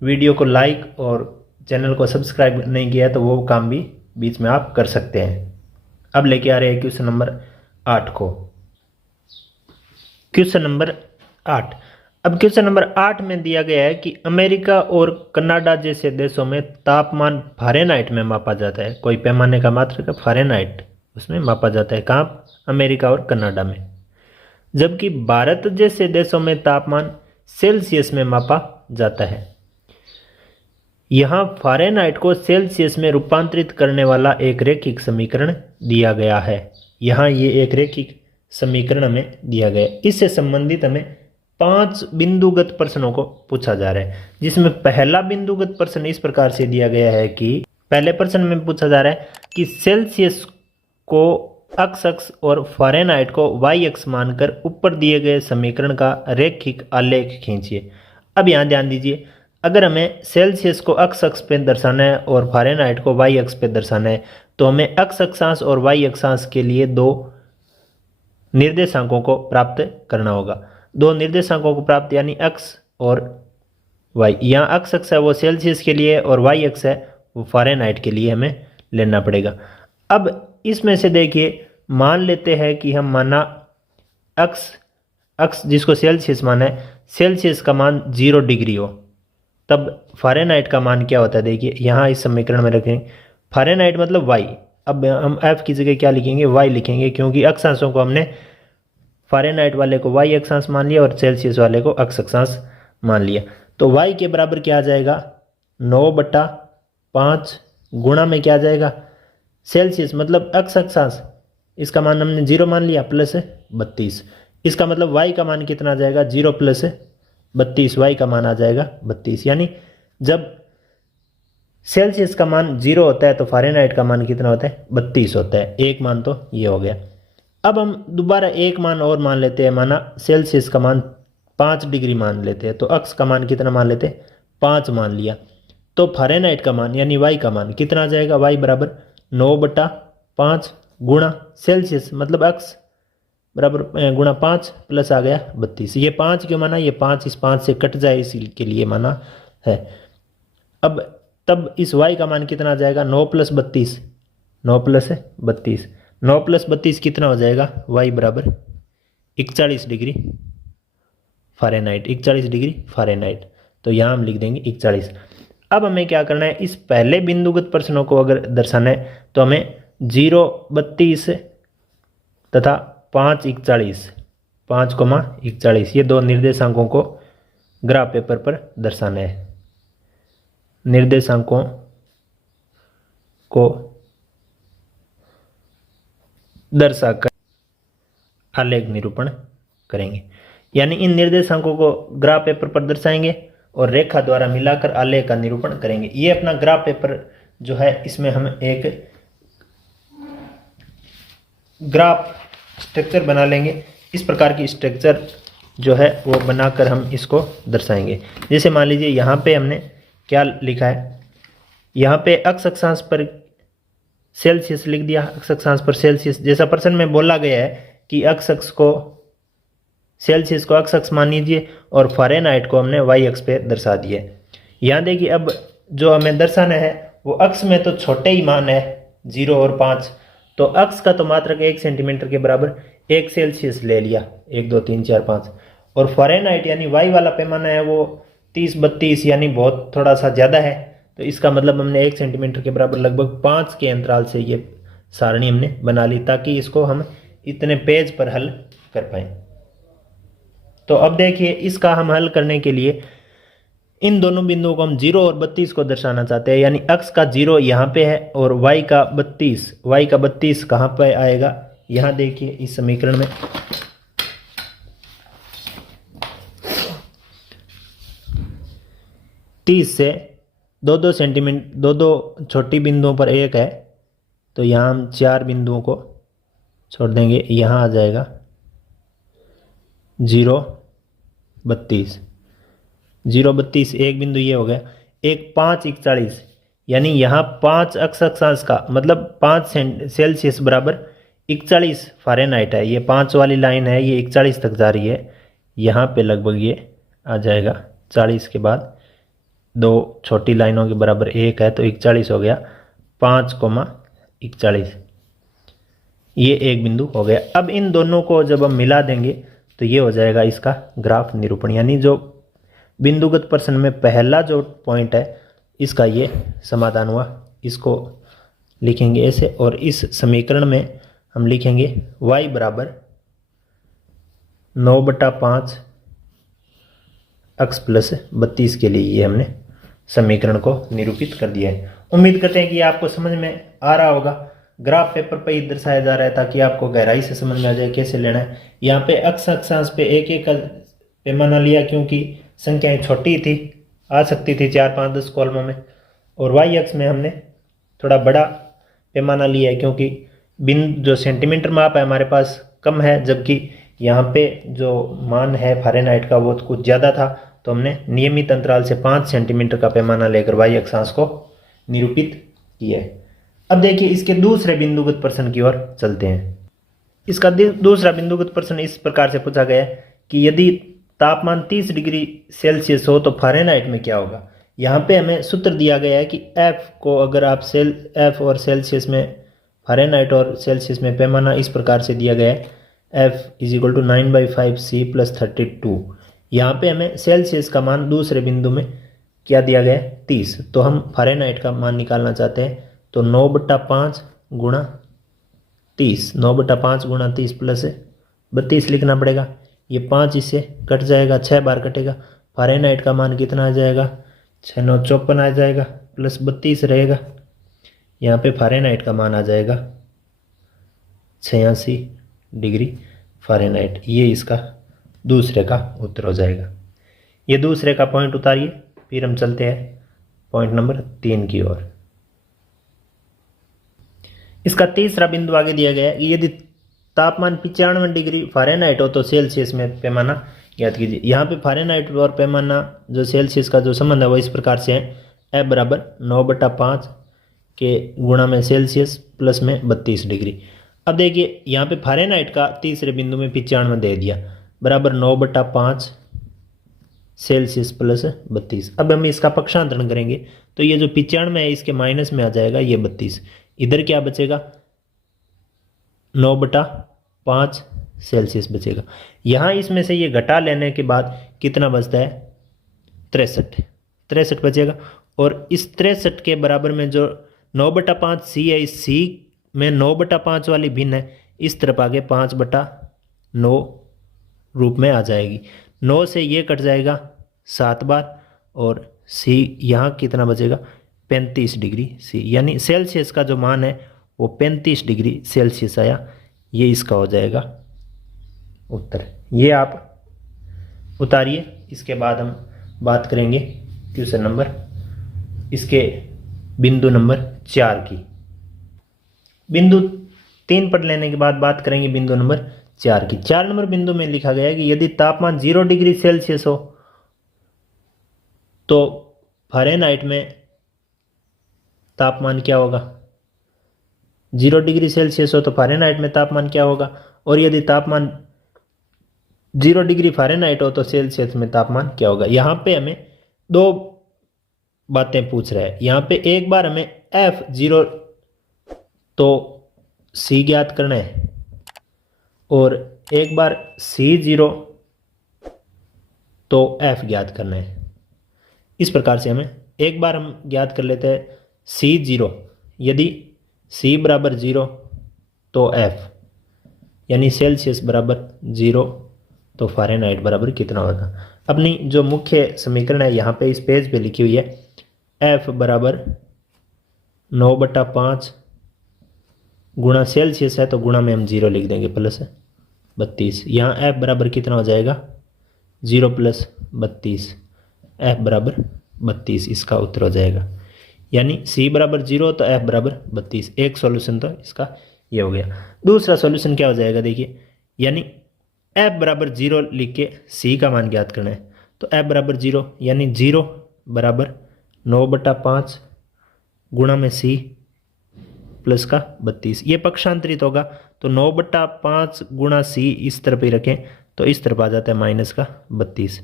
वीडियो को लाइक और चैनल को सब्सक्राइब नहीं किया तो वो काम भी बीच में आप कर सकते हैं। अब लेके आ रहे हैं क्वेश्चन नंबर 8 को। Question number 8। अब क्वेश्चन नंबर 8 में दिया गया है कि अमेरिका और कनाडा जैसे देशों में तापमान फ़ारेनहाइट में मापा जाता है। कोई पैमाने का मात्रक फ़ारेनहाइट उसमें मापा जाता है, कहाँ? अमेरिका और कनाडा में। जबकि भारत जैसे देशों में तापमान सेल्सियस में मापा जाता है। यहाँ फ़ारेनहाइट को सेल्सियस में रूपांतरित करने वाला एक रैखिक समीकरण दिया गया है। यहाँ ये एक रैखिक समीकरण हमें दिया गया है। इससे संबंधित हमें 5 बिंदुगत प्रश्नों को पूछा जा रहा है, जिसमें पहला बिंदुगत प्रश्न इस प्रकार से दिया गया है कि पहले प्रश्न में पूछा जा रहा है कि सेल्सियस को x अक्ष और फ़ारेनहाइट को y अक्ष मानकर ऊपर दिए गए समीकरण का रैखिक आलेख खींचिए। अब यहाँ ध्यान दीजिए, अगर हमें सेल्सियस को x अक्ष पे दर्शाना है और फ़ारेनहाइट को y अक्ष पे दर्शाना है तो हमें x अक्षांश और y अक्षांश के लिए 2 निर्देशांकों को प्राप्त करना होगा। 2 निर्देशांकों को प्राप्त यानी x और y। यहाँ x अक्ष है वो सेल्सियस के लिए और y अक्ष है वो फ़ारेनहाइट के लिए हमें लेना पड़ेगा। अब इसमें से देखिए, मान लेते हैं कि हम माना x जिसको सेल्सियस माना है, सेल्सियस का मान 0 डिग्री हो, तब फ़ारेनहाइट का मान क्या होता है? देखिए यहाँ इस समीकरण में रखेंगे फ़ारेनहाइट मतलब y। अब हम f की जगह क्या लिखेंगे? y लिखेंगे, क्योंकि अक्षांशों को हमने फ़ारेनहाइट वाले को y अक्षांश मान लिया और सेल्सियस वाले को x अक्षांश मान लिया। तो y के बराबर क्या आ जाएगा? 9/5 गुणा में क्या आ जाएगा? सेल्सियस मतलब x अक्षांश, इसका मान हमने 0 मान लिया, प्लस 32। इसका मतलब y का मान कितना आ जाएगा? 0 + 32, y का मान आ जाएगा 32। यानी जब सेल्सियस का मान 0 होता है तो फ़ारेनहाइट का मान कितना होता है? 32 होता है। एक मान तो ये हो गया। अब हम दोबारा एक मान और मान लेते हैं, माना सेल्सियस का मान 5 डिग्री मान लेते हैं, तो x का मान कितना मान लेते हैं? 5 मान लिया। तो फ़ारेनहाइट का मान यानी y का मान कितना आ जाएगा? y बराबर 9/5 गुणा सेल्सियस मतलब x बराबर गुणा 5 प्लस आ गया 32। ये 5 क्यों माना? ये 5 इस 5 से कट जाए इसी लिए माना है। अब तब इस y का मान कितना आ जाएगा? 9 + 32, 9 + 32, 9 + 32 कितना हो जाएगा? y बराबर 41 डिग्री फ़ारेनहाइट, 41 डिग्री फ़ारेनहाइट। तो यहाँ हम लिख देंगे 41। अब हमें क्या करना है? इस पहले बिंदुगत प्रश्नों को अगर दर्शाना है तो हमें 0 32 तथा 5 41, 5,41 ये 2 निर्देशांकों को ग्राफ पेपर पर दर्शाना है। निर्देशांकों को दर्शाकर आलेख निरूपण करेंगे। यानी इन निर्देशांकों को ग्राफ पेपर पर दर्शाएंगे और रेखा द्वारा मिलाकर आलेख का निरूपण करेंगे। ये अपना ग्राफ पेपर जो है, इसमें हम एक ग्राफ स्ट्रक्चर बना लेंगे। इस प्रकार की स्ट्रक्चर जो है वो बनाकर हम इसको दर्शाएंगे। जैसे मान लीजिए यहाँ पे हमने क्या लिखा है, यहाँ पे x अक्षांश पर सेल्सियस लिख दिया, x अक्षांश पर सेल्सियस, जैसा प्रश्न में बोला गया है कि x अक्ष को सेल्सियस को x अक्ष मान लीजिए और फ़ारेनहाइट को हमने y अक्ष पे दर्शा दिए। यहाँ देखिए, अब जो हमें दर्शाना है वो अक्ष में तो छोटे ही मान है 0 और 5, तो अक्ष का तो मात्रक 1 सेंटीमीटर के बराबर 1 सेल्सियस ले लिया, 1 2 3 4 5। और फ़ारेनहाइट यानी y वाला पैमाना है वो 30 32 यानी बहुत थोड़ा सा ज़्यादा है, तो इसका मतलब हमने 1 सेंटीमीटर के बराबर लगभग 5 के अंतराल से ये सारणी हमने बना ली, ताकि इसको हम इतने पेज पर हल कर पाएँ। तो अब देखिए, इसका हम हल करने के लिए इन दोनों बिंदुओं को हम 0 और 32 को दर्शाना चाहते हैं। यानी x का 0 यहाँ पे है और y का 32 कहाँ पे आएगा? यहाँ देखिए इस समीकरण में, तीस से 2-2 सेंटीमीटर 2-2 छोटी बिंदुओं पर 1 है, तो यहाँ हम 4 बिंदुओं को छोड़ देंगे। यहाँ आ जाएगा 0 32, 0 32 एक बिंदु ये हो गया। एक 5 41 यानी यहाँ 5 अक्षांश का मतलब 5 सेल्सियस बराबर 41 फ़ारेनहाइट है। ये 5 वाली लाइन है, ये 41 तक जा रही है। यहाँ पे लगभग ये आ जाएगा 40 के बाद 2 छोटी लाइनों के बराबर 1 है, तो 41 हो गया, 5,41। ये एक बिंदु हो गया। अब इन दोनों को जब हम मिला देंगे तो ये हो जाएगा इसका ग्राफ निरूपण, यानी जो बिंदुगत प्रश्न में पहला जो पॉइंट है इसका ये समाधान हुआ। इसको लिखेंगे ऐसे, और इस समीकरण में हम लिखेंगे y बराबर 9/5 x प्लस 32 के लिए ये हमने समीकरण को निरूपित कर दिया है। उम्मीद करते हैं कि आपको समझ में आ रहा होगा। ग्राफ पेपर पर ही दर्शाया जा रहा है ताकि आपको गहराई से समझ में आ जाए कैसे लेना है। यहाँ पे x अक्षांश पे एक एक पैमाना लिया क्योंकि संख्याएं छोटी थी, आ सकती थी 4, 5, 10 कॉलमों में, और y अक्ष में हमने थोड़ा बड़ा पैमाना लिया है क्योंकि बिंदु जो सेंटीमीटर माप है हमारे पास कम है, जबकि यहाँ पे जो मान है फ़ारेनहाइट का वो कुछ ज़्यादा था, तो हमने नियमित अंतराल से 5 सेंटीमीटर का पैमाना लेकर y अक्षांश को निरूपित किया है। अब देखिए इसके दूसरे बिंदुगत प्रश्न की ओर चलते हैं। इसका दूसरा बिंदुगत प्रश्न इस प्रकार से पूछा गया है कि यदि तापमान 30 डिग्री सेल्सियस हो तो फ़ारेनहाइट में क्या होगा। यहाँ पे हमें सूत्र दिया गया है कि F को अगर आप F और सेल्सियस में, फ़ारेनहाइट और सेल्सियस में पैमाना इस प्रकार से दिया गया है, F = 9/5 C + 32। यहाँ पे हमें सेल्सियस का मान दूसरे बिंदु में क्या दिया गया है 30, तो हम फ़ारेनहाइट का मान निकालना चाहते हैं, तो 9/5 गुणा 30, 9/5 गुणा 30 प्लस 32 लिखना पड़ेगा। ये 5 इससे कट जाएगा, 6 बार कटेगा, फ़ारेनहाइट का मान कितना आ जाएगा, 6×9 = 54 आ जाएगा, प्लस 32 रहेगा। यहाँ पे फ़ारेनहाइट का मान आ जाएगा 86 डिग्री फ़ारेनहाइट। ये इसका दूसरे का उत्तर हो जाएगा। ये दूसरे का पॉइंट उतारिए, फिर हम चलते हैं पॉइंट नंबर 3 की ओर। इसका तीसरा बिंदु आगे दिया गया है कि यदि तापमान 95 डिग्री फ़ारेनहाइट हो तो सेल्सियस में पैमाना ज्ञात कीजिए। यहाँ पे फ़ारेनहाइट और पैमाना जो सेल्सियस का जो संबंध है वो इस प्रकार से है, F बराबर 9/5 के गुणा में सेल्सियस प्लस में 32 डिग्री। अब देखिए यहाँ पे फ़ारेनहाइट का तीसरे बिंदु में 95 दे दिया, बराबर 9/5 सेल्सियस प्लस 32। अब हम इसका पक्षांतरण करेंगे तो ये जो 95 है इसके माइनस में आ जाएगा ये 32, इधर क्या बचेगा 9/5 सेल्सियस बचेगा। यहाँ इसमें से ये घटा लेने के बाद कितना बचता है 63 बचेगा, और इस 63 के बराबर में जो 9/5 C है, इस C में 9/5 वाली भिन्न है, इस तरफ आगे 5/9 रूप में आ जाएगी। 9 से ये कट जाएगा 7 बार, और C यहाँ कितना बचेगा 35 डिग्री C, यानी सेल्सियस का जो मान है वो 35 डिग्री सेल्सियस आया। ये इसका हो जाएगा उत्तर। ये आप उतारिए। इसके बाद हम बात करेंगे क्वेश्चन नंबर, इसके बिंदु नंबर 4 की। बिंदु 3 पढ़ लेने के बाद बात करेंगे बिंदु नंबर 4 की। 4 नंबर बिंदु में लिखा गया है कि यदि तापमान 0 डिग्री सेल्सियस हो तो फ़ारेनहाइट में तापमान क्या होगा। 0 डिग्री सेल्सियस हो तो फ़ारेनहाइट में तापमान क्या होगा, और यदि तापमान 0 डिग्री फ़ारेनहाइट हो तो सेल्सियस में तापमान क्या होगा। यहाँ पे हमें 2 बातें पूछ रहा है। यहाँ पे एक बार हमें F0 तो C ज्ञात करना है, और एक बार C0 तो F ज्ञात करना है। इस प्रकार से हमें एक बार हम ज्ञात कर लेते हैं C0, यदि C बराबर 0 तो F, यानी सेल्सियस बराबर 0 तो फ़ारेनहाइट बराबर कितना होगा। अपनी जो मुख्य समीकरण है यहाँ पे इस पेज पे लिखी हुई है, F बराबर 9/5 गुणा सेल्सियस है तो गुणा में हम 0 लिख देंगे प्लस 32। यहाँ F बराबर कितना हो जाएगा 0 + 32, F बराबर 32 इसका उत्तर हो जाएगा। यानी C बराबर 0 तो F बराबर 32। एक सॉल्यूशन तो इसका ये हो गया। दूसरा सॉल्यूशन क्या हो जाएगा देखिए, यानी F बराबर 0 लिख के C का मान ज्ञात करना है, तो F बराबर 0 यानी 0 बराबर 9/5 गुणा में सी प्लस का 32, ये पक्षांतरित होगा तो 9/5 गुणा सी इस तरफ ही रखें तो इस तरफ आ जाता है माइनस का 32।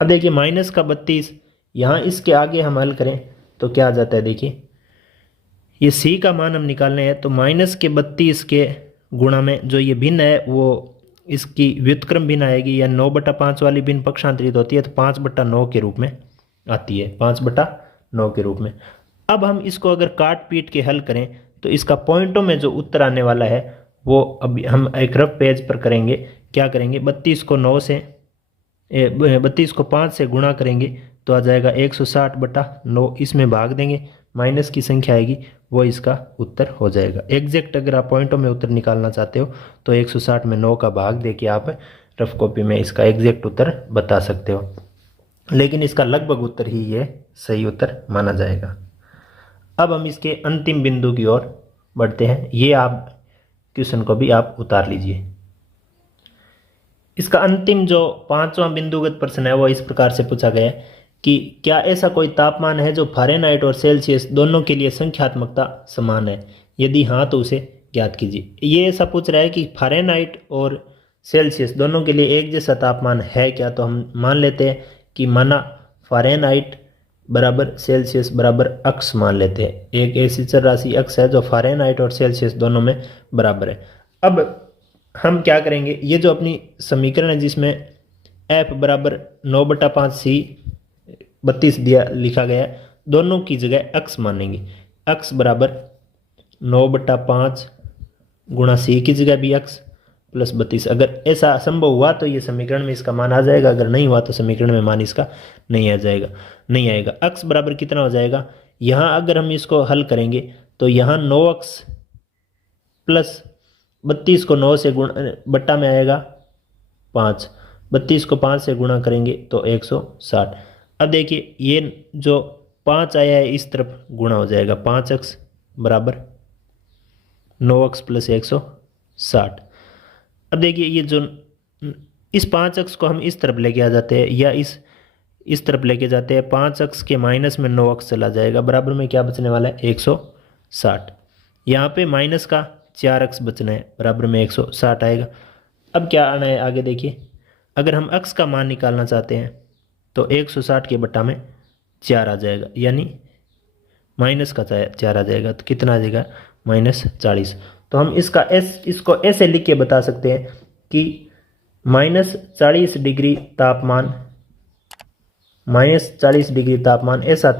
अब देखिए माइनस का 32 यहाँ इसके आगे हम हल करें तो क्या आ जाता है, देखिए ये सी का मान हम निकालने हैं तो माइनस के 32 के गुणा में जो ये भिन्न है वो इसकी व्युत्क्रम भिन्न आएगी, या 9/5 वाली भिन्न पक्षांतरित होती है तो 5/9 के रूप में आती है, 5/9 के रूप में। अब हम इसको अगर काट पीट के हल करें तो इसका पॉइंटों में जो उत्तर आने वाला है वो अभी हम एक रफ पेज पर करेंगे। क्या करेंगे, 32 को 5 से गुणा करेंगे तो आ जाएगा 160/9, इसमें भाग देंगे, माइनस की संख्या आएगी, वो इसका उत्तर हो जाएगा। एग्जैक्ट अगर आप पॉइंटों में उत्तर निकालना चाहते हो तो 160 में 9 का भाग देके आप रफ कॉपी में इसका एग्जैक्ट उत्तर बता सकते हो, लेकिन इसका लगभग उत्तर ही ये सही उत्तर माना जाएगा। अब हम इसके अंतिम बिंदु की ओर बढ़ते हैं। ये आप क्वेश्चन को भी आप उतार लीजिए। इसका अंतिम जो 5वां बिंदुगत प्रश्न है वो इस प्रकार से पूछा गया है कि क्या ऐसा कोई तापमान है जो फ़ारेनहाइट और सेल्सियस दोनों के लिए संख्यात्मकता समान है, यदि हाँ तो उसे ज्ञात कीजिए। ये ऐसा पूछ रहा है कि फ़ारेनहाइट और सेल्सियस दोनों के लिए एक जैसा तापमान है क्या, तो हम मान लेते हैं कि माना फ़ारेनहाइट बराबर सेल्सियस बराबर अक्स मान लेते हैं, एक ऐसी चर राशि अक्स है जो फ़ारेनहाइट और सेल्सियस दोनों में बराबर है। अब हम क्या करेंगे, ये जो अपनी समीकरण है जिसमें एफ बराबर 9/5 सी 32 दिया लिखा गया है, दोनों की जगह अक्स मानेंगे। अक्स बराबर 9/5 गुणा सी की जगह भी अक्स प्लस 32। अगर ऐसा संभव हुआ तो ये समीकरण में इसका मान आ जाएगा, अगर नहीं हुआ तो समीकरण में मान इसका नहीं आएगा। अक्स बराबर कितना हो जाएगा, यहाँ अगर हम इसको हल करेंगे तो यहाँ 9x प्लस 32 को 9 से बट्टा में आएगा 5, 32 को 5 से गुणा करेंगे तो 160। अब देखिए ये जो 5 आया है इस तरफ गुणा हो जाएगा, 5x बराबर 9x प्लस 160। अब देखिए ये जो इस 5x को हम इस तरफ लेके आ जाते हैं या इस तरफ लेके जाते हैं, 5x के माइनस में 9x चला जाएगा, बराबर में क्या बचने वाला है 160। यहाँ पे माइनस का 4x बचना है, बराबर में 160 आएगा। अब क्या आना है आगे देखिए, अगर हम x का मान निकालना चाहते हैं तो 160 के बट्टा में 4 आ जाएगा, यानी माइनस का 4 आ जाएगा, तो कितना आ जाएगा -40। तो हम इसको ऐसे लिख के बता सकते हैं कि -40 डिग्री तापमान ऐसा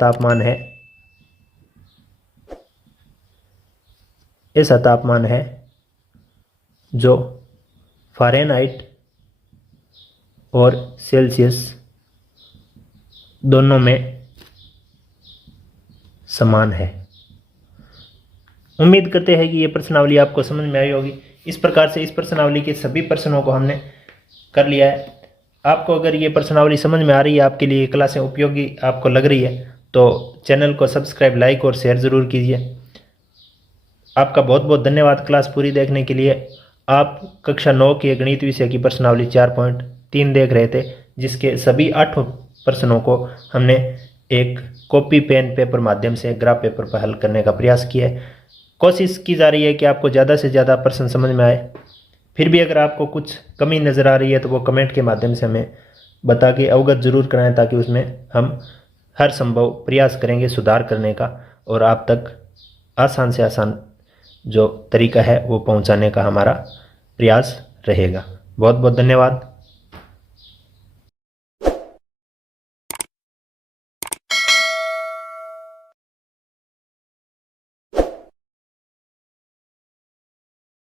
तापमान है जो फ़ारेनहाइट और सेल्सियस दोनों में समान है। उम्मीद करते हैं कि ये प्रश्नावली आपको समझ में आई होगी। इस प्रकार से इस प्रश्नावली के सभी प्रश्नों को हमने कर लिया है। आपको अगर ये प्रश्नावली समझ में आ रही है, आपके लिए क्लासें उपयोगी आपको लग रही है, तो चैनल को सब्सक्राइब, लाइक और शेयर ज़रूर कीजिए। आपका बहुत बहुत धन्यवाद क्लास पूरी देखने के लिए। आप कक्षा 9 के गणित विषय की प्रश्नावली 4.3 देख रहे थे, जिसके सभी 8 प्रश्नों को हमने एक कॉपी पेन पेपर माध्यम से ग्राफ पेपर पर हल करने का प्रयास किया है। कोशिश की जा रही है कि आपको ज़्यादा से ज़्यादा प्रश्न समझ में आए। फिर भी अगर आपको कुछ कमी नज़र आ रही है तो वो कमेंट के माध्यम से हमें बता के अवगत जरूर कराएं, ताकि उसमें हम हर संभव प्रयास करेंगे सुधार करने का और आप तक आसान से आसान जो तरीका है वो पहुंचाने का हमारा प्रयास रहेगा। बहुत बहुत धन्यवाद।